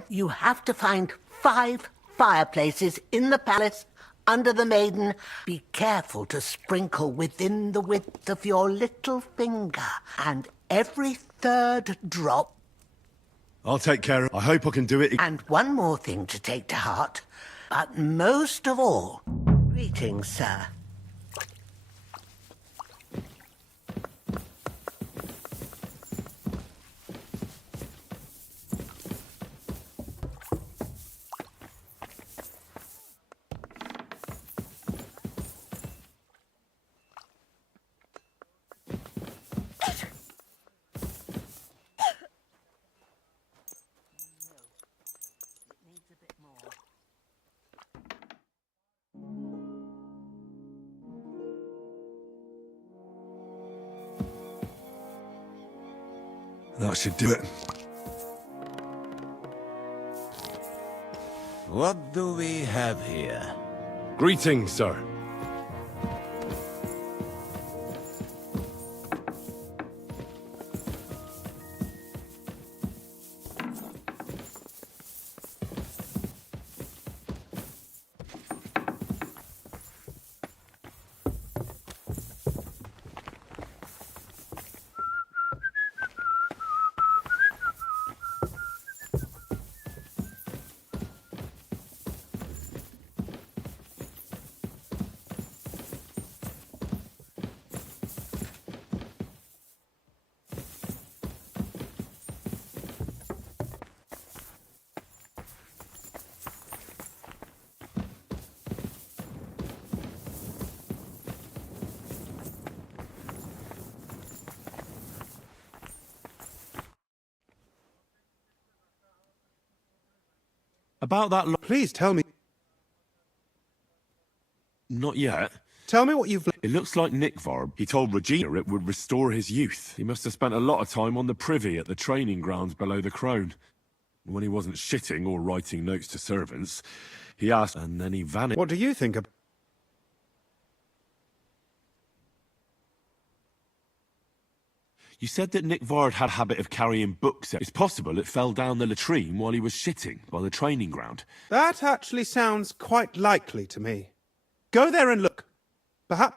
You have to find 5 fireplaces in the palace under the maiden. Be careful to sprinkle within the width of your little finger. And every 3rd drop... I'll take care of it. I hope I can do it. And one more thing to take to heart. But most of all, greetings, sir. That should do it. What do we have here? Greetings, sir. About that... Please tell me. Not yet. Tell me what you've... It looks like Nickvarb. He told Regina it would restore his youth. He must have spent a lot of time on the privy at the training grounds below the Crone. When he wasn't shitting or writing notes to servants, he asked, and then he vanished. What do you think of... You said that Nickvard had a habit of carrying books. It's possible it fell down the latrine while he was shitting by the training ground. That actually sounds quite likely to me. Go there and look. Perhaps...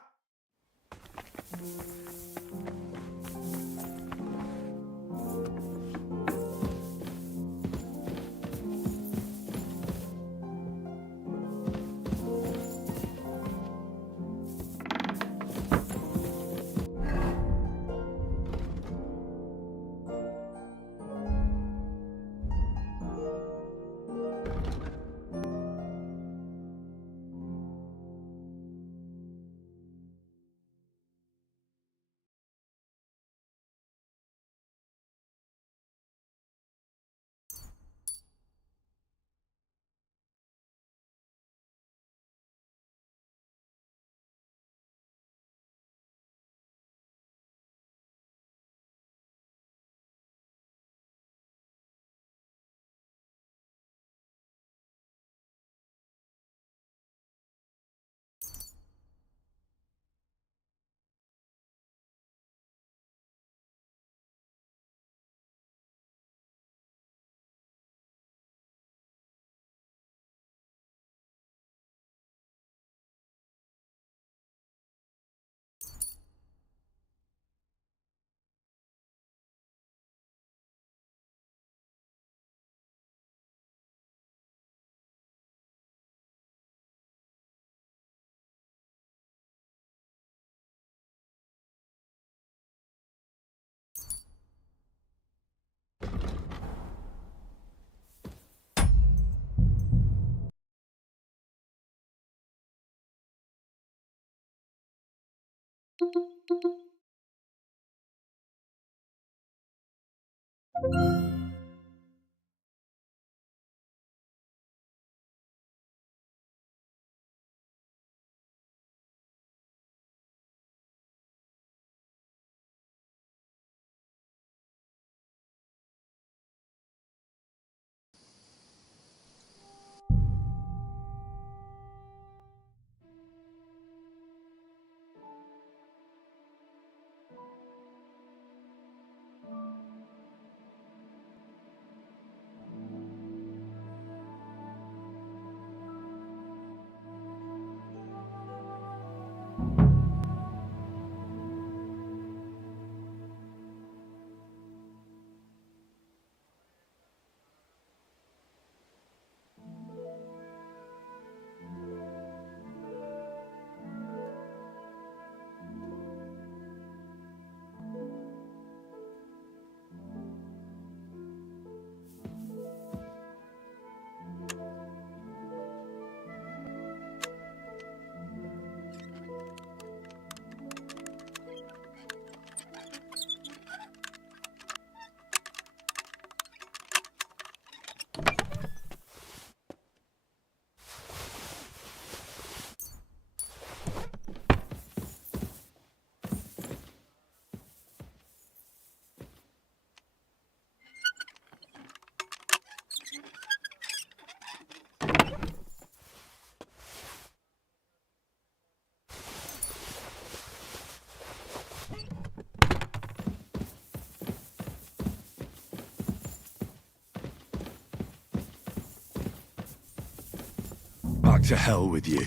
Back to hell with you.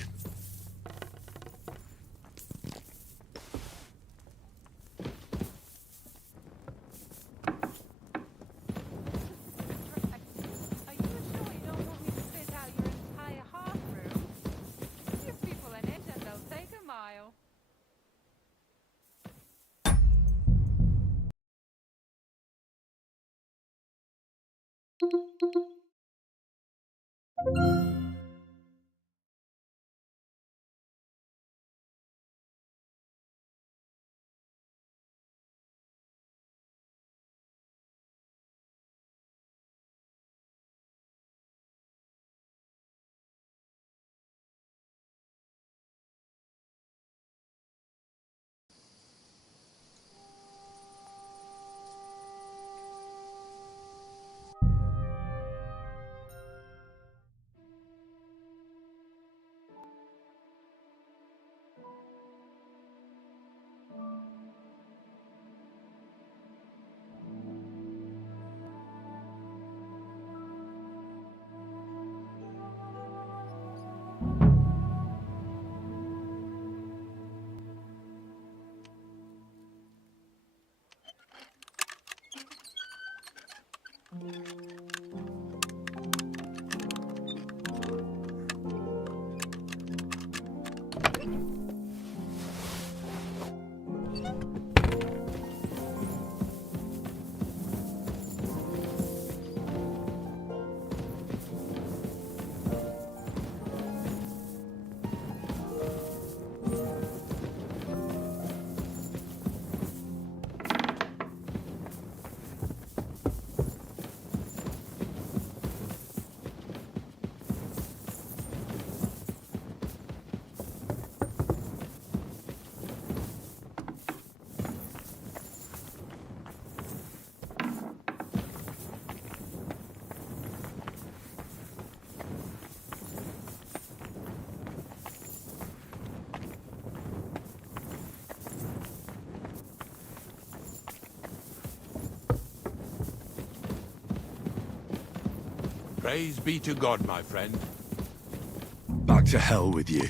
Praise be to God, my friend. Back to hell with you.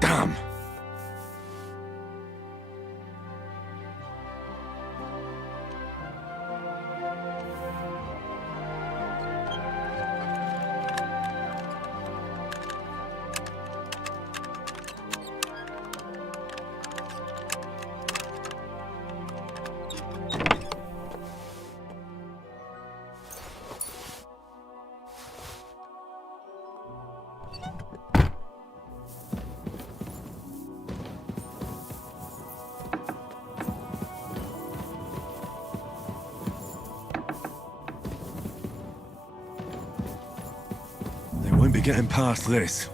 Damn! They won't be getting past this.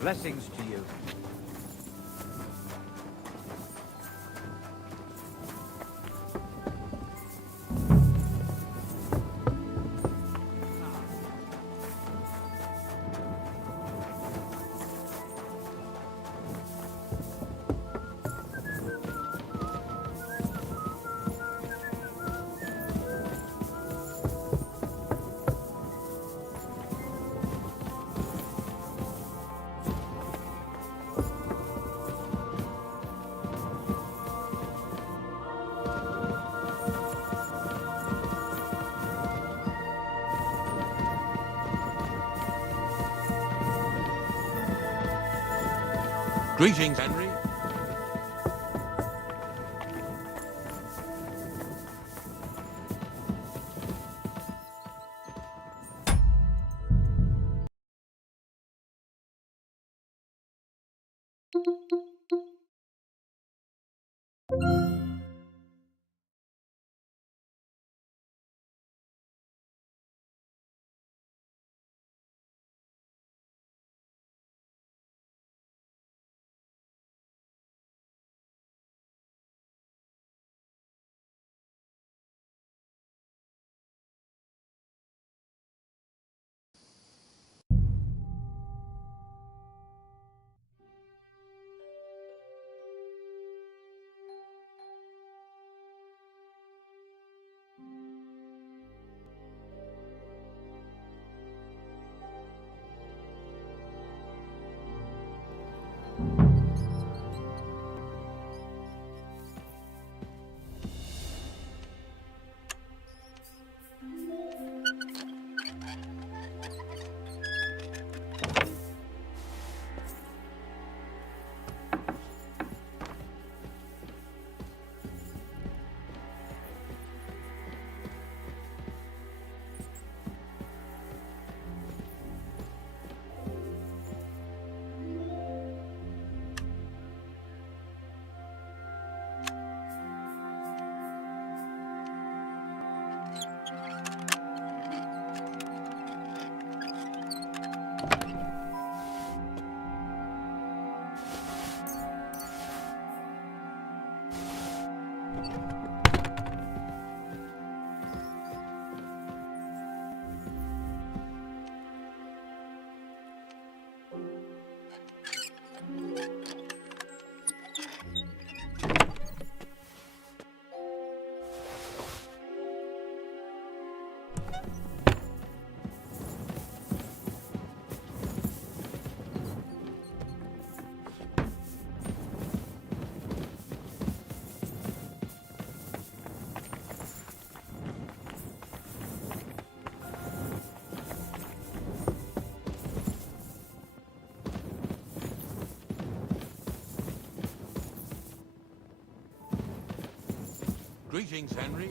Blessings to you. Greetings, Henry. Greetings, Henry.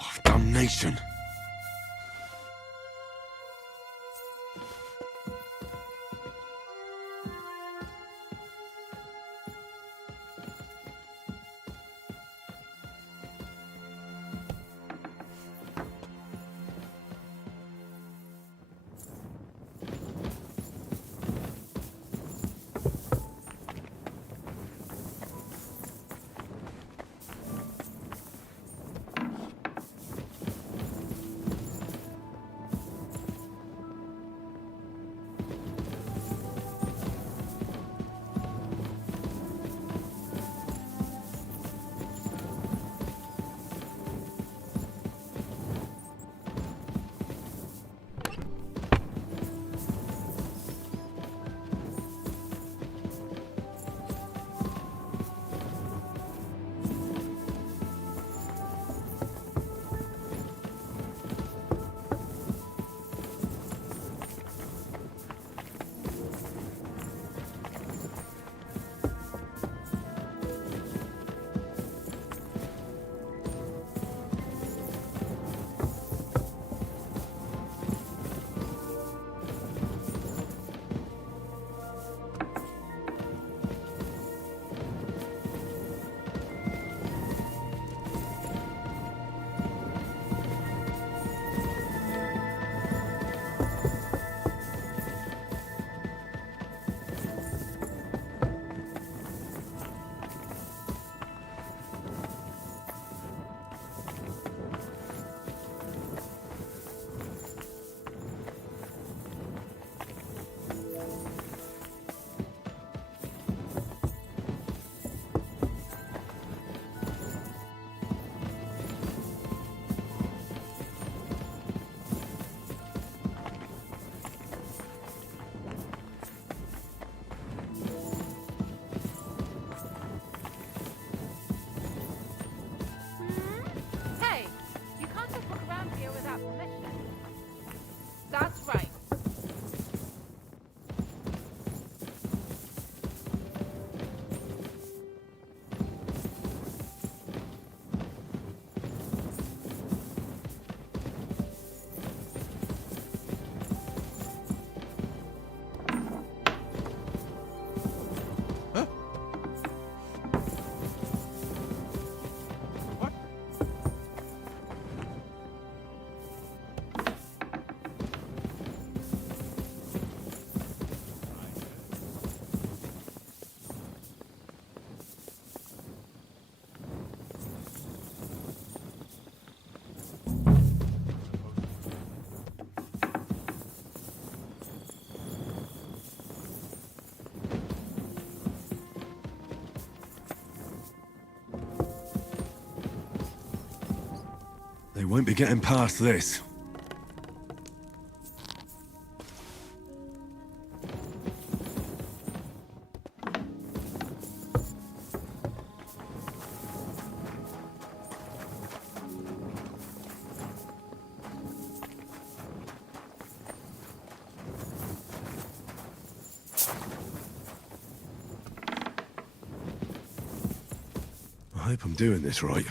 Oh, damnation. They won't be getting past this. I hope I'm doing this right.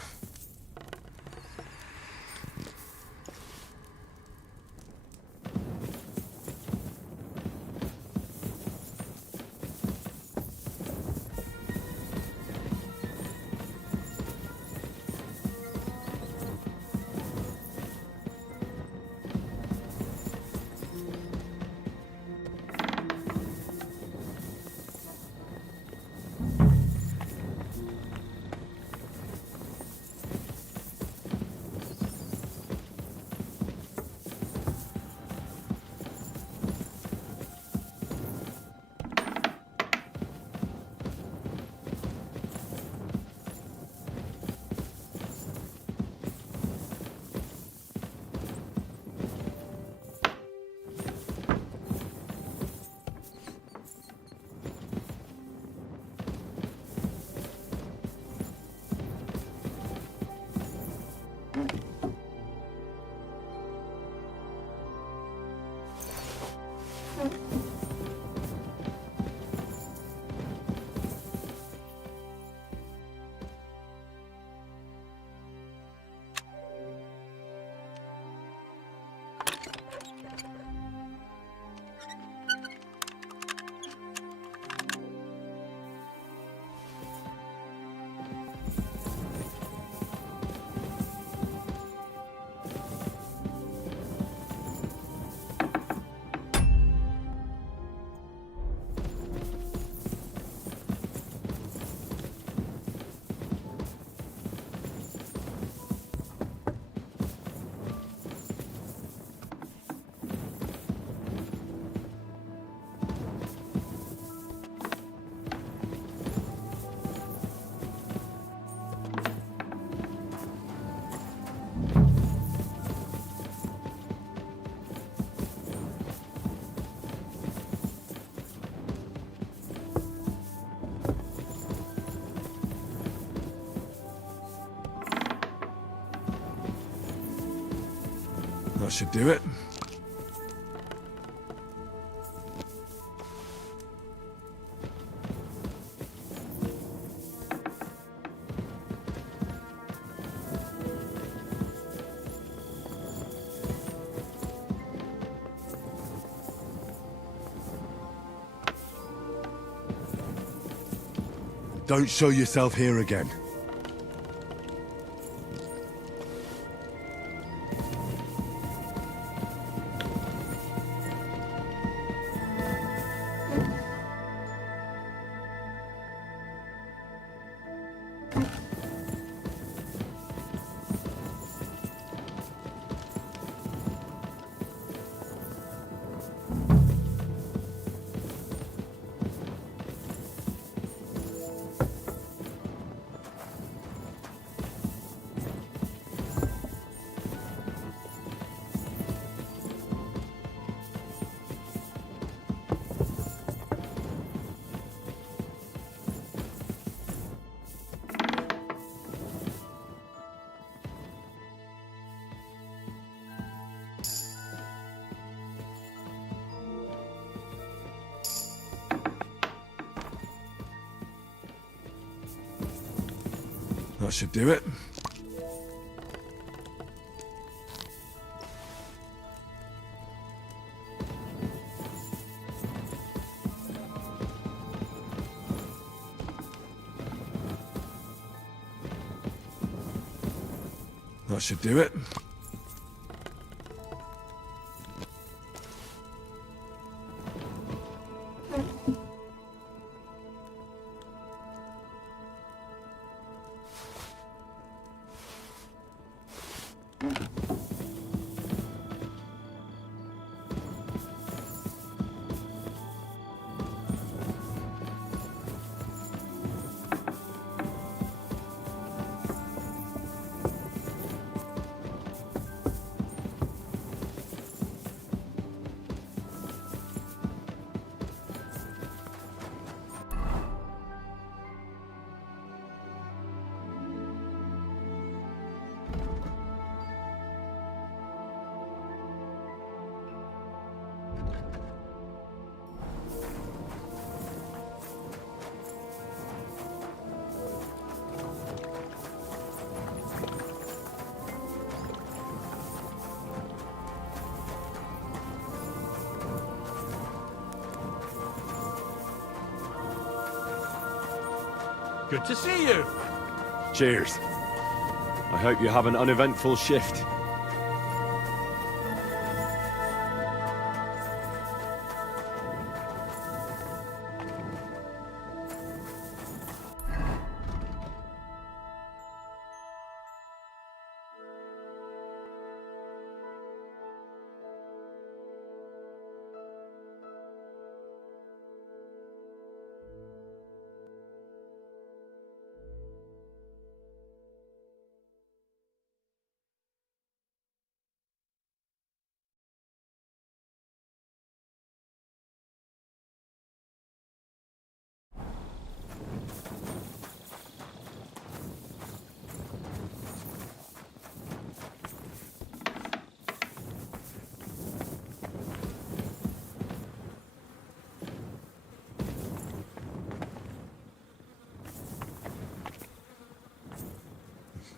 That should do it. Don't show yourself here again. That should do it. That should do it. Good to see you. Cheers. I hope you have an uneventful shift.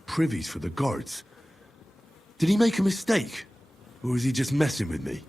Privies for the guards. Did he make a mistake? Or is he just messing with me?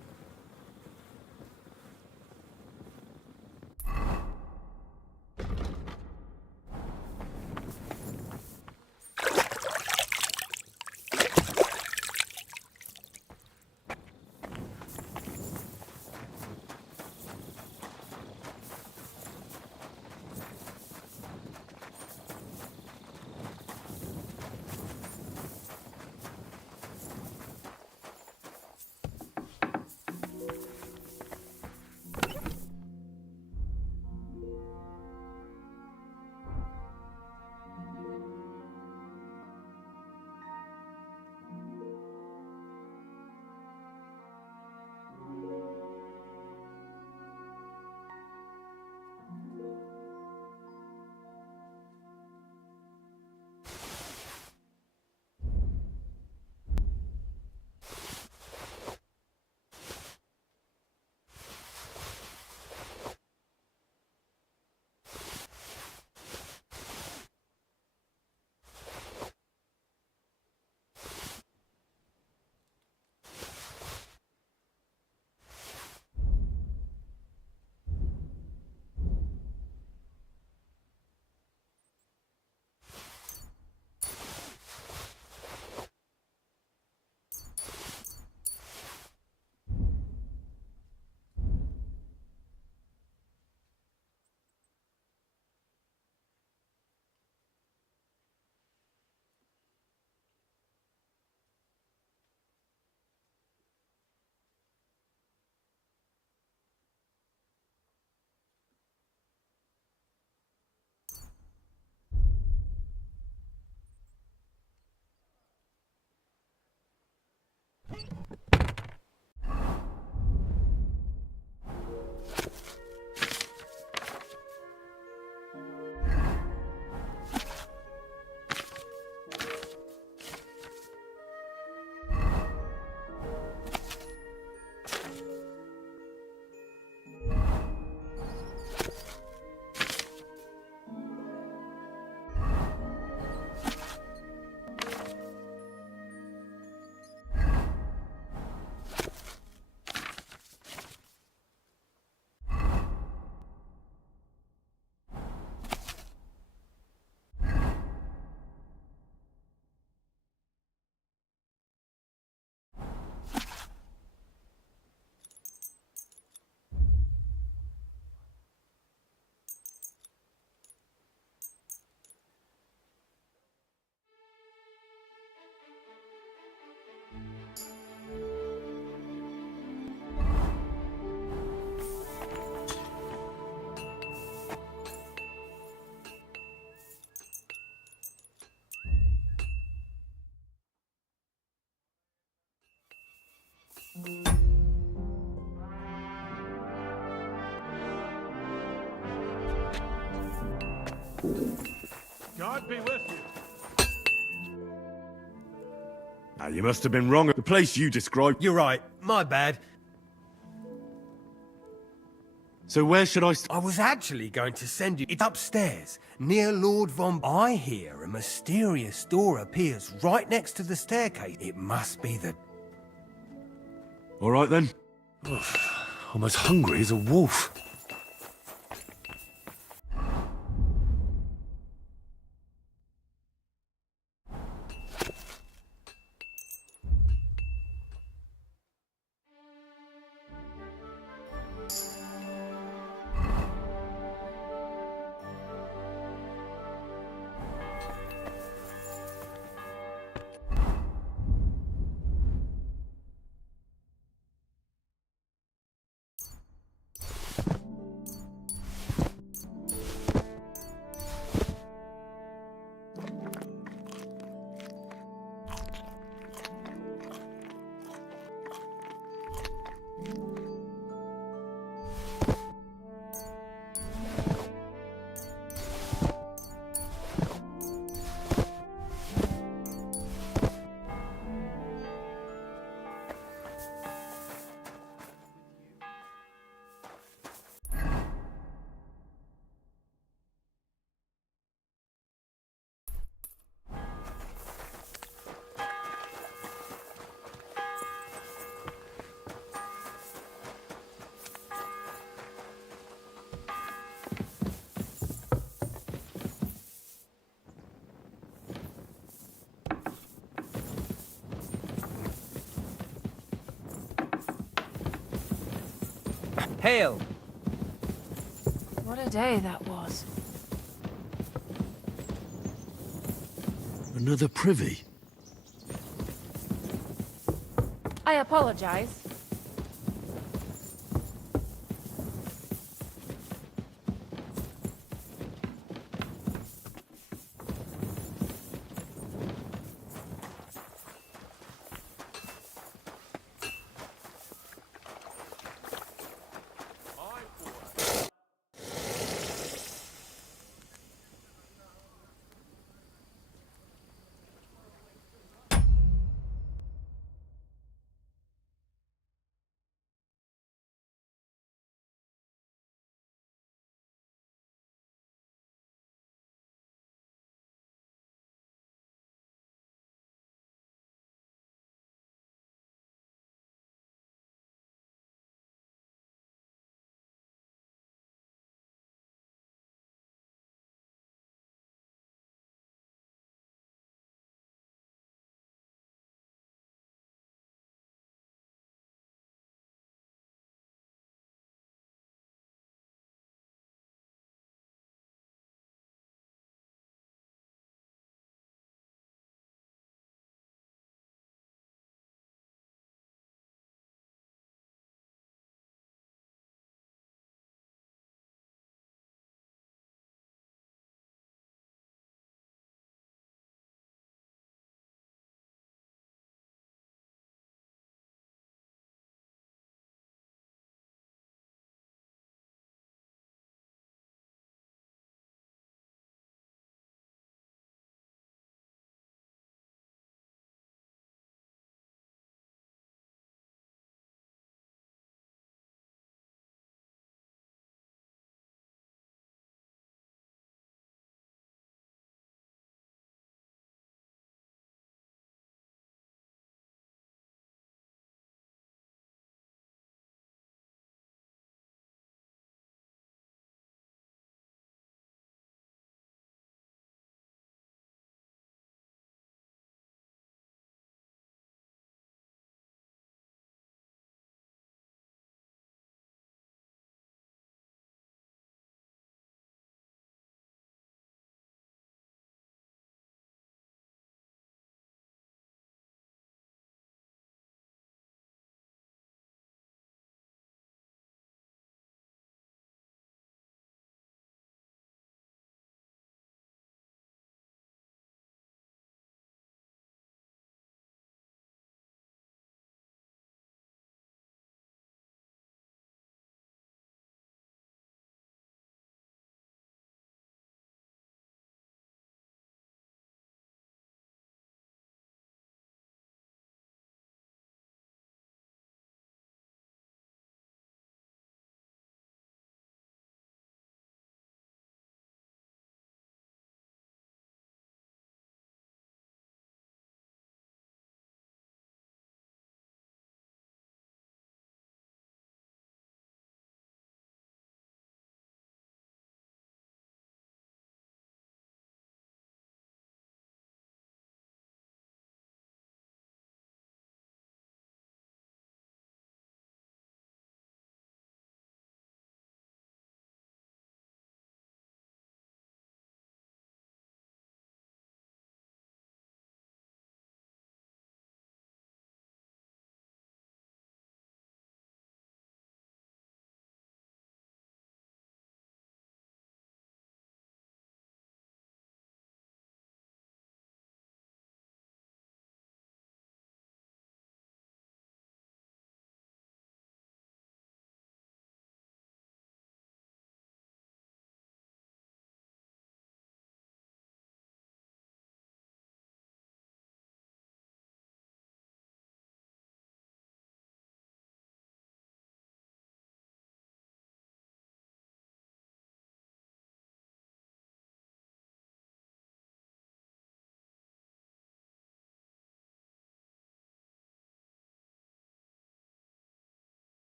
God be with you. Ah, you must have been wrong. The place you described... You're right. My bad. So where should I... I was actually going to send you... It's upstairs, near Lord Von... I hear a mysterious door appears right next to the staircase. It must be the... All right, then. I'm as hungry as a wolf. Hail! What a day that was. Another privy? I apologize.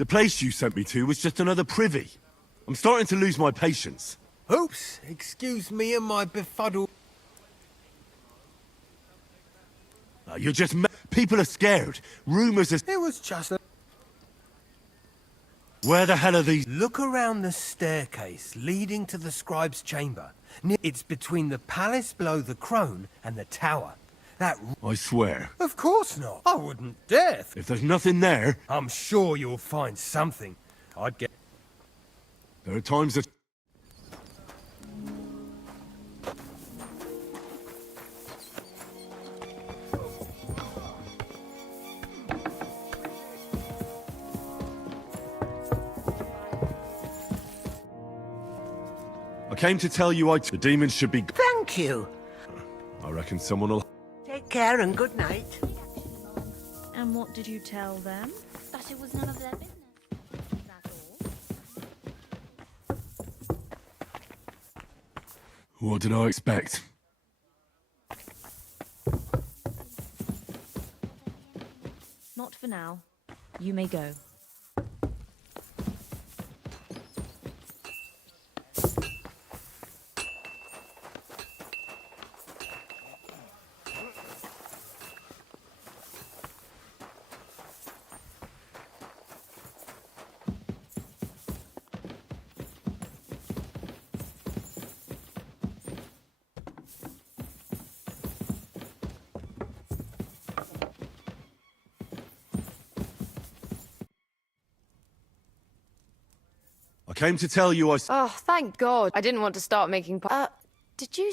The place you sent me to was just another privy. I'm starting to lose my patience. Oops, excuse me and my befuddled... You're just... People are scared. Rumours are... It was just a... Where the hell are these... Look around the staircase leading to the scribe's chamber. It's between the palace below the crone and the tower. That... I swear. Of course not. I wouldn't dare. If there's nothing there... I'm sure you'll find something. I'd get... There are times that... I came to tell you the demons should be... Thank you. I reckon someone will... Take care and good night. And what did you tell them? That it was none of their business. What did I expect? Not for now. You may go. I came to tell you Oh, thank God. I didn't want to start making... did you...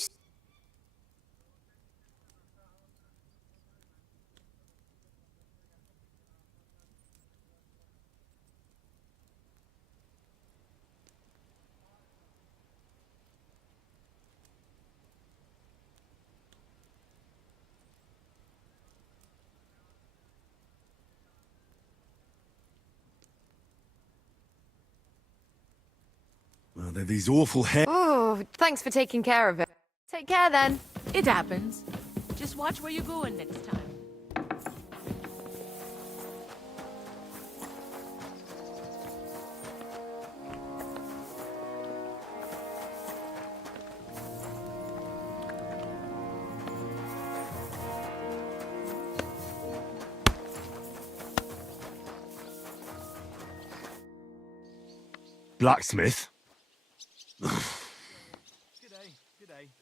Well, they're these awful Oh, thanks for taking care of it. Take care then. It happens. Just watch where you're going next time. Blacksmith?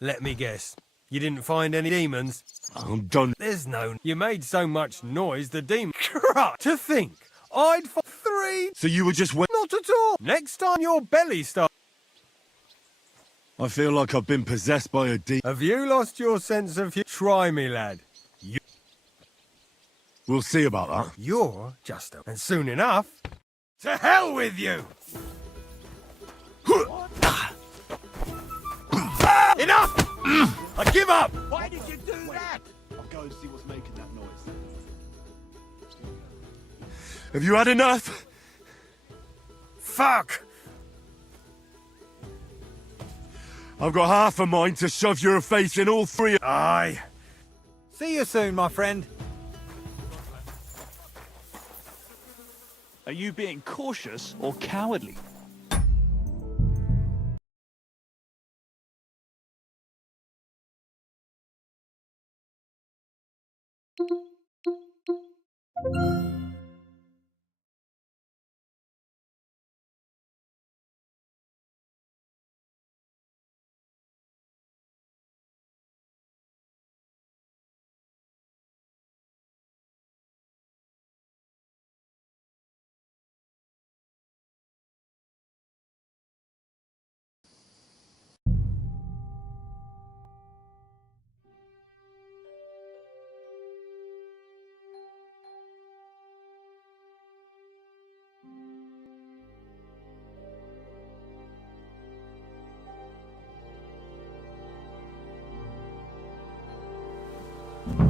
Let me guess. You didn't find any demons? I'm done. There's no... You made so much noise, the demon... Crap! To think, I'd find 3... So you were just... Not at all! Next time your belly starts... I feel like I've been possessed by a demon. Have you lost your sense of... Try me, lad. We'll see about that. You're just a... And soon enough... To hell with you! Enough! I give up! Why did you do that? I'll go and see what's making that noise. Have you had enough? Fuck! I've got half a mind to shove your face in all 3. Aye. See you soon, my friend. Are you being cautious or cowardly?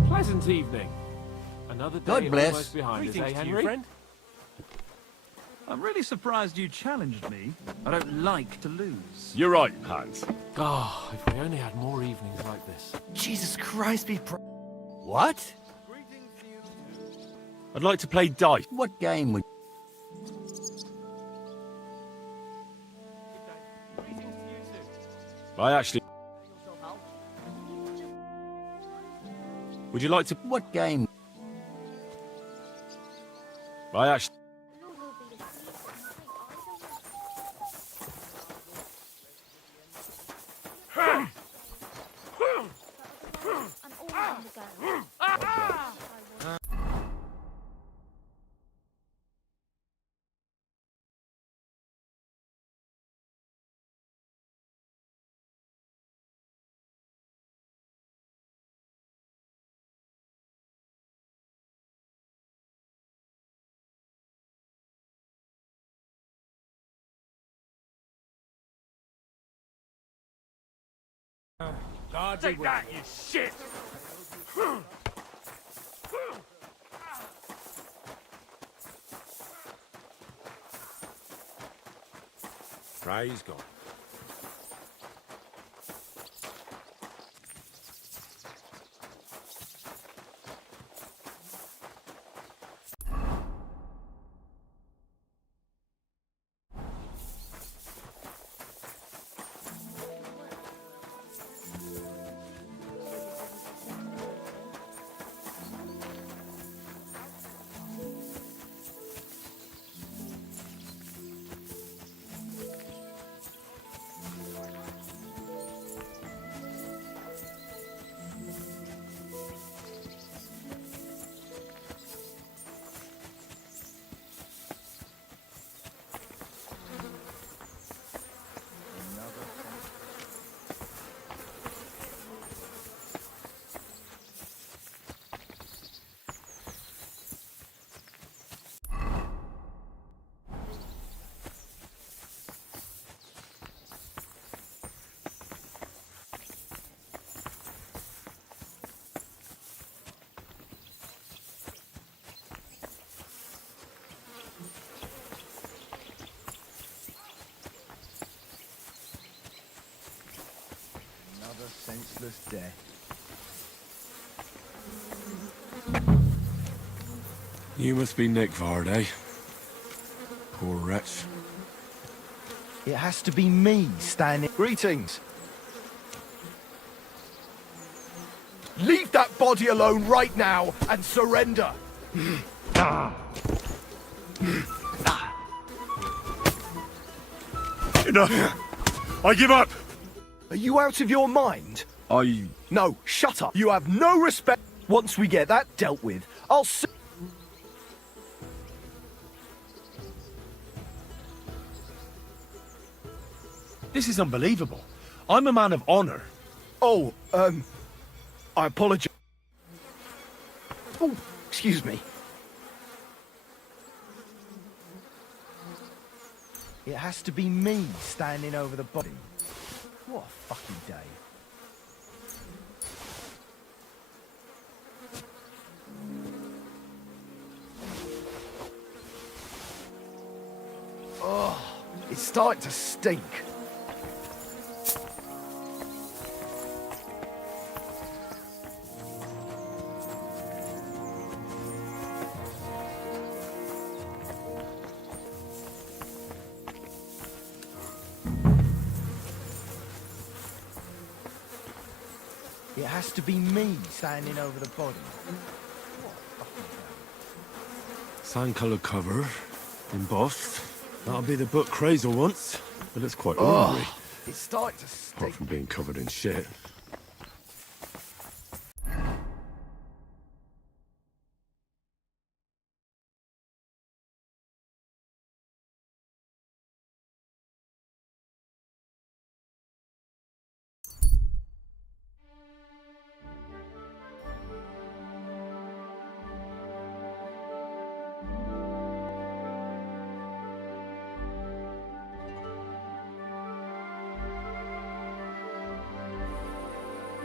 Pleasant evening. Another day God bless. almost behind us, Greetings to you, Henry? friend. I'm really surprised you challenged me. I don't like to lose. You're right, Hans. Oh, if we only had more evenings like this. Jesus Christ, What? I'd like to play dice. What game would... I actually... Would you like to... What game? I actually... God, take that, you shit! Praise God. Another senseless death. You must be Nickvard, eh? Poor wretch. It has to be me standing. Greetings. Leave that body alone right now and surrender. Enough! I give up! Are you out of your mind? No, shut up. You have no respect. Once we get that dealt with, I'll see. This is unbelievable. I'm a man of honor. Oh, I apologize. Oh, excuse me. It has to be me standing over the body. What a fucking day. Oh, it's starting to stink. It has to be me standing over the body. Sand-coloured cover, embossed. That'll be the book Crazel wants, but it's quite Oh, ordinary, it's starting to stink. apart from being covered in shit.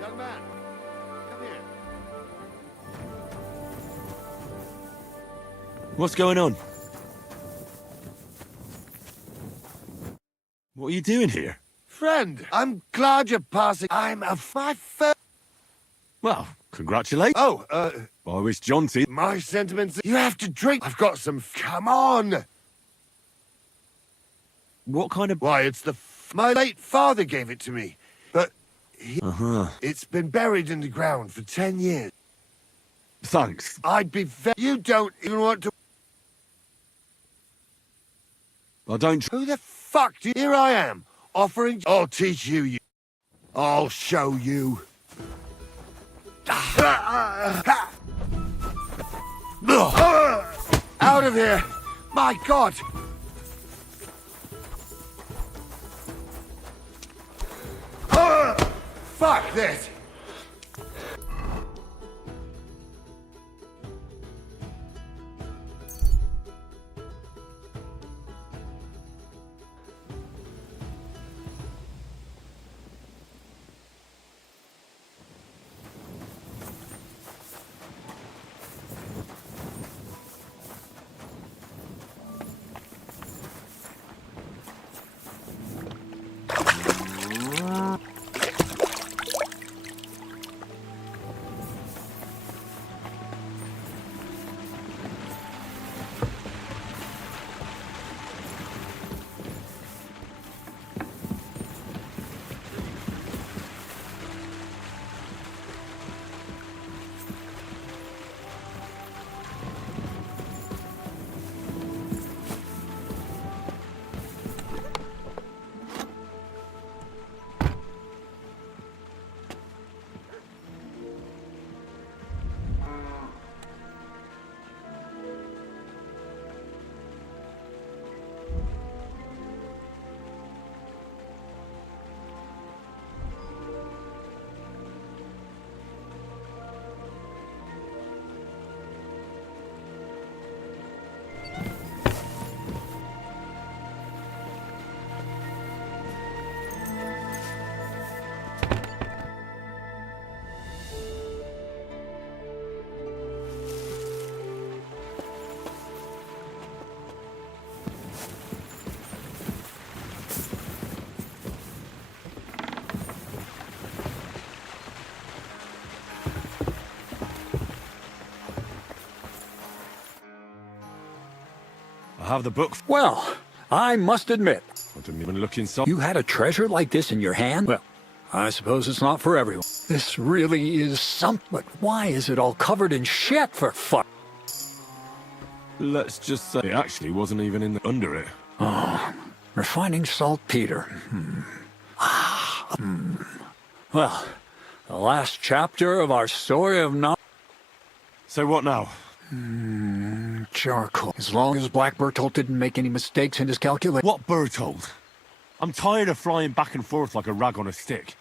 Young man, come here. What's going on? What are you doing here? Friend, I'm glad you're passing. I'm a Well, congratulations. Oh, I wish Jonty... my sentiments. You have to drink. I've got some. Come on. What kind of... Why, it's my late father gave it to me. But Uh-huh. it's been buried in the ground for 10 years. Thanks. I'd be You don't even want to... I don't... Who the fuck do you... Here I am, offering... I'll teach you. I'll show you. Out of here! My God! Fuck this! I have the book. Well, I must admit, I didn't even look inside. you had a treasure like this in your hand? Well, I suppose it's not for everyone. This really is something. But why is it all covered in shit for fuck? Let's just say it actually wasn't even under it. Oh, refining saltpeter. Well, the last chapter of our story of now. So what now? Charcoal. As long as Black Bertolt didn't make any mistakes in his calculation. What Bertolt? I'm tired of flying back and forth like a rag on a stick.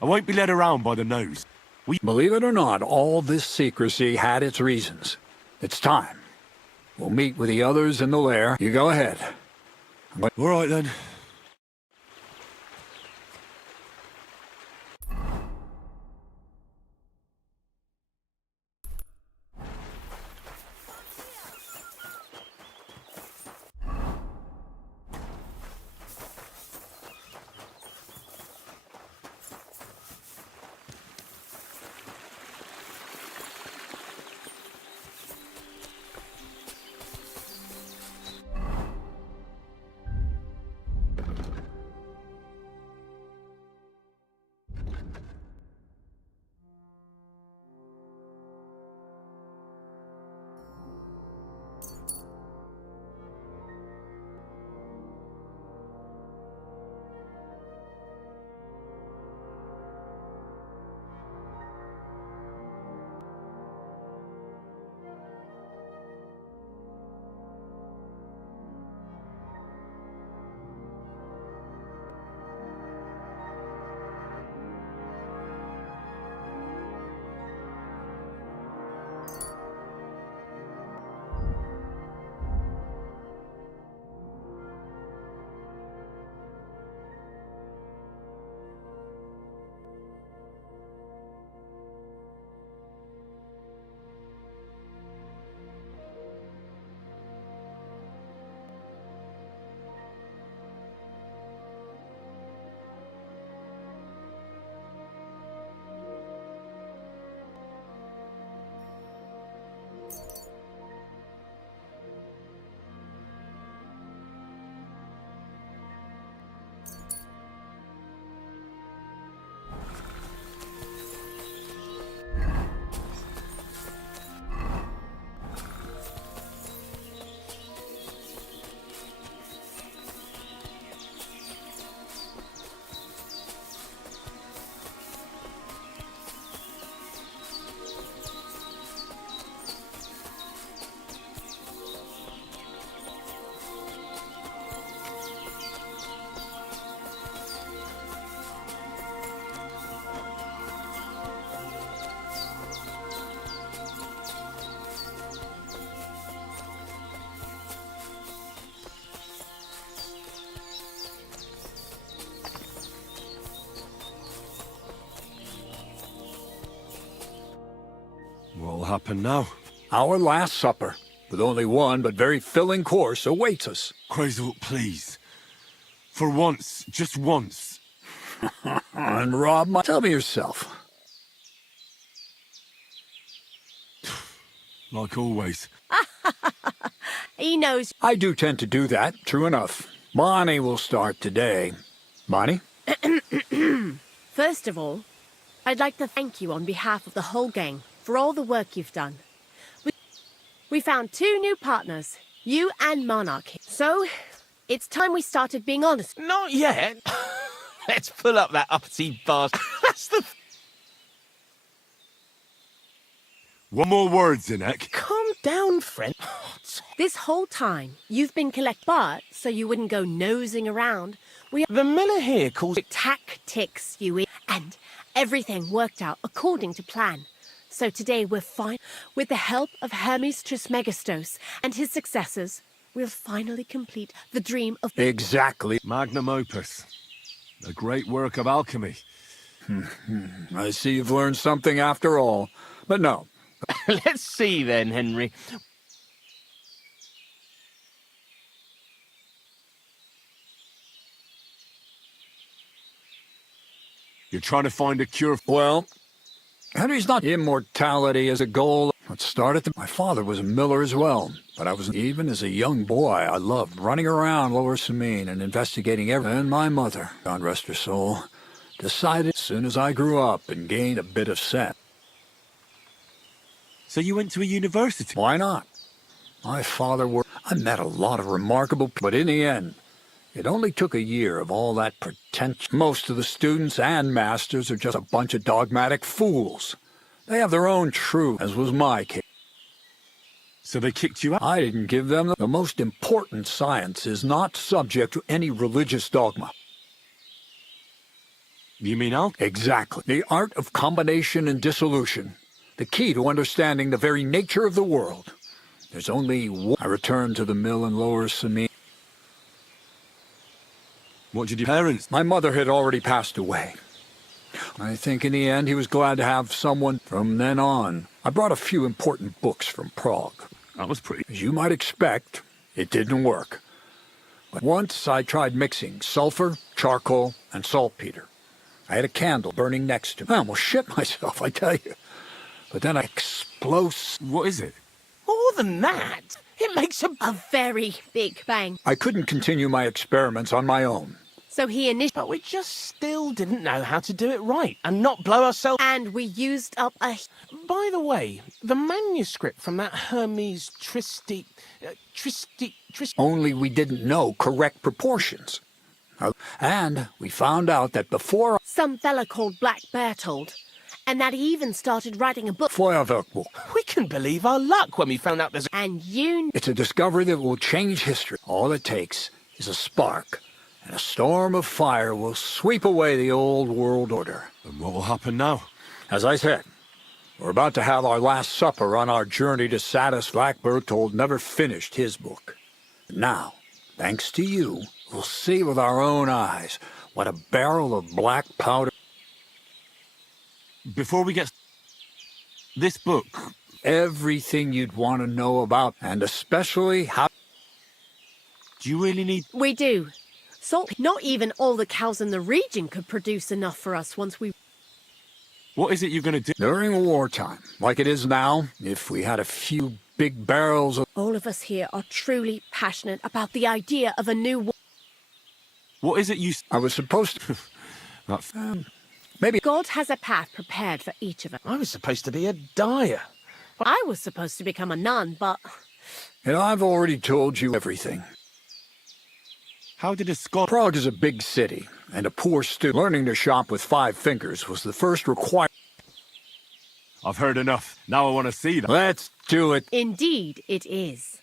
I won't be led around by the nose. Believe it or not, all this secrecy had its reasons. It's time. We'll meet with the others in the lair. You go ahead. All right then. happen now? Our last supper, with only one but very filling course, awaits us. Quasel, please. For once, just once. And Rob, tell me yourself. Like always. He knows. I do tend to do that, true enough. Bonnie will start today. Bonnie? First of all, I'd like to thank you on behalf of the whole gang for all the work you've done. We found 2 new partners, you and Monarch. So, it's time we started being honest. Not yet. Let's pull up that uppity bastard. That's the... One more word, Zinek. Calm down, friend. This whole time, you've been but so you wouldn't go nosing around. The miller here calls it tactics, and everything worked out according to plan. So today we're fine. With the help of Hermes Trismegistos and his successors, we'll finally complete the dream of... Exactly. Magnum opus. A great work of alchemy. I see you've learned something after all. But no. Let's see then, Henry. You're trying to find a cure. Well, Henry's not immortality as a goal. It started. My father was a miller as well, but I was even as a young boy. I loved running around Lower Samine and investigating everything. And my mother, God rest her soul, decided as soon as I grew up and gained a bit of sense. So you went to a university? Why not? My father worked. I met a lot of remarkable, but in the end, it only took a year of all that pretension. Most of the students and masters are just a bunch of dogmatic fools. They have their own truth, as was my case. So they kicked you out? I didn't give them the most important science is not subject to any religious dogma. You mean alchemy? Exactly. The art of combination and dissolution. The key to understanding the very nature of the world. There's only one. I returned to the mill in Lower Samine. What did your parents? My mother had already passed away. I think in the end he was glad to have someone. From then on, I brought a few important books from Prague. That was pretty. As you might expect, it didn't work. But once I tried mixing sulfur, charcoal, and saltpeter. I had a candle burning next to me. I almost shit myself, I tell you. But then I explosive. What is it? More than that, it makes a very big bang. I couldn't continue my experiments on my own. So he But we just still didn't know how to do it right and not blow ourselves... And we used up a... By the way, the manuscript from that Hermes Only we didn't know correct proportions. And we found out that before... Some fella called Black Bertold. And that he even started writing a book. Feuerwerk. We couldn't believe our luck when we found out there's... And you... It's a discovery that will change history. All it takes is a spark, and a storm of fire will sweep away the old world order. And what will happen now? As I said, we're about to have our last supper on our journey to satisfy. Black Bertold never finished his book. Now, thanks to you, we'll see with our own eyes what a barrel of black powder... Before we get... This book... Everything you'd want to know about, and especially how... Do you really need... We do. Salt... Not even all the cows in the region could produce enough for us once we... What is it you're going to do? During wartime, like it is now, if we had a few big barrels of... All of us here are truly passionate about the idea of a new... What is it you... I was supposed to... Maybe... God has a path prepared for each of us. I was supposed to be a dyer. I was supposed to become a nun, but... And I've already told you everything. How did a Scot... Prague is a big city, and a poor student learning to shop with 5 fingers was the first requirement. I've heard enough. Now I want to see that. Let's do it. Indeed, it is.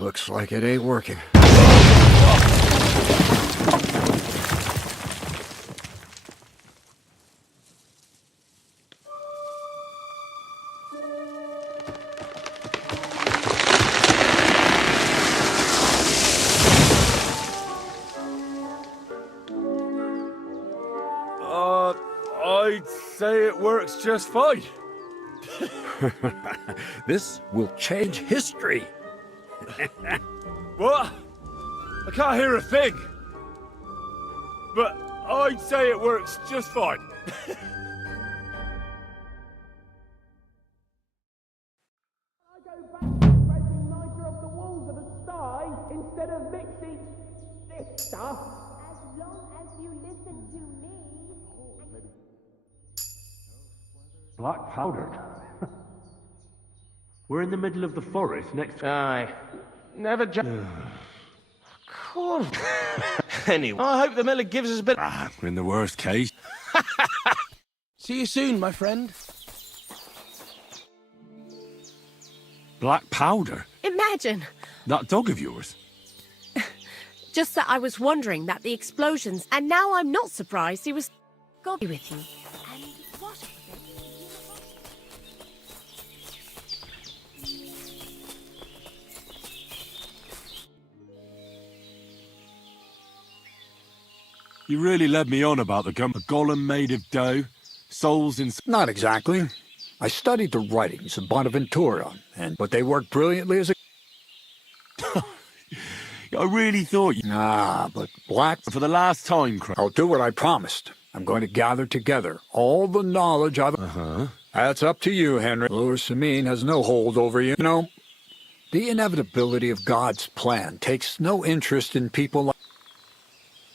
Looks like it ain't working. I'd say it works just fine. This will change history. What? I can't hear a thing. But I'd say it works just fine. Instead of mixing this stuff. As long as you listen to me. Black powder. We're in the middle of the forest next. Aye. Never course. Anyway, I hope the miller gives us a bit. In the worst case. See you soon, my friend. Black powder? Imagine. That dog of yours? Just that I was wondering that the explosions, and now I'm not surprised he was God be with you. And what? You really led me on about the gum. A golem made of dough, souls in... Not exactly. I studied the writings of Bonaventura, but they worked brilliantly as a... I really thought you... but Black... For the last time, I'll do what I promised. I'm going to gather together all the knowledge I've... That's up to you, Henry. Lord Samine has no hold over you. You know, the inevitability of God's plan takes no interest in people like...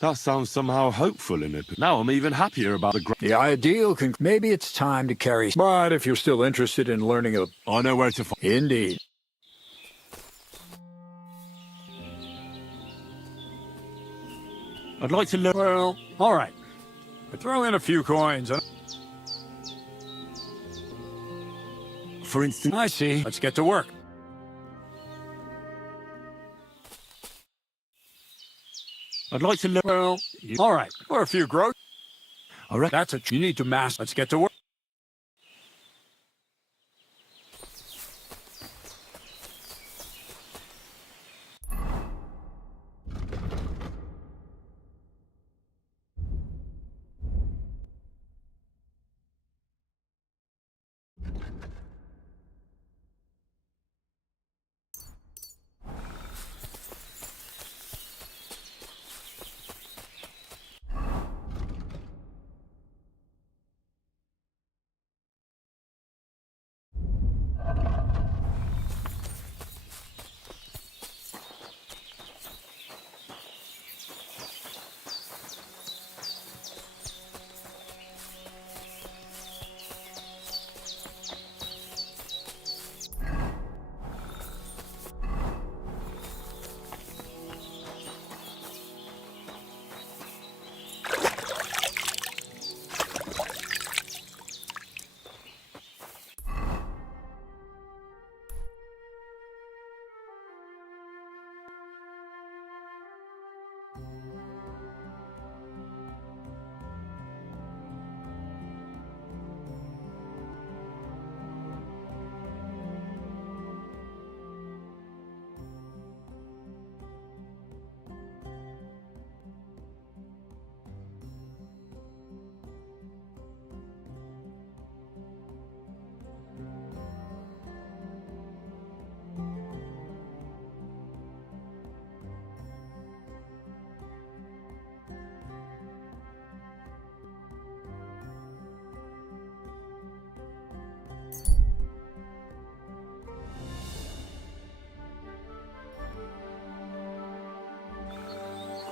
That sounds somehow hopeful in it. Now I'm even happier about the ideal maybe it's time to carry... But if you're still interested in learning a... I know where to find... Indeed. I'd like to learn... Well, all right. But throw in a few coins. For instance... I see. Let's get to work. I'd like to learn... Well, all right. Or a few gross. All right. That's it. You need to master. Let's get to work.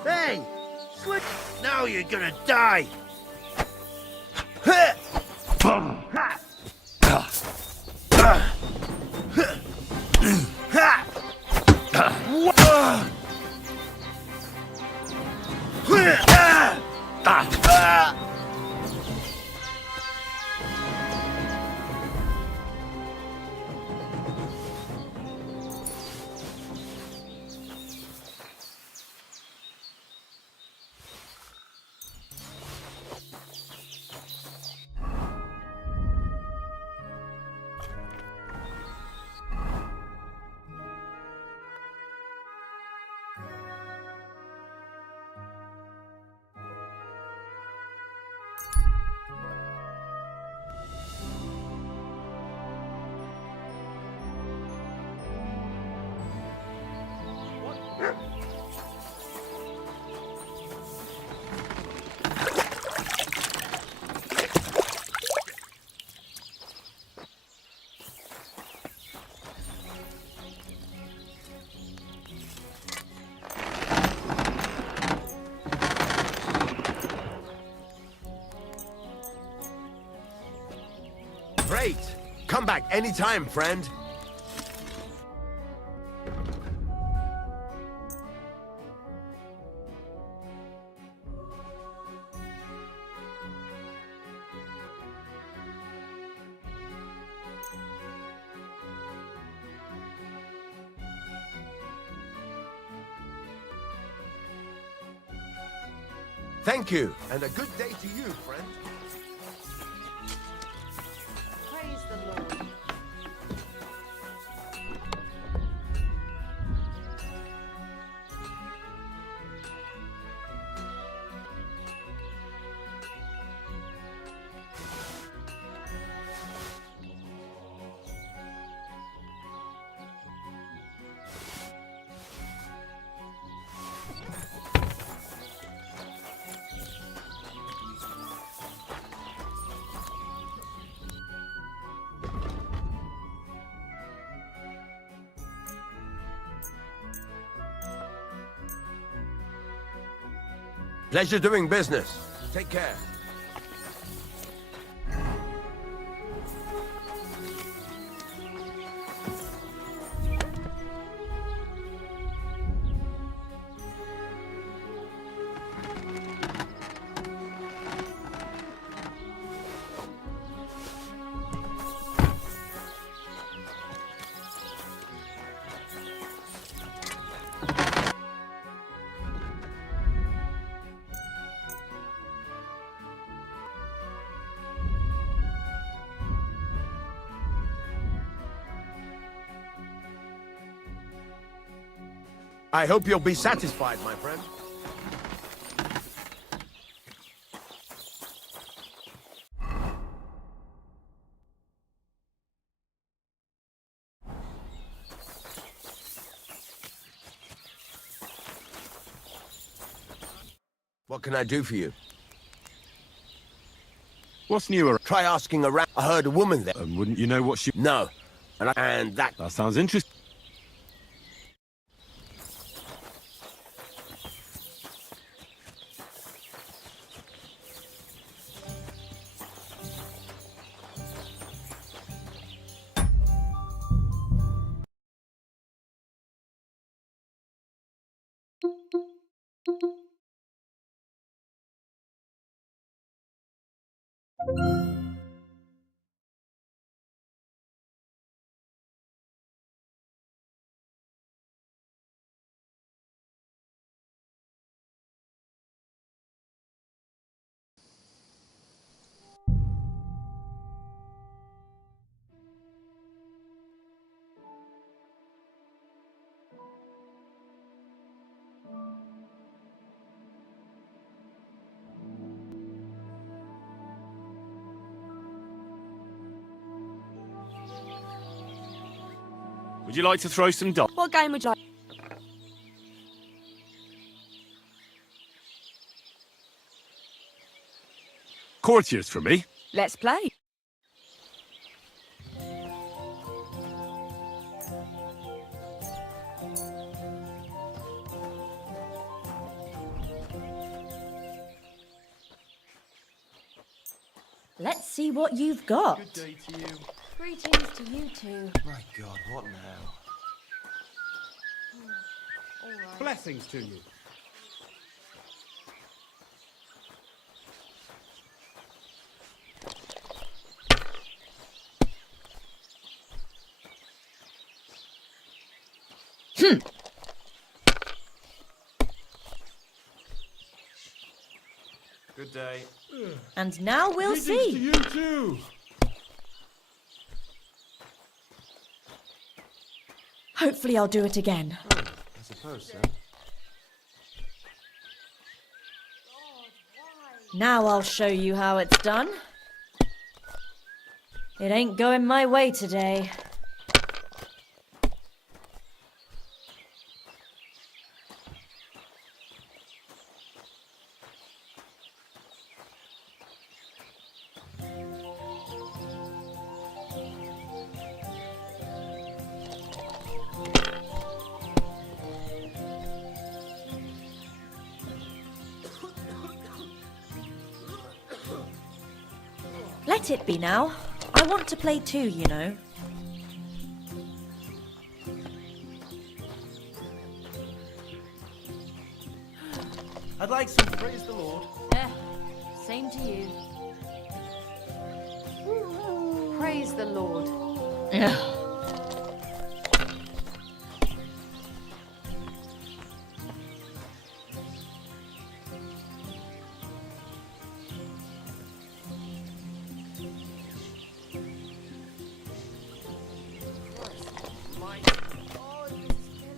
Hey! Slick! Now you're gonna die! Great! Come back anytime, friend. Thank you, and a good day to you, friend. Praise the Lord. Pleasure doing business. Take care. I hope you'll be satisfied, my friend. What can I do for you? What's newer? Try asking around. I heard a woman there. Wouldn't you know what she... No. And that... That sounds interesting. Would you like to throw some dice? What game would you like? Courtiers for me. Let's play. Let's see what you've got. Good day to you. Greetings to you too. My God, what now? Blessings to you. Good day. And now we'll see. To you too. Hopefully I'll do it again. I suppose so. Now I'll show you how it's done. It ain't going my way today. Let it be now. I want to play too, you know. I'd like some praise the Lord. Yeah, same to you. Praise the Lord. Yeah.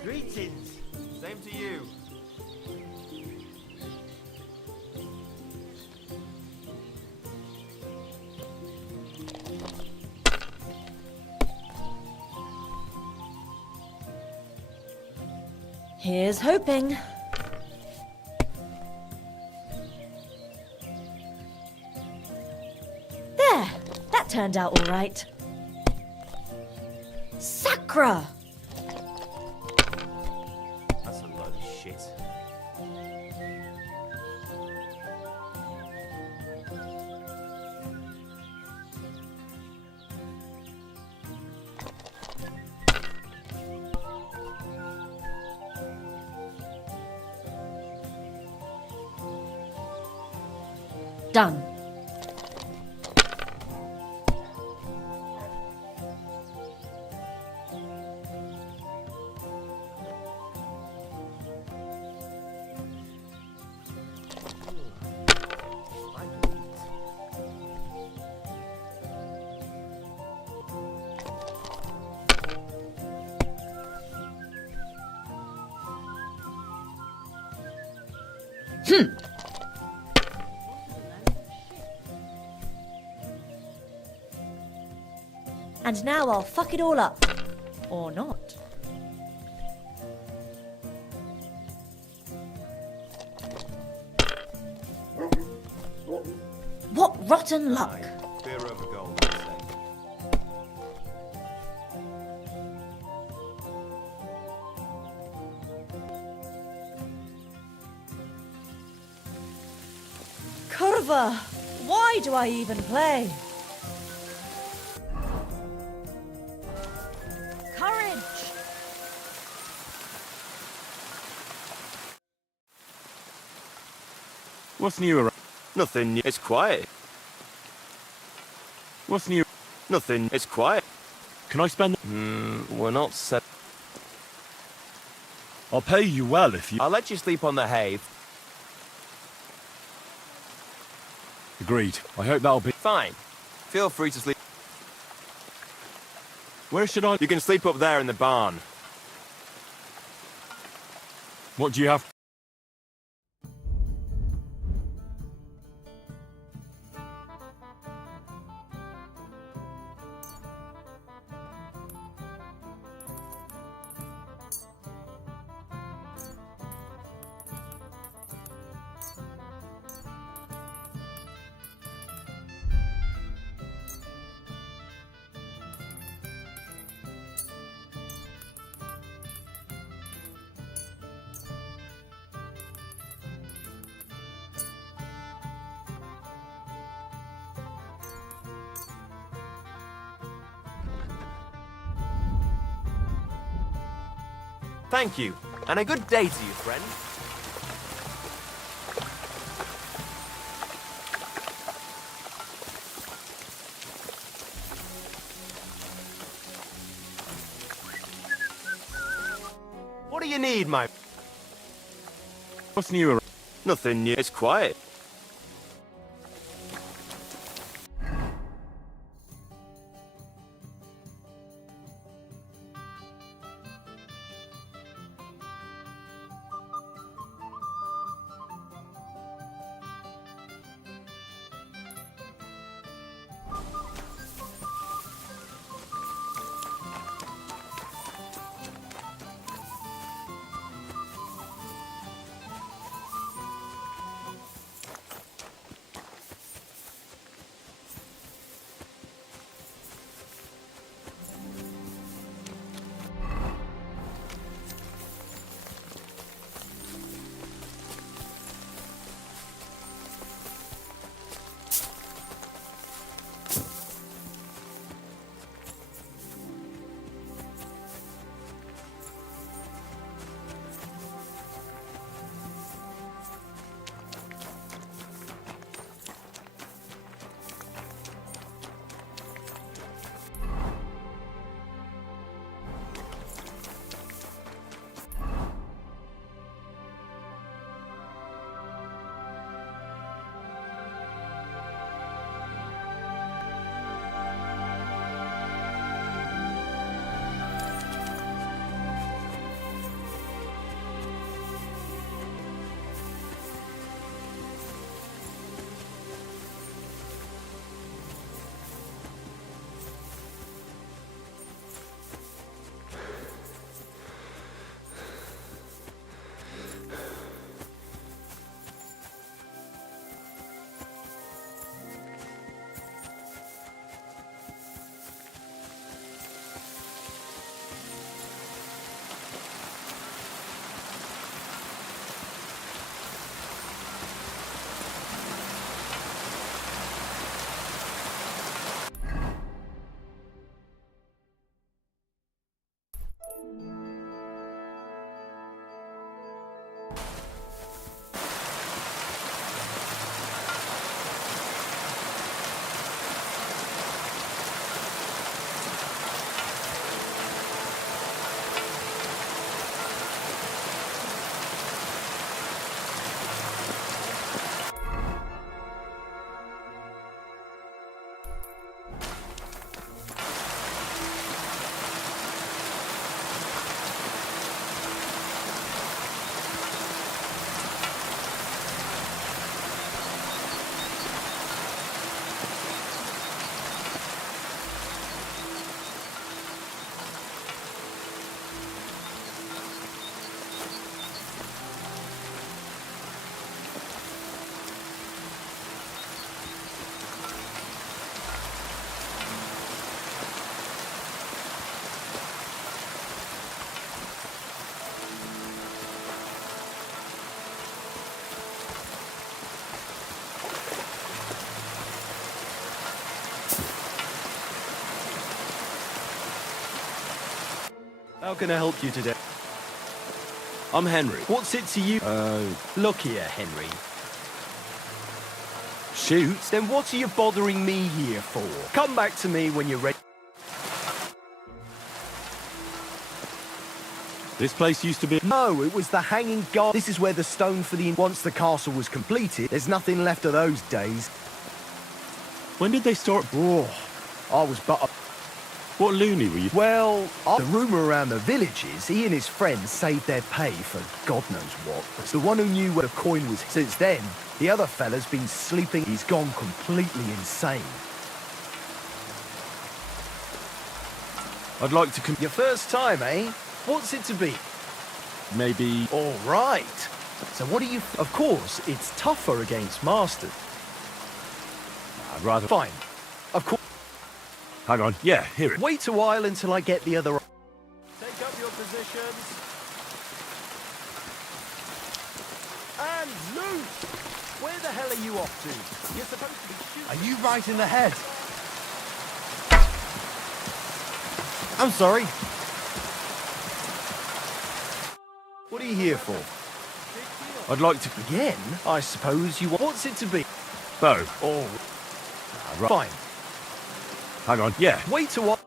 Greetings. Same to you. Here's hoping. There! That turned out all right. Sacra! That's a load of shit. Done. And now I'll fuck it all up. Or not. What rotten luck. Beer over gold, I say. Curva! Why do I even play? Courage! What's new around? Nothing new. It's quiet. What's new? Nothing. It's quiet. Can I spend? We're not set. I'll pay you well if you... I'll let you sleep on the hay. Agreed. I hope that'll be... Fine. Feel free to sleep. Where should I... You can sleep up there in the barn. What do you have? Thank you, and a good day to you, friend. What do you need, my... What's new around? Nothing new. It's quiet. How can I help you today? I'm Henry. What's it to you? Look here, Henry. Shoot? Then what are you bothering me here for? Come back to me when you're ready. This place used to be... No, it was the Hanging Guard. This is where the stone for the... Once the castle was completed, there's nothing left of those days. When did they start... Oh, I was but... What loony were you... Well, the rumour around the village is he and his friends saved their pay for God knows what. It's the one who knew where the coin was. Since then, the other fella's been sleeping. He's gone completely insane. I'd like to... Your first time, eh? What's it to be? Maybe... All right. So what do you... Of course, it's tougher against masters. I'd rather... Fine. Of course... Hang on. Yeah, hear it. Wait a while until I get the other... Take up your positions. And loose! Where the hell are you off to? You're supposed to be shooting. Are you right in the head? I'm sorry. What are you here for? I'd like to... Again? I suppose you want... What's it to be? Bow. Oh. Fine. Hang on. Yeah. Wait a while.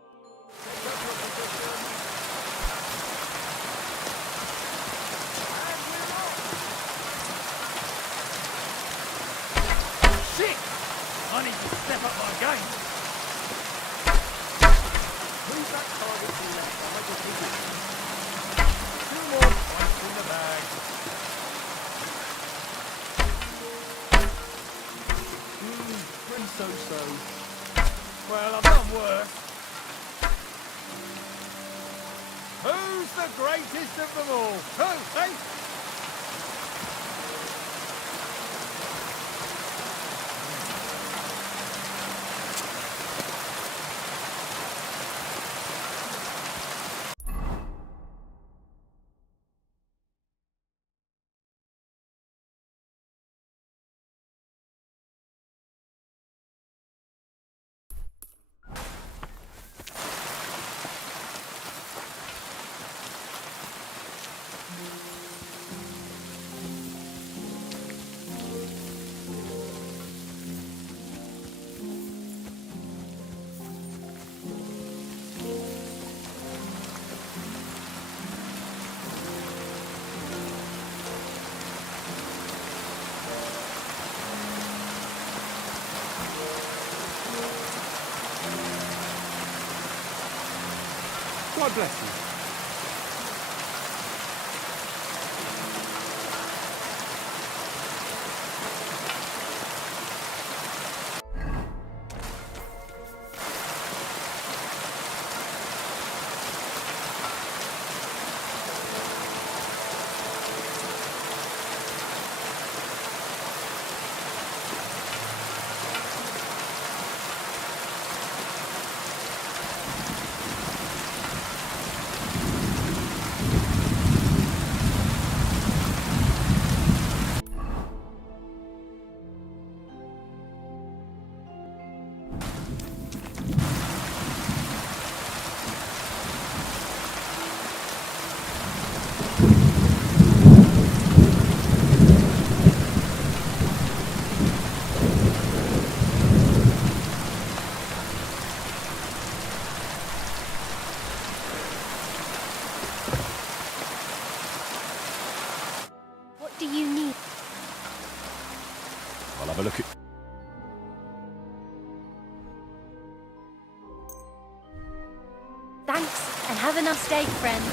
Shit! I need to step up my game. Move that target to the left. I'll make it easy. 2 more points in the bag. Pretty so-so. Well, I've done worse. Who's the greatest of them all? Who, eh? God bless you. What do you need? I'll have a look at... Thanks, and have a nice day, friend.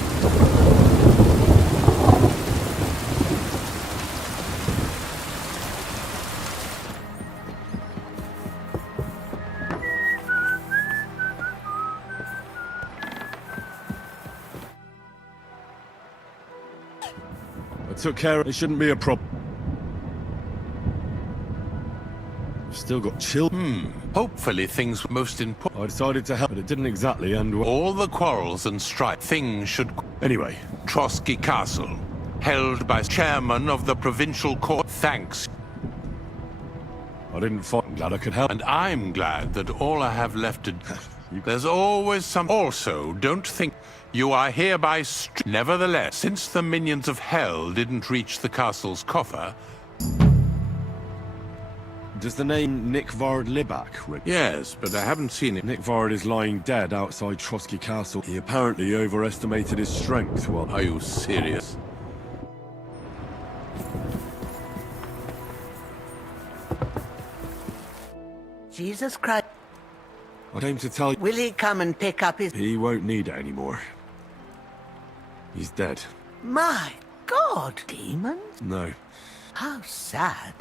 I took care of... It shouldn't be a problem. Still got chill. Hopefully things were most important. I decided to help, but it didn't exactly end well. All the quarrels and strife. Things should... Anyway. Trotsky Castle. Held by chairman of the provincial court. Thanks. I didn't fight. I'm glad I could help. And I'm glad that all I have left to... There's always some... Also, don't think you are hereby... Nevertheless, since the minions of hell didn't reach the castle's coffer... Does the name Nikvard Libak ring? Yes, but I haven't seen him. Nikvard is lying dead outside Trotsky Castle. He apparently overestimated his strength while... Are you serious? Jesus Christ. I came to tell you... Will he come and pick up his... He won't need it anymore. He's dead. My God, demon? No. How sad.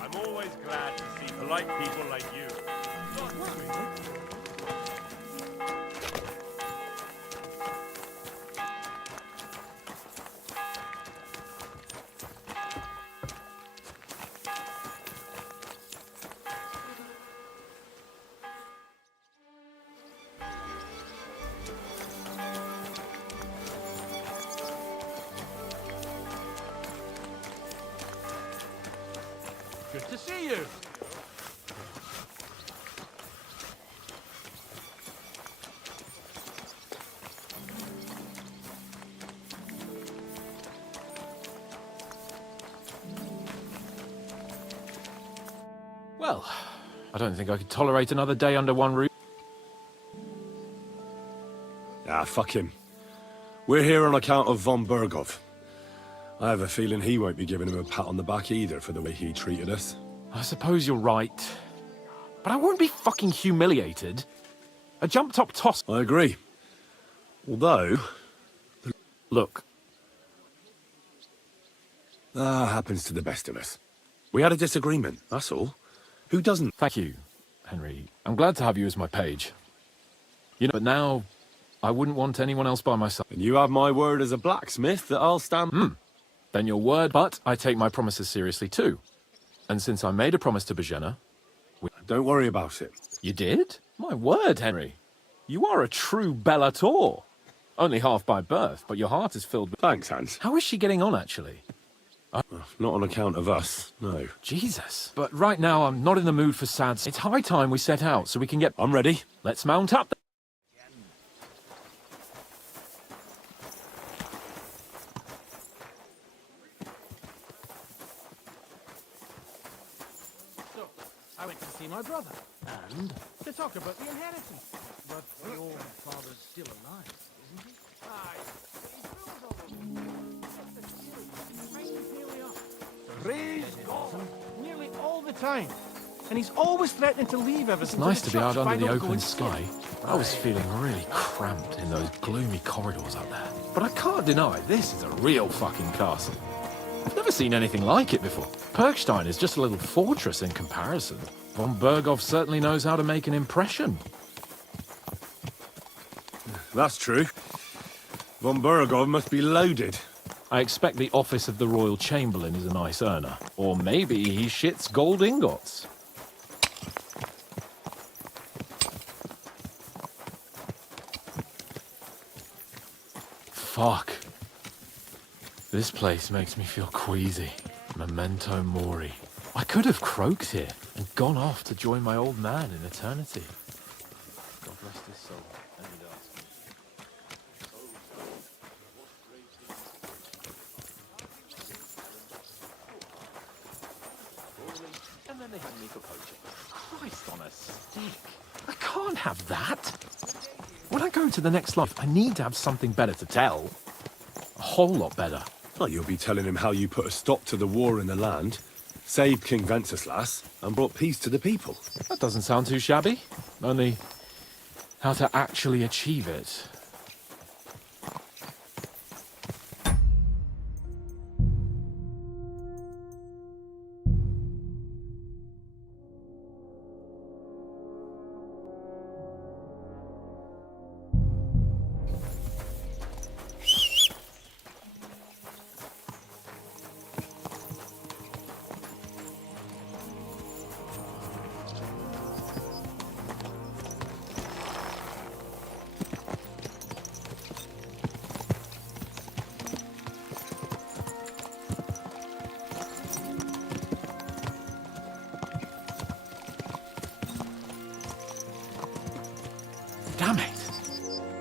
I'm always glad to see polite people like you. Good to see you. Well, I don't think I could tolerate another day under one roof. Ah, fuck him. We're here on account of von Bergov. I have a feeling he won't be giving him a pat on the back either for the way he treated us. I suppose you're right. But I won't be fucking humiliated. A jump-top toss... I agree. Although... Look. Happens to the best of us. We had a disagreement, that's all. Who doesn't? Thank you, Henry. I'm glad to have you as my page. You know, but now, I wouldn't want anyone else by my side. And you have my word as a blacksmith that I'll stand... Then your word, but I take my promises seriously too. And since I made a promise to Bajena... Don't worry about it. You did? My word, Henry. You are a true Bellator. Only half by birth, but your heart is filled with... Thanks, Hans. How is she getting on, actually? Not on account of us, no. Jesus. But right now, I'm not in the mood for sad... It's high time we set out so we can get... I'm ready. Let's mount up. I went to see my brother, and to talk about the inheritance. But your father's still alive, isn't he? Aye, but he's nearly up. Raised nearly all the time. And he's always threatening to leave everything. It's nice to be out under the open sky. I was feeling really cramped in those gloomy corridors out there. But I can't deny, this is a real fucking castle. I've never seen anything like it before. Perkstein is just a little fortress in comparison. Von Bergov certainly knows how to make an impression. That's true. Von Bergov must be loaded. I expect the office of the Royal Chamberlain is a nice earner. Or maybe he shits gold ingots. Fuck. This place makes me feel queasy. Memento mori. I could have croaked here and gone off to join my old man in eternity. God rest his soul. And then they had me for poaching. Christ on a stick. I can't have that. When I go into the next life, I need to have something better to tell. A whole lot better. Well, you'll be telling him how you put a stop to the war in the land, saved King Wenceslas, and brought peace to the people. That doesn't sound too shabby. Only how to actually achieve it. Damn it.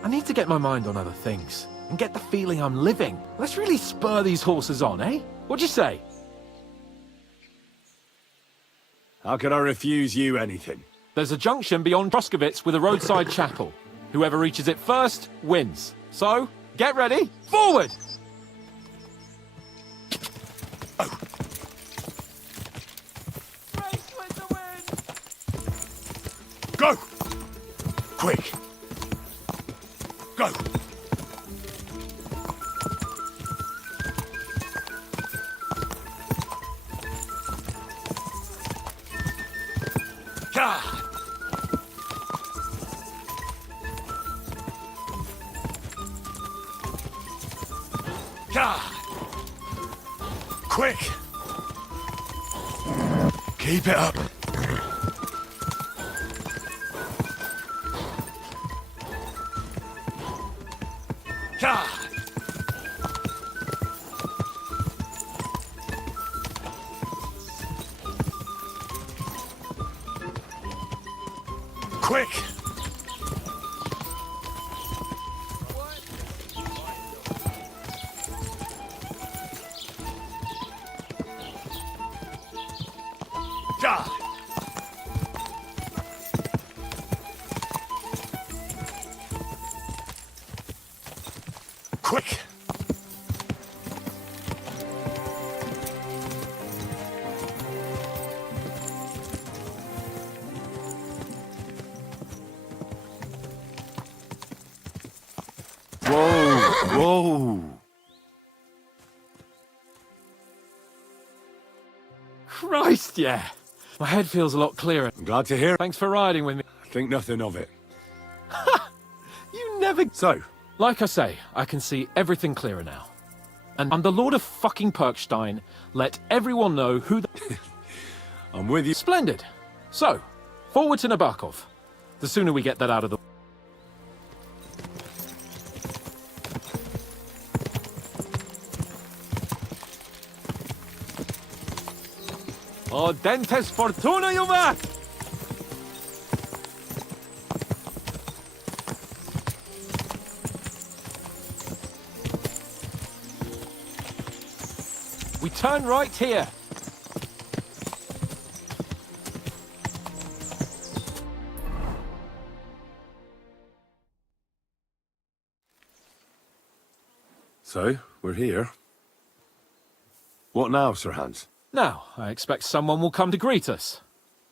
I need to get my mind on other things and get the feeling I'm living. Let's really spur these horses on, eh? What'd you say? How can I refuse you anything? There's a junction beyond Troskowitz with a roadside chapel. Whoever reaches it first wins. So, get ready. Forward! Go! Quick! Go! Quick! Keep it up! Quick! Whoa! Christ, yeah. My head feels a lot clearer. I'm glad to hear. Thanks for riding with me. Think nothing of it. You never... So? Like I say, I can see everything clearer now. And I'm the Lord of fucking Perkstein. Let everyone know who the... I'm with you. Splendid. So, forward to Nabokov. The sooner we get that out of the... Oh, dentes fortuna, Juve! We turn right here. So, we're here. What now, Sir Hans? Now, I expect someone will come to greet us.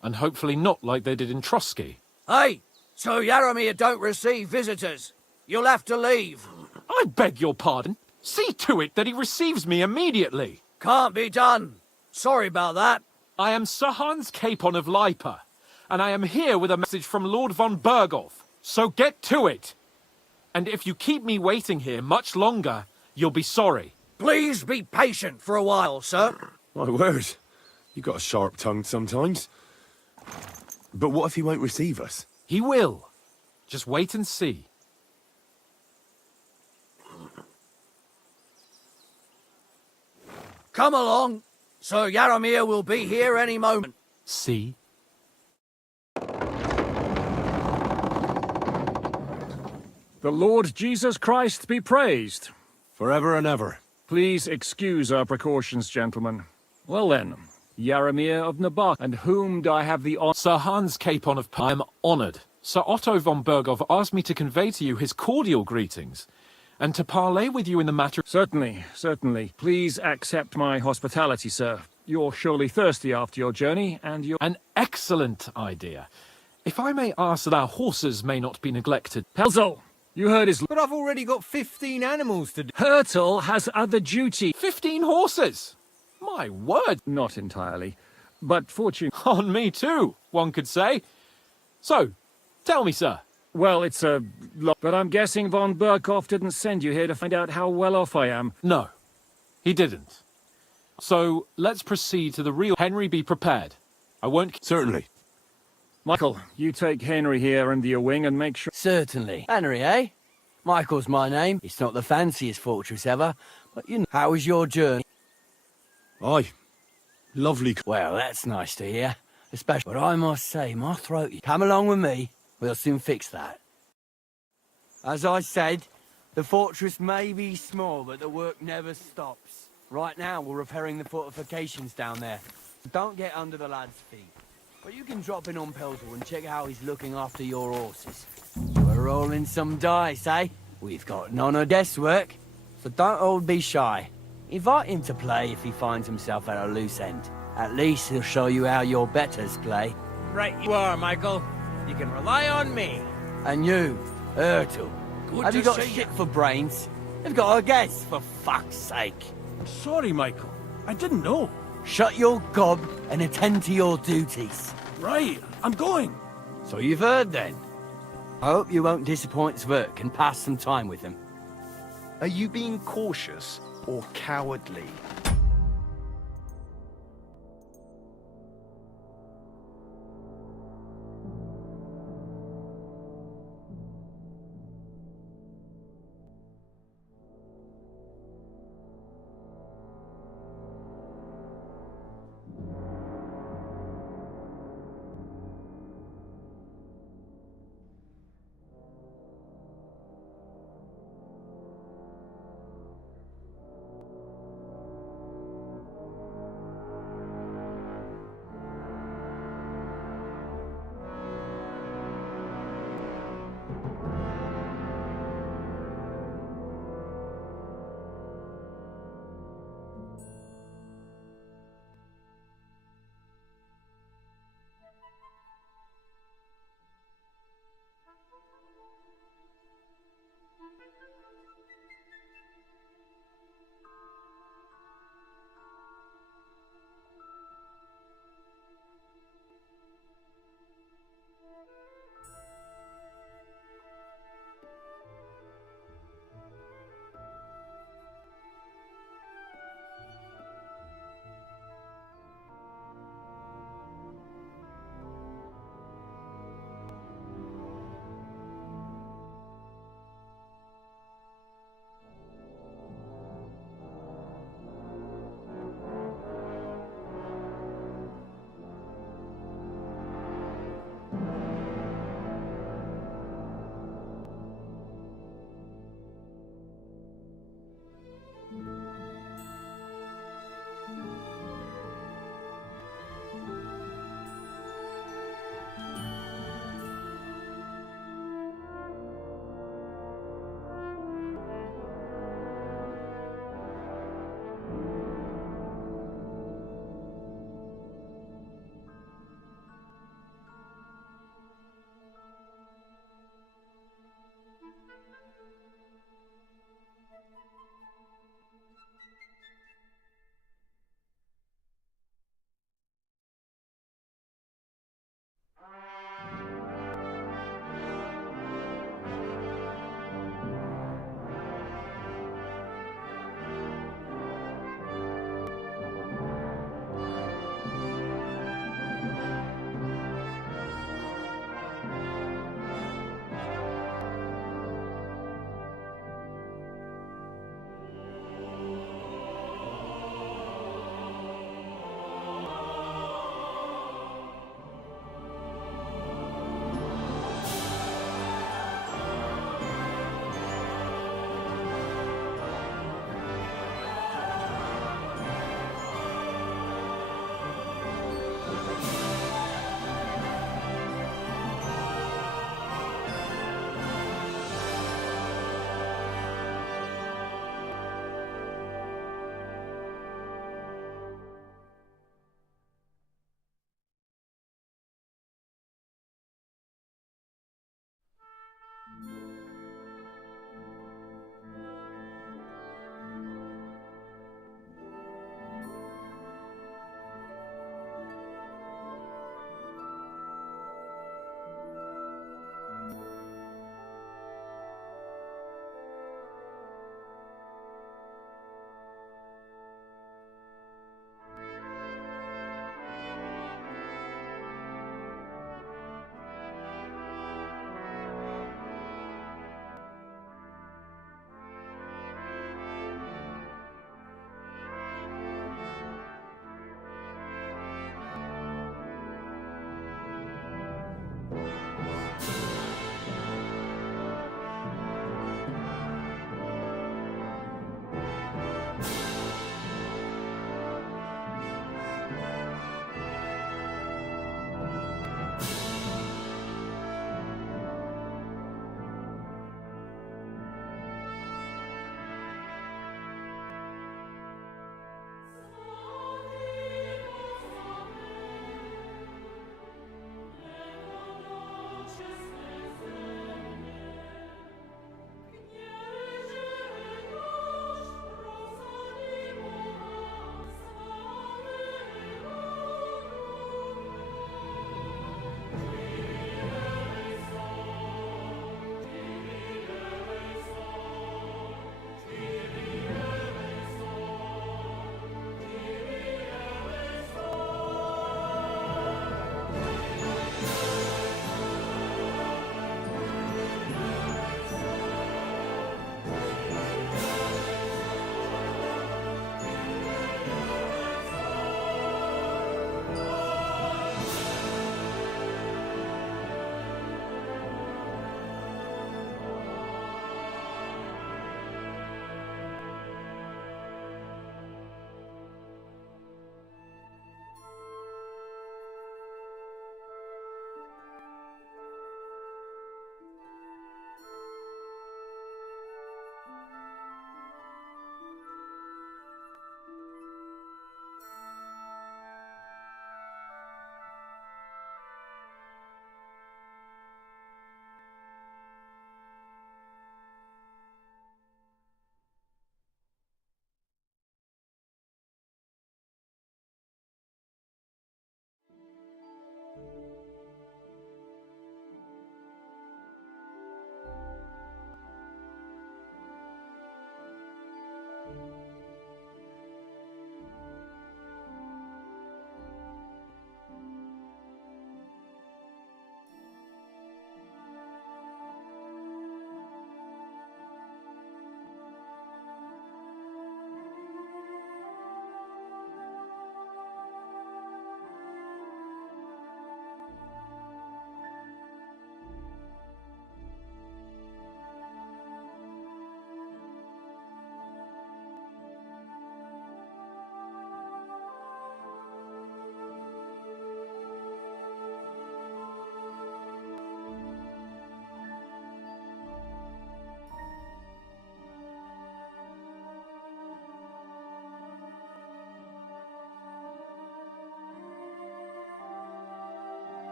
And hopefully not like they did in Trotsky. Hey, so Yaramir don't receive visitors. You'll have to leave. I beg your pardon. See to it that he receives me immediately. Can't be done. Sorry about that. I am Sir Hans Capon of Lipa, and I am here with a message from Lord von Berghoff. So get to it. And if you keep me waiting here much longer, you'll be sorry. Please be patient for a while, sir. My word. You got a sharp tongue sometimes. But what if he won't receive us? He will. Just wait and see. Come along. Sir Yaramir will be here any moment. See? The Lord Jesus Christ be praised. Forever and ever. Please excuse our precautions, gentlemen. Well then, Yaramir of Nabok, and whom do I have the honor? Sir Hans Capon of I am honoured. Sir Otto von Berghoff asked me to convey to you his cordial greetings, and to parley with you in the matter... Certainly, certainly. Please accept my hospitality, sir. You're surely thirsty after your journey, and you're... An excellent idea. If I may ask that our horses may not be neglected. Pelzel! You heard his... But I've already got 15 animals to do. Hurtle has other duty. 15 horses? My word. Not entirely, but fortune... On me too, one could say. So, tell me, sir. Well, it's a lot, but I'm guessing von Berghoff didn't send you here to find out how well off I am. No, he didn't. So, let's proceed to the real... Henry, be prepared. I won't... Certainly. Michael, you take Henry here under your wing and make sure... Certainly. Henry, eh? Michael's my name. It's not the fanciest fortress ever, but you know... How was your journey? Aye. Lovely. Well, that's nice to hear. Especially... But I must say, my throat... Come along with me. We'll soon fix that. As I said, the fortress may be small, but the work never stops. Right now, we're repairing the fortifications down there. Don't get under the lad's feet. But you can drop in on Pelzel and check how he's looking after your horses. We're rolling some dice, eh? We've got none of guesswork, so don't all be shy. Invite him to play if he finds himself at a loose end. At least he'll show you how your betters play. Right you are, Michael. You can rely on me. And you, Ertl, have you got shit for brains? You've got a guess, for fuck's sake. Sorry, Michael. I didn't know. Shut your gob and attend to your duties. Right, I'm going. So you've heard then. I hope you won't disappoint Zwerk and pass some time with him. Are you being cautious or cowardly?